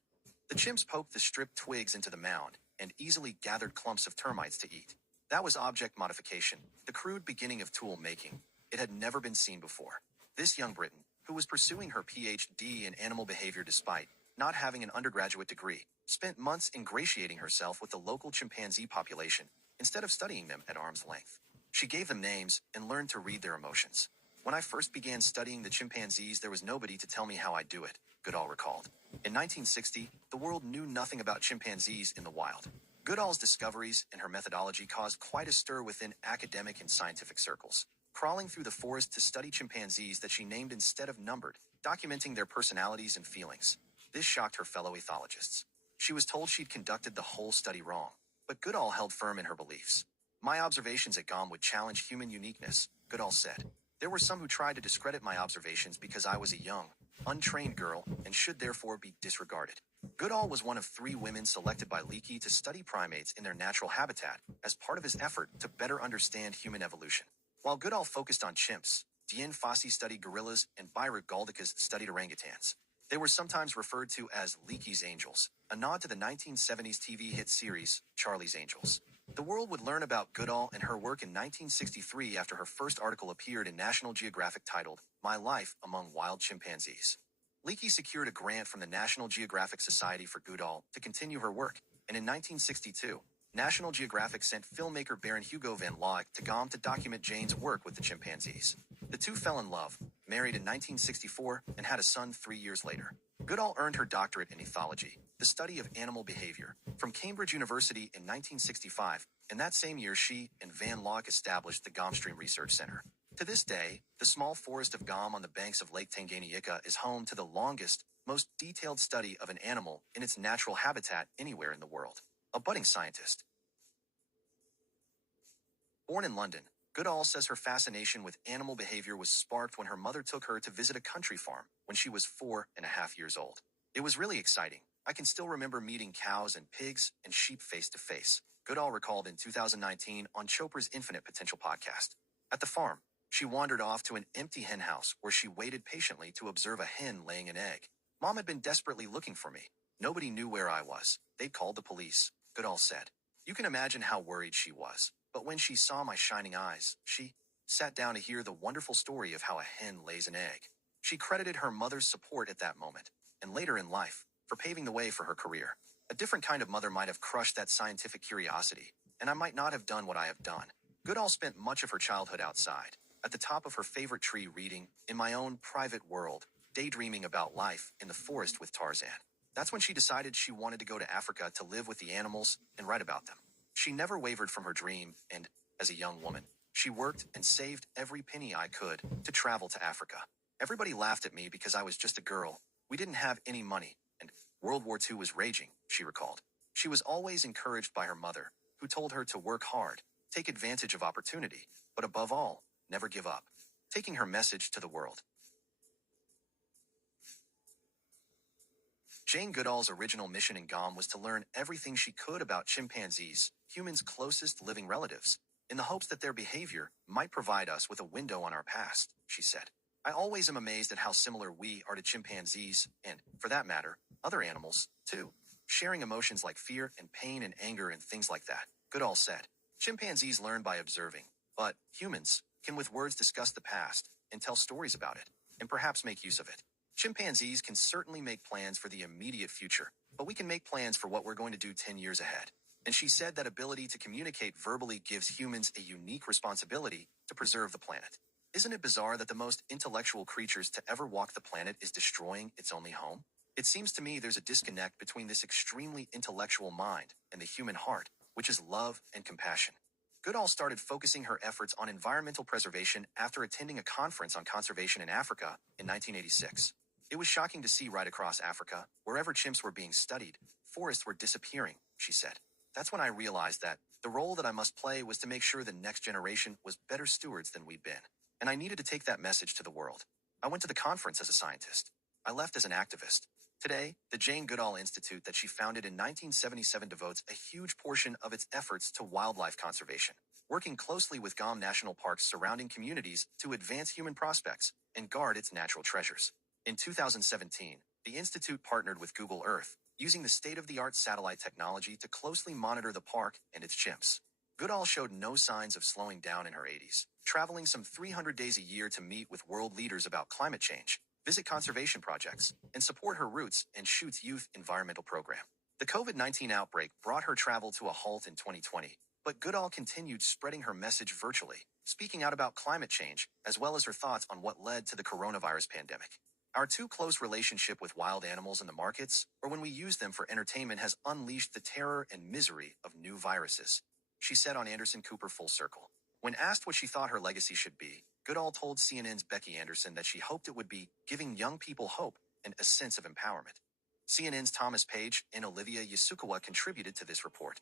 The chimps poked the stripped twigs into the mound and easily gathered clumps of termites to eat. That was object modification, the crude beginning of tool making. It had never been seen before. This young Briton, who was pursuing her PhD in animal behavior despite not having an undergraduate degree, spent months ingratiating herself with the local chimpanzee population instead of studying them at arm's length. She gave them names and learned to read their emotions. When I first began studying the chimpanzees, there was nobody to tell me how I do it, Goodall recalled. In 1960, the world knew nothing about chimpanzees in the wild. Goodall's discoveries and her methodology caused quite a stir within academic and scientific circles. Crawling through the forest to study chimpanzees that she named instead of numbered, documenting their personalities and feelings. This shocked her fellow ethologists. She was told she'd conducted the whole study wrong, but Goodall held firm in her beliefs. My observations at Gom would challenge human uniqueness, Goodall said. There were some who tried to discredit my observations because I was a young, untrained girl and should therefore be disregarded. Goodall was one of 3 women selected by Leakey to study primates in their natural habitat as part of his effort to better understand human evolution. While Goodall focused on chimps, Dian Fossey studied gorillas and Byra Galdikas studied orangutans. They were sometimes referred to as Leakey's Angels, a nod to the 1970s TV hit series, Charlie's Angels. The world would learn about Goodall and her work in 1963 after her first article appeared in National Geographic titled, My Life Among Wild Chimpanzees. Leakey secured a grant from the National Geographic Society for Goodall to continue her work, and in 1962, National Geographic sent filmmaker Baron Hugo van Laak to Gom to document Jane's work with the chimpanzees. The two fell in love, married in 1964, and had a son 3 years later. Goodall earned her doctorate in ethology, the study of animal behavior, from Cambridge University in 1965, and that same year she and Van Laak established the Gom Stream Research Center. To this day, the small forest of Gom on the banks of Lake Tanganyika is home to the longest, most detailed study of an animal in its natural habitat anywhere in the world. A budding scientist. Born in London, Goodall says her fascination with animal behavior was sparked when her mother took her to visit a country farm when she was 4.5 years old. It was really exciting. I can still remember meeting cows and pigs and sheep face to face, Goodall recalled in 2019 on Chopra's Infinite Potential podcast. At the farm, she wandered off to an empty hen house where she waited patiently to observe a hen laying an egg. Mom had been desperately looking for me. Nobody knew where I was. They'd called the police, Goodall said. You can imagine how worried she was. But when she saw my shining eyes, she sat down to hear the wonderful story of how a hen lays an egg. She credited her mother's support at that moment, and later in life, for paving the way for her career. A different kind of mother might have crushed that scientific curiosity, and I might not have done what I have done. Goodall spent much of her childhood outside, at the top of her favorite tree reading, in my own private world, daydreaming about life in the forest with Tarzan. That's when she decided she wanted to go to Africa to live with the animals and write about them. She never wavered from her dream, and, as a young woman, she worked and saved every penny I could to travel to Africa. Everybody laughed at me because I was just a girl. We didn't have any money, and World War II was raging, she recalled. She was always encouraged by her mother, who told her to work hard, take advantage of opportunity, but above all, never give up. Taking her message to the world. Jane Goodall's original mission in Guam was to learn everything she could about chimpanzees, humans' closest living relatives, in the hopes that their behavior might provide us with a window on our past, she said. I always am amazed at how similar we are to chimpanzees, and, for that matter, other animals, too. Sharing emotions like fear and pain and anger and things like that, Goodall said. Chimpanzees learn by observing, but humans can with words discuss the past and tell stories about it, and perhaps make use of it. Chimpanzees can certainly make plans for the immediate future, but we can make plans for what we're going to do 10 years ahead. And she said that ability to communicate verbally gives humans a unique responsibility to preserve the planet. Isn't it bizarre that the most intellectual creatures to ever walk the planet is destroying its only home? It seems to me there's a disconnect between this extremely intellectual mind and the human heart, which is love and compassion. Goodall started focusing her efforts on environmental preservation after attending a conference on conservation in Africa in 1986. It was shocking to see right across Africa, wherever chimps were being studied, forests were disappearing, she said. That's when I realized that the role that I must play was to make sure the next generation was better stewards than we'd been. And I needed to take that message to the world. I went to the conference as a scientist. I left as an activist. Today, the Jane Goodall Institute that she founded in 1977 devotes a huge portion of its efforts to wildlife conservation, working closely with Guam National Park's surrounding communities to advance human prospects and guard its natural treasures. In 2017, the Institute partnered with Google Earth, using the state-of-the-art satellite technology to closely monitor the park and its chimps. Goodall showed no signs of slowing down in her 80s, traveling some 300 days a year to meet with world leaders about climate change, visit conservation projects, and support her Roots and Shoots youth environmental program. The COVID-19 outbreak brought her travel to a halt in 2020, but Goodall continued spreading her message virtually, speaking out about climate change, as well as her thoughts on what led to the coronavirus pandemic. Our too close relationship with wild animals in the markets, or when we use them for entertainment, has unleashed the terror and misery of new viruses, she said on Anderson Cooper Full Circle. When asked what she thought her legacy should be, Goodall told CNN's Becky Anderson that she hoped it would be giving young people hope and a sense of empowerment. CNN's Thomas Page and Olivia Yasukawa contributed to this report.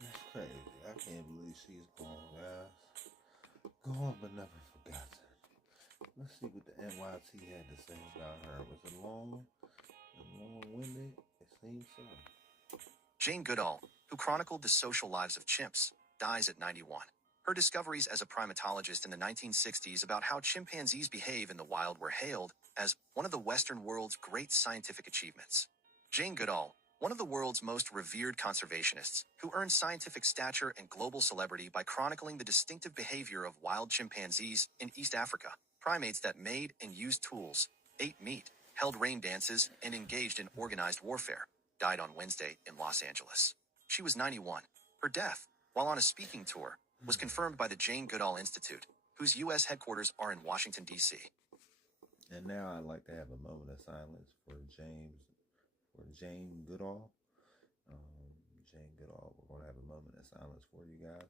That's crazy. I can't believe she's gone, guys. Gone but never forgotten. Let's see what the NYT had to say about her. Was it long and long-winded? It seems so. Jane Goodall, who chronicled the social lives of chimps, dies at 91. Her discoveries as a primatologist in the 1960s about how chimpanzees behave in the wild were hailed as one of the Western world's great scientific achievements. Jane Goodall, one of the world's most revered conservationists, who earned scientific stature and global celebrity by chronicling the distinctive behavior of wild chimpanzees in East Africa, primates that made and used tools, ate meat, held rain dances, and engaged in organized warfare, died on Wednesday in Los Angeles. She was 91. Her death, while on a speaking tour, was confirmed by the Jane Goodall Institute, whose U.S. headquarters are in Washington, D.C. And now I'd like to have a moment of silence for Jane Goodall. Jane Goodall, we're going to have a moment of silence for you guys.